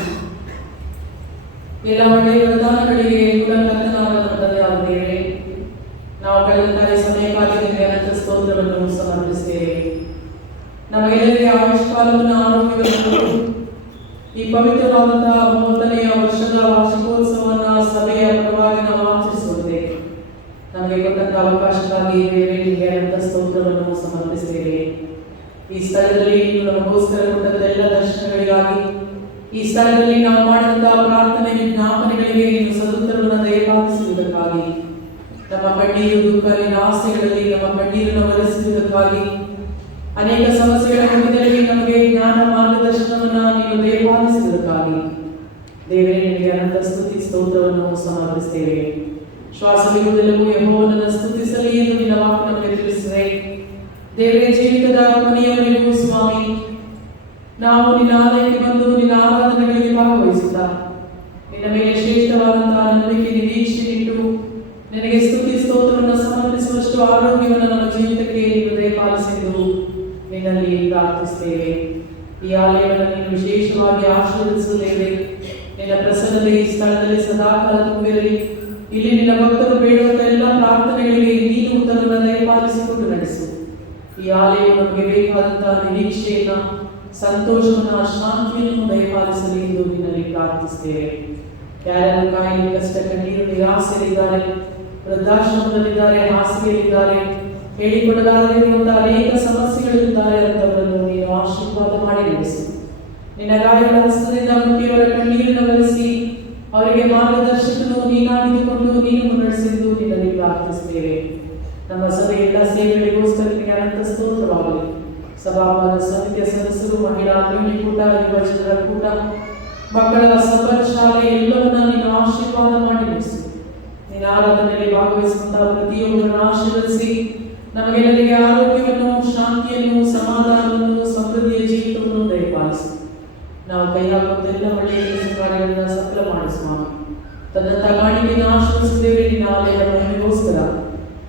ಎಲ್ಲ ಒಳ್ಳೆಯ ವರದಾನಗಳಿಗೆ ಮೂಲಕರ್ತನಾದ ದೇವರೇ, ನಾವು ಕಳೆದ ಸಮಯಕ್ಕಾಗಿ ನಿಮಗೆ ಅನಂತ ಸ್ತೋತ್ರವನ್ನು ಸಮರ್ಪಿಸುತ್ತೇವೆ. ನಮಗೆಲ್ಲರಿಗೆ ಆಯುಷ್ಕಾಲವನ್ನು ಆರೋಗ್ಯವನ್ನು ಈ ಪವಿತ್ರವಾದಂತಹ 30ನೇ ವರ್ಷದ ವಾರ್ಷಿಕೋತ್ಸವವನ್ನು ಸಭೆಯ ಪರವಾಗಿ ನಾವು ಆಚರಿಸುವಂತೆ ನಮಗೆ ಕೊಟ್ಟಂತಹ ಅವಕಾಶಕ್ಕಾಗಿ ನಿಮಗೆ ಅನಂತ ಸ್ತೋತ್ರವನ್ನು ಸಮರ್ಪಿಸುತ್ತೇವೆ. ಈ ಸ್ಥಳದಲ್ಲಿ ನಮಗೋಸ್ಕರ ಕೊಟ್ಟಂತ ಎಲ್ಲ ದರ್ಶನಗಳಿಗಾಗಿ, ಈ ಸ್ಥಳದಲ್ಲಿ ನಾವು ಮಾಡಿದಂತಹ ಪ್ರಾರ್ಥನೆ ವಿಜ್ಞಾಪನೆಗಳಿಗೆ ನೀವು ಸದುತ್ತರವನ್ನು ದಯಪಾಲಿಸುವುದಕ್ಕಾಗಿ, ನಮ್ಮ ಕಣ್ಣೀರು ದುಃಖ ನಿರಾಸೆಗಳಲ್ಲಿ ನಮ್ಮ ಕಣ್ಣೀರನ್ನು ಒರೆಸುವುದಕ್ಕಾಗಿ, ಅನೇಕ ಸಮಸ್ಯೆಗಳ ಮಧ್ಯದಲ್ಲಿ ನಮಗೆ ಜ್ಞಾನ ಮಾರ್ಗದರ್ಶನವನ್ನು ನೀವು ದಯಪಾಲಿಸುವುದಕ್ಕಾಗಿ ದೇವರೇ ನಿಮಗೆ ಅನಂತ ಸ್ತುತಿ ಸ್ತೋತ್ರವನ್ನು ಸಮರ್ಪಿಸುತ್ತೇವೆ. ಶ್ವಾಸವಿರುವುದೆಲ್ಲವೂ ಯೆಹೋವನನ್ನು ಸ್ತುತಿಸಲಿ ಎಂದು ನಿನ್ನ ವಾಕ್ಯ ನಮಗೆ ತಿಳಿಸಿದೆ. ದೇವರೇ, ಜೀವಿತದ ಕೊನೆಯವರೆಗೂ ಸ್ವಾಮಿ ನಾವು ನಿನ್ನ ಆಲಯಕ್ಕೆ ಬಂದು ನಿನ್ನ ಆರಾಧನೆಗಳಿಗೆ ಭಾಗವಹಿಸುತ್ತಾ ನಿನ್ನ ಮೇಲೆ ಶ್ರೇಷ್ಠವಾದಂತಹ ನಂಬಿಕೆ ನಿರೀಕ್ಷೆ ಇಟ್ಟು ನಿನಗೆ ಸ್ತುತಿ ಸ್ತೋತ್ರವನ್ನು ಸಮರ್ಪಿಸುವಷ್ಟು ಆರೋಗ್ಯವನ್ನು ನಮ್ಮ ಜೀವಿತಕ್ಕೆ ನೀನು ದಯಪಾಲಿಸೆಂದು ನಿನ್ನಲ್ಲಿ ಪ್ರಾರ್ಥಿಸುತ್ತೇವೆ. ಈ ಆಲಯವನ್ನು ನೀನು ವಿಶೇಷವಾಗಿ ಆಶೀರ್ವದಿಸುತ್ತೇವೆ. ನಿನ್ನ ಪ್ರಸನ್ನತೆ ಈ ಸ್ಥಳದಲ್ಲಿ ಸದಾಕಾಲ ತುಂಬಿರಲಿ. ಇಲ್ಲಿ ನಿನ್ನ ಭಕ್ತರು ಬೇಡುವಂತ ಎಲ್ಲ ಪ್ರಾರ್ಥನೆಗಳಿಗೆ ನೀನು ಉತ್ತರವನ್ನು ದಯಪಾಲಿಸಿಕೊಂಡು ನಡೆಸು. ಈ ಆಲಯವು ನಮಗೆ ಬೇಕಾದಂತಹ ನಿರೀಕ್ಷೆಯನ್ನ, ಸಂತೋಷವನ್ನ, ಶಾಂತಿಯನ್ನು ದಯಪಾಲಿಸಲಿ ಎಂದು ನಿನ್ನಲ್ಲಿ ಪ್ರಾರ್ಥಿಸುತ್ತೇವೆ. ಯಾರ್ಯಾರು ಕಾಯಿಲೆ, ಕಷ್ಟ, ಕಣ್ಣೀರು, ನಿರಾಸೆಯಲ್ಲಿದ್ದಾರೆ, ವೃದ್ಧಾಶ್ರಮದಲ್ಲಿದ್ದಾರೆ, ಹಾಸಿಗೆಯಲ್ಲಿದ್ದಾರೆ, ಹೇಳಿಕೊಡಲಾಗಿರುವಂತಹ ಅನೇಕ ಸಮಸ್ಯೆಗಳಿದ್ದಾರೆ ಅಂತವರನ್ನು ನೀನು ಆಶೀರ್ವಾದ ಮಾಡಿ ನಡೆಸು. ನಿನ್ನ ಗಾಯಗಳ ಹಸ್ತದಿಂದ ಮುಟ್ಟಿಯವರ ಕಣ್ಣೀರನ್ನು ಒರೆಸಿ ಅವರಿಗೆ ಮಾರ್ಗದರ್ಶಕನು ನೀನಾಗಿದ್ದುಕೊಂಡು ನೀನು ಮುನ್ನಡೆಸಿದ್ದು ನಿನ್ನಲ್ಲಿ ಪ್ರಾರ್ಥಿಸುತ್ತೇವೆ. ನಮ್ಮ ಸಭೆ ಎಲ್ಲ ಸೇವೆಗಳಿಗೋಸ್ಕರ ನಿನಗೆ ಅನಂತ ಸ್ತೋತ್ರವಾಗಲಿ. ಸಭಾಪಾದ ಸಮಿತಿಯ ಸದಸ್ಯರು, ಮಹಿಳಾ ಕೂಟ, ಯುವಜನರ ಕೂಟ, ಮಕ್ಕಳ ಸಂಪತ್ ಶಾಲೆ ಎಲ್ಲವನ್ನ ನೀನು ಆಶೀರ್ವಾದ ಮಾಡಿ ನಡೆಸು. ನಿನ್ನ ಆರಾಧನೆಯಲ್ಲಿ ಭಾಗವಹಿಸುವಂತಹ ಪ್ರತಿಯೊಬ್ಬರನ್ನು ಆಶೀರ್ವದಿಸಿ ನಮಗೆಲ್ಲರಿಗೆ ಆರೋಗ್ಯವನ್ನು, ಶಾಂತಿಯನ್ನು, ಸಮಾಧಾನವನ್ನು, ಸಮೃದ್ಧಿಯ ಜೀವಿತವನ್ನು ದಯಪಾಲಿಸು. ನಾವು ಕೈ ಹಾಕುವಂತೆಲ್ಲ ಒಳ್ಳೆಯ ಕೆಲಸ ಕಾರ್ಯಗಳನ್ನು ಸಫಲ ಮಾಡಿಸುವ. ತನ್ನ ಕಾಣಿಕೆಯನ್ನು ಆಶ್ರಯಿಸುತ್ತೇವೆ. ನಿನ್ನ ಆಲಯದ ಮಹಿಮೆಗೋಸ್ಕರ,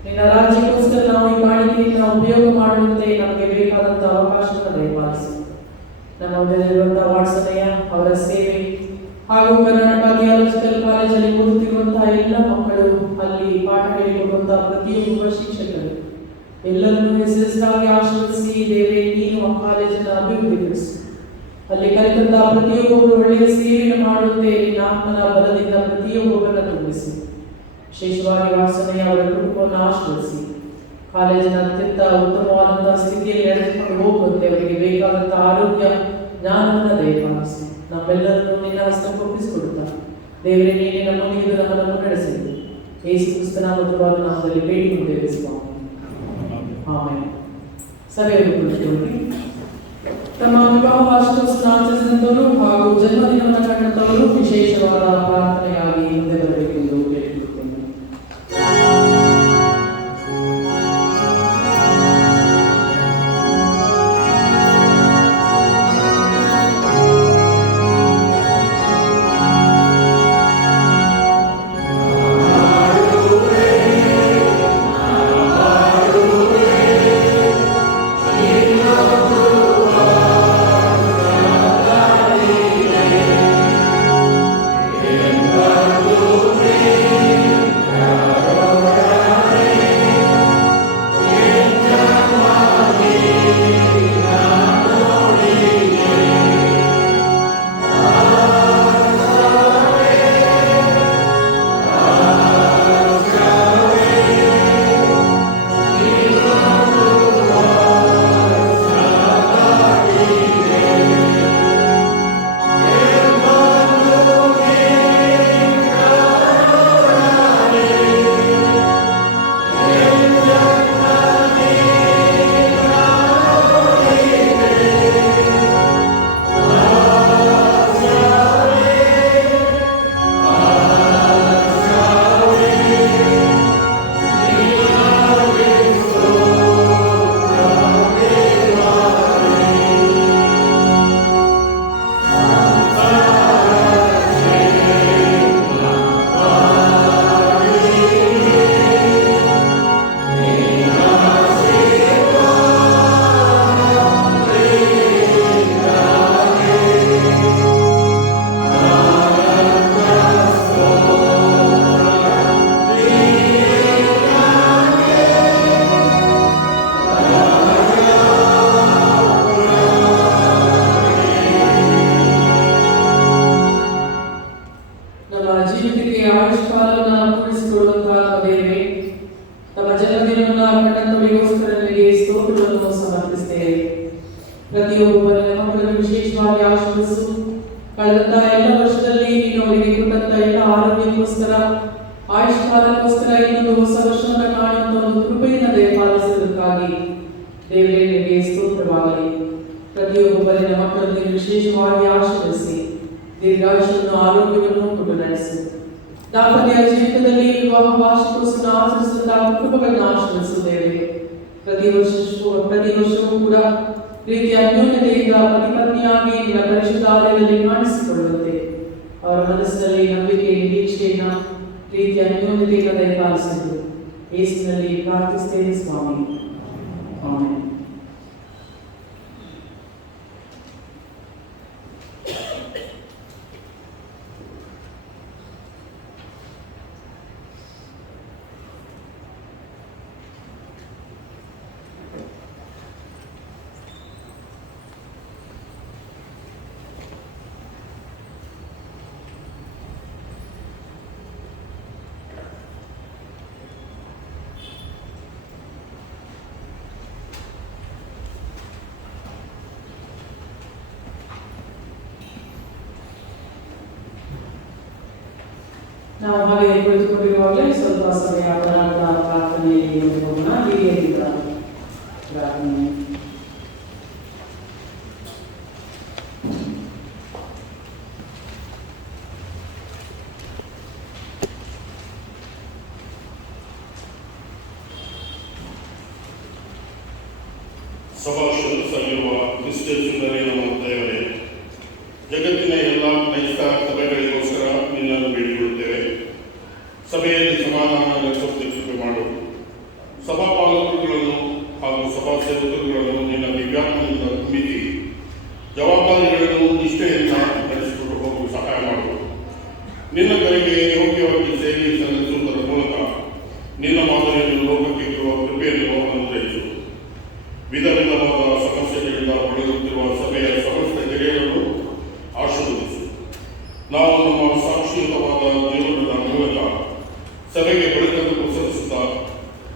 ನಿನ್ನ ರಾಜ್ಯಕ್ಕೋಸ್ಕರ ನಾವು ಈ ಕಾಣಿಕೆಯನ್ನು ಉಪಯೋಗ ಮಾಡುವಂತೆ ನಮಗೆ ಬೇಕಾದಂತಹ ಅವಕಾಶವನ್ನು ದಯಪಾಲಿಸು. ನಮ್ಮ ಮೊದಲಿರುವಂತಹ ವಾಟ್ಸನೆಯ ಅವರ ಸೇವೆ ಹಾಗೂ ಕರ್ನಾಟಕ ಥಿಯಾಲಜಿಕಲ್ ಕಾಲೇಜಲ್ಲಿ ಓದುತ್ತಿರುವಂತಹ ಎಲ್ಲ ಮಕ್ಕಳು, ಅಲ್ಲಿ ಪಾಠ ಹೇಳಿಕೊಡುವಂತಹ ಪ್ರತಿಯೊಬ್ಬ ಶಿಕ್ಷಕರು ಎಲ್ಲರನ್ನೂ ಹೆಸರಿಸಾಗಿ ಆಶೀರ್ವದಿಸಿ ದೇವರೇ, ನೀನು ಆ ಕಾಲೇಜನ್ನು ಅಭಿವೃದ್ಧಿಪಡಿಸು. ಅಲ್ಲಿ ಕಲಿತಂತಹ ಪ್ರತಿಯೊಬ್ಬರು ಒಳ್ಳೆಯ ಸೇವೆಯನ್ನು ಮಾಡುವಂತೆ ನಿನ್ನ ಆತ್ಮನ ಬಲದಿಂದ ಪ್ರತಿಯೊಬ್ಬರನ್ನು ತುಂಬಿಸಿ. ವಿಶೇಷವಾಗಿ ವಾಸನೆಯ ಅವರ ಕುಟುಂಬವನ್ನು ಆಶೀರ್ವದಿಸಿ. ಕಾಲೇಜಿನ ಅತ್ಯಂತ ಉತ್ತಮವಾದಂತಹ ಸ್ಥಿತಿಯಲ್ಲಿ ನಡೆದುಕೊಂಡು ಹೋಗುವಂತೆ ಅವರಿಗೆ ಬೇಕಾದಂತಹ ಆರೋಗ್ಯ ಜ್ಞಾನವನ್ನು ದಯಪಾಲಿಸಿ ನಮ್ಮೆಲ್ಲರನ್ನು ನಿನ್ನ ಹಸ್ತಕ್ಕೆ ಒಪ್ಪಿಸಿಕೊಡುತ್ತಾ ದೇವರೇ ನೀನೆ ನಮ್ಮೊಂದಿಗೆ ನಮ್ಮನ್ನು ನಡೆಸಿದೆ ಯೇಸು ಕ್ರಿಸ್ತನ ಮಧುರವಾದ ನಾಮದಲ್ಲಿ ಬೇಡಿಕೊಂಡೇವೆ ಸ್ವಾಮಿ. ಆಮೆನ್. ಸಭೆಯನ್ನು ಕುಳಿತುಕೊಳ್ಳಿ. ತಮ್ಮ ವಿವಾಹ ವಾರ್ಷಿಕೋತ್ಸವ ಆಚರಿಸಿದಂತವರು ಹಾಗೂ ಜನ್ಮದಿನವನ್ನು ಕಂಡಂತವರು ವಿಶೇಷವಾದ ಪ್ರಾರ್ಥನೆಯಾಗಿ ಮುಂದೆ ಬರಬೇಕೆಂದು ಕೇಳಿಕೊಳ್ಳುತ್ತೇನೆ. ಪ್ರತಿ ವರ್ಷವೂ ಕೂಡ ಪ್ರೀತಿಯ ಅನ್ಯೋನ್ಯತೆಯಿಂದ ಪತಿ ಪತ್ನಿಯಾಗಿ ನಿನ್ನ ಪರಿಶುದ್ಧ ಆಲಯದಲ್ಲಿ ಕಾಣಿಸಿಕೊಳ್ಳುವಂತೆ ಅವರ ಮನಸ್ಸಿನಲ್ಲಿ ನಂಬಿಕೆ ನಿರೀಕ್ಷೆಯನ್ನ ಪ್ರೀತಿಯ ಅನ್ಯೋನ್ಯತೆಯಿಂದ ದಯಪಾಲಿಸಿದ್ದು ಯೇಸುವಿನಲ್ಲಿ ಪ್ರಾರ್ಥಿಸುತ್ತೇನೆ ಸ್ವಾಮಿ. ಆಮೆನ್. ನಾವು ಹಾಗೆ ಕುಳಿತುಕೊಂಡಿರುವಾಗಲೇ ಸ್ವಲ್ಪ ಸಮಯ ಪ್ರಾರ್ಥನೆಯಲ್ಲಿ ಹೋಗೋಣ. ಹಿರಿಯರಿಗಳ ಪ್ರಾರ್ಥನೆ. ಸಭಾಕ್ಷೇತ್ರದಲ್ಲಿರುವ ಕ್ರಿಸ್ತ ಸುಂದರಿ ನಮ್ಮ ದೇವರೇ, ಜಗತ್ತಿನ ಎಲ್ಲ ಕ್ರೈಸ್ತ ಸಭೆಗಳಿಗೋಸ್ಕರ ನಿನ್ನನ್ನು ಬೇಡಿಕೊಳ್ಳುತ್ತೇವೆ. ಸಭೆಯಲ್ಲಿ ಸಮಾಧಾನ ನೆಲೆಸುವಂತೆ ಕೃಪೆ ಮಾಡು. ಸಭಾಪಾಲಕರುಗಳನ್ನು ಹಾಗೂ ಸಭಾ ಸೇವಕರುಗಳನ್ನು ನಿನ್ನ ದಿವ್ಯಾತ್ಮದಿಂದ ತುಂಬಿಸಿ ಜವಾಬ್ದಾರಿಗಳನ್ನು ನಿಷ್ಠೆಯಿಂದ ನಡೆಸಿಕೊಂಡು ಹೋಗಲು ಸಹಾಯ ಮಾಡು. ನಿನ್ನ ಕರೆಗೆ ಯೋಗ್ಯವಾಗಿ ಸೇವೆ ಸಲ್ಲಿಸುವುದರ ಮೂಲಕ ನಿನ್ನ ಮಾದರಿಯನ್ನು ಲೋಕಕ್ಕೆ ಕೊಡುವ ಕೃಪೆಯನ್ನು ಅನುಗ್ರಹಿಸು. ವಿಧ ವಿಧವಾದ ಸಮಸ್ಯೆಗಳಿಂದ ಬಳಲುತ್ತಿರುವ ಸಭೆಯ ಸಮಸ್ತ ಹಿರಿಯರನ್ನು ಆಶೀರ್ವದಿಸು. ನಾವು ನಮ್ಮ ಸಾಕ್ಷಿಯುತವಾದ ಜೀವನದ ಮೂಲಕ ಸಭೆಗೆ ಬೆಳಕನ್ನು ಪ್ರಸರಿಸುತ್ತಾ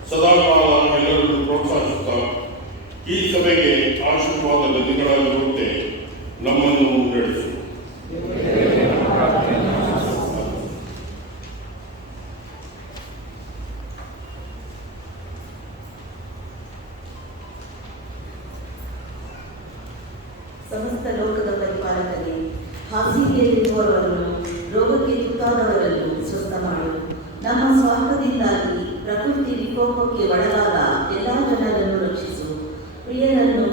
ಸದಾಕಾಲ ಎಲ್ಲರನ್ನು ಈ ಸಭೆಗೆ ಆಶೀರ್ವಾದ ನದಿಗಳಾಗಿರುತ್ತೆ ನಮ್ಮನ್ನು ಮುನ್ನಡೆಸು. ಸಮಸ್ತ ಲೋಕದ ಪರಿಪಾಲಕರೇ, ಹಾಸಿಗೆಯಲ್ಲಿರುವವರನ್ನು, ರೋಗಕ್ಕೆ ತುತ್ತಾದವರನ್ನು ಸ್ವಸ್ಥ ಮಾಡು. ನಮ್ಮ ಸ್ವಾರ್ಥದಿಂದಾಗಿ ಪ್ರಕೃತಿ ವಿಕೋಪಕ್ಕೆ ಒಳಗಾದ ಎಲ್ಲ ಜನರನ್ನು ರಕ್ಷಿಸು. ಪ್ರಿಯರನ್ನು,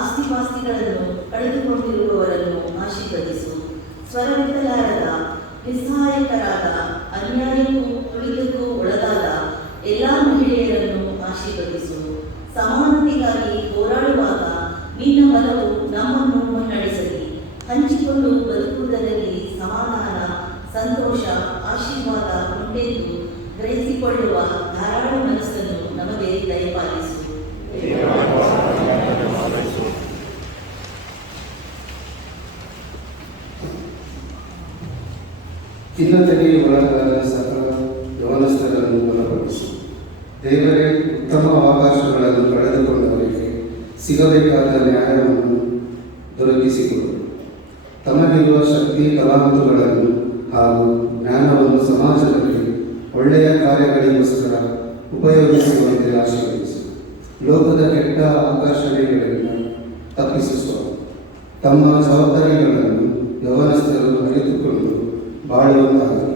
ಆಸ್ತಿಪಾಸ್ತಿಗಳನ್ನು ಕಳೆದುಕೊಂಡಿರುವವರನ್ನು ಆಶೀರ್ವದಿಸು. ಸ್ವರವಿತ್ತಲಾರದ, ನಿಸ್ಸಹಾಯಕರಾದ, ಅನ್ಯಾಯಕ್ಕೂ ತುಳಿತಕ್ಕೂ ಒಳಗಾದ ಎಲ್ಲ ಮಹಿಳೆಯರನ್ನು ಆಶೀರ್ವದಿಸು. ಸಮಾನತೆಗಾಗಿ ಹೋರಾಡುವಾಗ ನಿನ್ನ ಬಲವು ನಮ್ಮನ್ನು ಮುನ್ನಡೆಸಲಿ. ಹಂಚಿಕೊಂಡು ಬದುಕುವುದರಲ್ಲಿ ಸಮಾಧಾನ, ಸಂತೋಷ, ಆಶೀರ್ವಾದ ಉಂಟೆಂದು ಗ್ರಹಿಸಿಕೊಳ್ಳುವ ಧಾರಾಳ ಮನಸ್ಸನ್ನು ನಮಗೆ ದಯಪಾಲಿಸು. ಖಿನ್ನತೆಗೆ ಒಳಗಾದ ಸಕಲ ಯವನಸ್ಥರನ್ನು ಬಲಪಡಿಸು. ದೇವರೇ, ಉತ್ತಮ ಅವಕಾಶಗಳನ್ನು ಕಳೆದುಕೊಂಡವರಿಗೆ ಸಿಗಬೇಕಾದ ನ್ಯಾಯವನ್ನು ದೊರಕಿಸಿಕೊಡು. ತಮಗಿರುವ ಶಕ್ತಿ, ತಲಾಂತುಗಳನ್ನು ಹಾಗೂ ಜ್ಞಾನವನ್ನು ಸಮಾಜದಲ್ಲಿ ಒಳ್ಳೆಯ ಕಾರ್ಯಗಳಿಗೋಸ್ಕರ ಉಪಯೋಗಿಸುವಂತೆ ಆಶೀರ್ವದಿಸು. ಲೋಕದ ಕೆಟ್ಟ ಆಕರ್ಷಣೆಗಳಿಂದ ತಪ್ಪಿಸುವ ತಮ್ಮ ಜವಾಬ್ದಾರಿಗಳನ್ನು ಯವನಸ್ಥರು ಅರಿತುಕೊಂಡು ಬಾಳುವಂತಾಗಲಿ.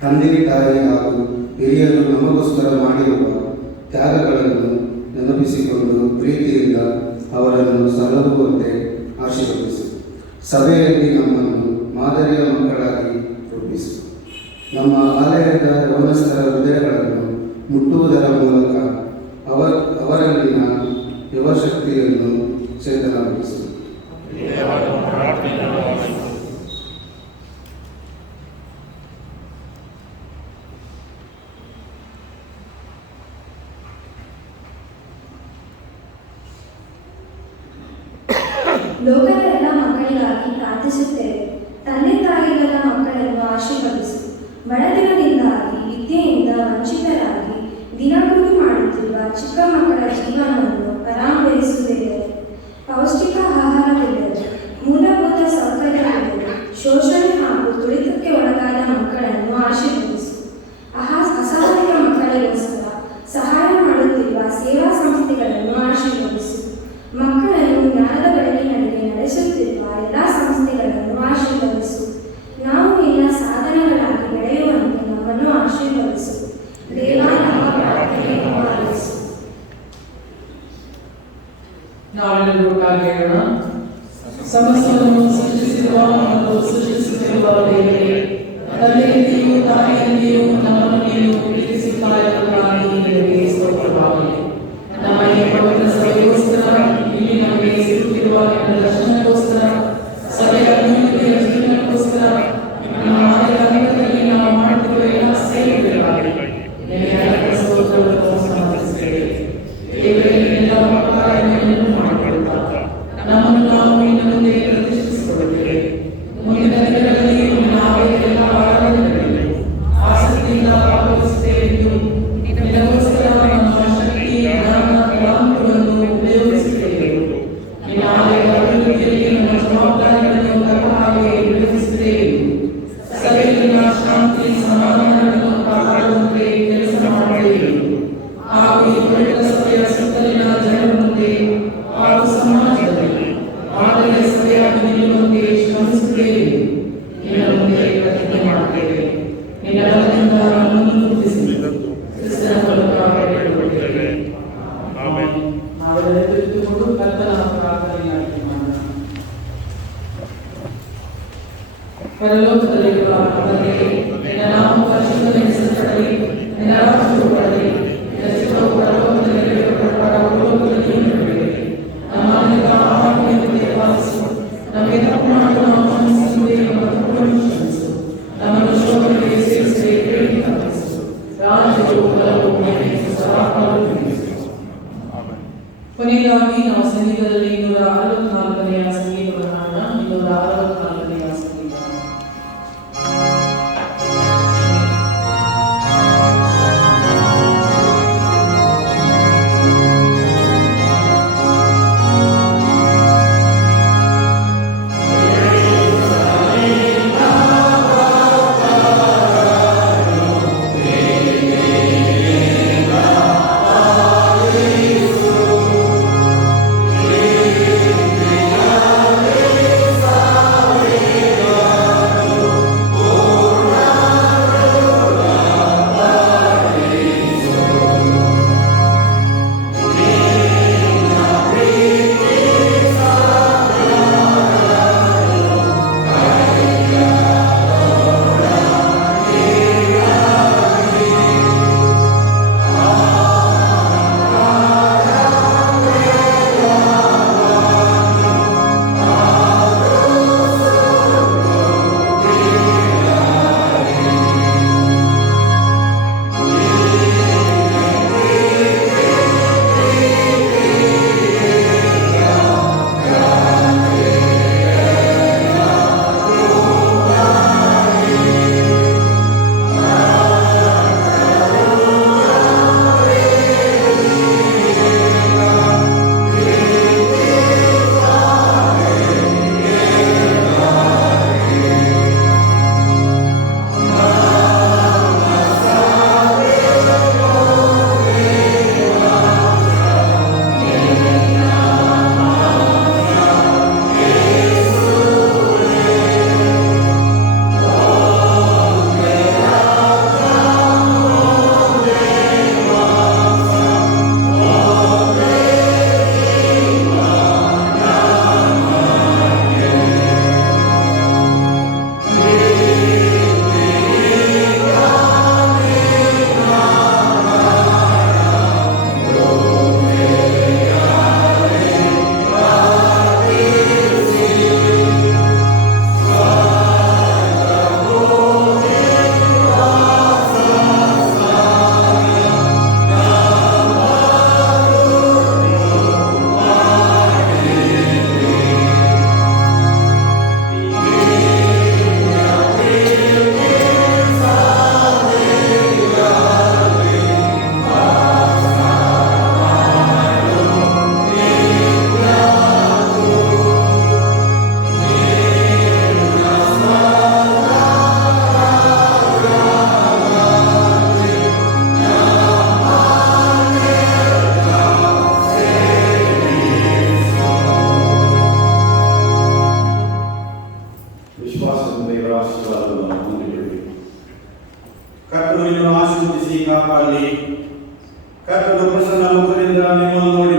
ತಂದೆ, ತಾಯಿ ಹಾಗೂ ಹಿರಿಯರು ನಮಗೋಸ್ಕರ ಮಾಡಿರುವ ತ್ಯಾಗಗಳನ್ನು ನೆನಪಿಸಿಕೊಂಡು ಪ್ರೀತಿಯಿಂದ ಅವರನ್ನು ಸಲಹುವಂತೆ ಆಶೀರ್ವದಿಸು. ಸಭೆಯಲ್ಲಿ ನಮ್ಮನ್ನು ಮಾದರಿಯ ಮಕ್ಕಳಾಗಿ ರೂಪಿಸು. ನಮ್ಮ ಆಲಯದ ಯವನಸ್ಥರ ಹೃದಯಗಳನ್ನು ಮುಟ್ಟುವುದರ ಮೂಲಕ ಅವರಲ್ಲಿನ ಯುವಶಕ್ತಿಯನ್ನು ಚೇತನಗೊಳಿಸು. ಲೋಕದ ಎಲ್ಲ ಮಕ್ಕಳಿಗಾಗಿ ಪ್ರಾರ್ಥಿಸುತ್ತೇವೆ. ತಂದೆ ತಾಯಿಗಳ ಮಕ್ಕಳನ್ನು ಆಶೀರ್ವದಿಸು. ಬಡತನದಿಂದಾಗಿ ವಿದ್ಯೆಯಿಂದ ವಂಚಿತರಾಗಿ ದಿನಗೂಲಿ ಮಾಡುತ್ತಿರುವ ಚಿಕ್ಕ ಮಕ್ಕಳ ಜೀವನವನ್ನು ಆರಾಮಗೊಳಿಸುವುದಿದೆ. ಪೌಷ್ಟಿಕ ಆಹಾರವಿಲ್ಲದೆ, ಮೂಲಭೂತ ಸೌಕರ್ಯವಿಲ್ಲದೆ, ಶೋಷಣೆ ಹಾಗೂ ತುಳಿತಕ್ಕೆ ಒಳಗಾದ ಮಕ್ಕಳನ್ನು ಆಶೀರ್ವದಿಸು. ಅಸಹಾಯಕ ಮಕ್ಕಳಿಗೋಸ್ಕರ ಸಹಾಯ ಮಾಡುತ್ತಿರುವ ಸೇವಾ ಸಂಸ್ಥೆಗಳನ್ನು ಆಶೀರ್ವದಿಸು. ಮಕ್ಕಳನ್ನು ಜ್ಞಾನದ ಬೆಳಕಿನಡೆಗೆ ನಡೆಸುತ್ತಿರುವ ಎಲ್ಲ ಸಂಸ್ಥೆಗಳನ್ನು ಆಶೀರ್ವದಿಸು. ನಾವು ನಿನ್ನ ಸಾಧನಗಳಾಗಿ ಬೆಳೆಯುವಂತೆ ನಮ್ಮನ್ನು ಆಶೀರ್ವದಿಸು. ದೇವ, ನಮ್ಮ ಪ್ರಾರ್ಥನೆಯನ್ನು ಆಲಿಸು. ನಾವೆಲ್ಲರೂ ಒಟ್ಟಾಗಿ ಹೇಳೋಣ. ಸಮಸ್ತವನ್ನು ಸೃಷ್ಟಿಸಿರುವ ಮತ್ತು ಸೃಷ್ಟಿಸುತ್ತಿರುವ ದೇವರೇ, ತಂದೆಯಂತೆಯೂ ತಾಯಿಯಂತೆಯೂ ನಮ್ಮನ್ನು ನೀನು ಪ್ರೀತಿಸುತ್ತಾ ಇರುವುದಾಗಿ ನಿನಗೆ ಸ್ತೋತ್ರವಾಗಲಿ. ನಮ್ಮ ಈ ಪವಿತ್ರ ಸಭೆಗೋಸ್ಕರ, ಇಲ್ಲಿ ನಮಗೆ ಸಿಗುತ್ತಿರುವ ನಿನ್ನ ದರ್ಶನಕ್ಕೋಸ್ಕರ, ಸಭೆಯ ಅಭಿವೃದ್ಧಿಯ ಜೀವನಕ್ಕೋಸ್ಕರ, ನಮ್ಮ ಆಲಯ ಅಂಗದಲ್ಲಿ ನಾವು ಮಾಡುತ್ತಿರುವ ಎಲ್ಲ ಸೇವೆಗಳಿಗಾಗಿ ನಿನಗೆ ಸ್ತೋತ್ರವನ್ನು ಸಮರ್ಪಿಸುತ್ತೇವೆ. ದೇವರೇ, ನಿನ್ನೆಲ್ಲ ಕಾರ್ಯಗಳನ್ನು ಮಾಡಿಕೊಳ್ಳುತ್ತಾ ನಮ್ಮನ್ನು ನಾವು ಇನ್ನು ಮುಂದೆ ಪ್ರತಿಷ್ಠಿಸಿಕೊಳ್ಳುತ್ತೇವೆ. ಮುಂದಿನ ದಿನಗಳಲ್ಲಿ ನಿನ್ನ ಆಲಯದ ಆರಾಧನೆಗಳಲ್ಲಿ ಆಸಕ್ತಿಯಿಂದ ಭಾಗವಹಿಸುತ್ತೇವೆ ಎಂದು ನಿನಗೋಸ್ಕರ ನಮ್ಮ ಶಕ್ತಿ, ಜ್ಞಾನ, ತಲಾಂತುಗಳನ್ನು ಉಪಯೋಗಿಸುತ್ತೇವೆ. ನಿನ್ನ ಆಲಯದ ಅಭಿವೃದ್ಧಿಯಲ್ಲಿ ನಮ್ಮ ಜವಾಬ್ದಾರಿಗಳನ್ನು ತಕ್ಕ ಹಾಗೆ ನಿರ್ವಹಿಸುತ್ತೇವೆ. ಸಭೆಯಲ್ಲಿನ ಶಾಂತಿ, ಸಮಾಧಾನಗಳನ್ನು ಕಾಪಾಡುವಂತೆ ಕೆಲಸ ಮಾಡುತ್ತೇವೆ. ಹಾಗೂ ಈ ಪವಿತ್ರ ಸಭೆಯ ಸುತ್ತಲಿನ ಜನರ ಮುಂದೆ ಹಾಗೂ ಸಮಾಜದಲ್ಲಿ ಆಲಯ ಸಭೆಯಾಗಿ ನಿಲ್ಲುವಂತೆ ಶ್ರಮಿಸುತ್ತೇವೆ. ನಿನ್ನ ಮುಂದೆ ಪ್ರತಿಜ್ಞೆ ಮಾಡುತ್ತೇವೆ. ನಿನ್ನ ಬಲದಿಂದ ನಮ್ಮನ್ನು ಗುರುತಿಸಿ ಕ್ರಿಸ್ತನ ಮೂಲಕ ಬೇಡಿಕೊಳ್ಳುತ್ತೇವೆ. ನಾವೆಲ್ಲ ಎದುರಿಸಿಕೊಂಡು ಕರ್ತನ ಪ್ರಾರ್ಥನೆಯಾಗಿ ಮಾಡೋಣ. ಪರಲೋಕದಲ್ಲಿರುವ ತಂದೆಯೇ, ನಿನ್ನ ನಾಮ ಪರಿಶುದ್ಧವೆನಿಸಲ್ಪಡಲಿ. ನಿನ್ನ ರಾಜ್ಯವು ಬರಲಿ. ನಿನ್ನ ಚಿತ್ತವು ಪರಲೋಕದಲ್ಲಿ ನೆರವೇರಲ್ಪಡುವ ಭೂಲೋಕದಲ್ಲಿಯೂ ನೆರವೇರಲಿ. ನಮ್ಮ ಅನೇಕ ಆಹಾರವನ್ನು ಪಾಲಿಸು. ನಮಗೆ ತಪ್ಪು ಮಾಡುವ ಮನಸ್ಸಿಗೆ ನಮ್ಮ ತಪ್ಪುಗಳನ್ನು ಕ್ಷಮಿಸು. ನಮ್ಮನ್ನು ಶೋಧನೆಗೆ ಸೇರಿಸಿ ಕೇಳಿ ತಪ್ಪಿಸು. ರಾಜ್ಯವು, ಬಲವು, ಮಹಿಮೆಯು ಸದಾಕಾಲವೂ ನಿನಗೆ. ಕೊನೆಯದಾಗಿ ನಾವು ಸಂಗೀತದಲ್ಲಿ 264ನೆಯ ಸಂಗೀತವನ್ನು ಹಾಡೋಣ. 264ನೆಯ ಸಂಗೀತ. ನಿಮ್ಮನ್ನು ನೋಡಿ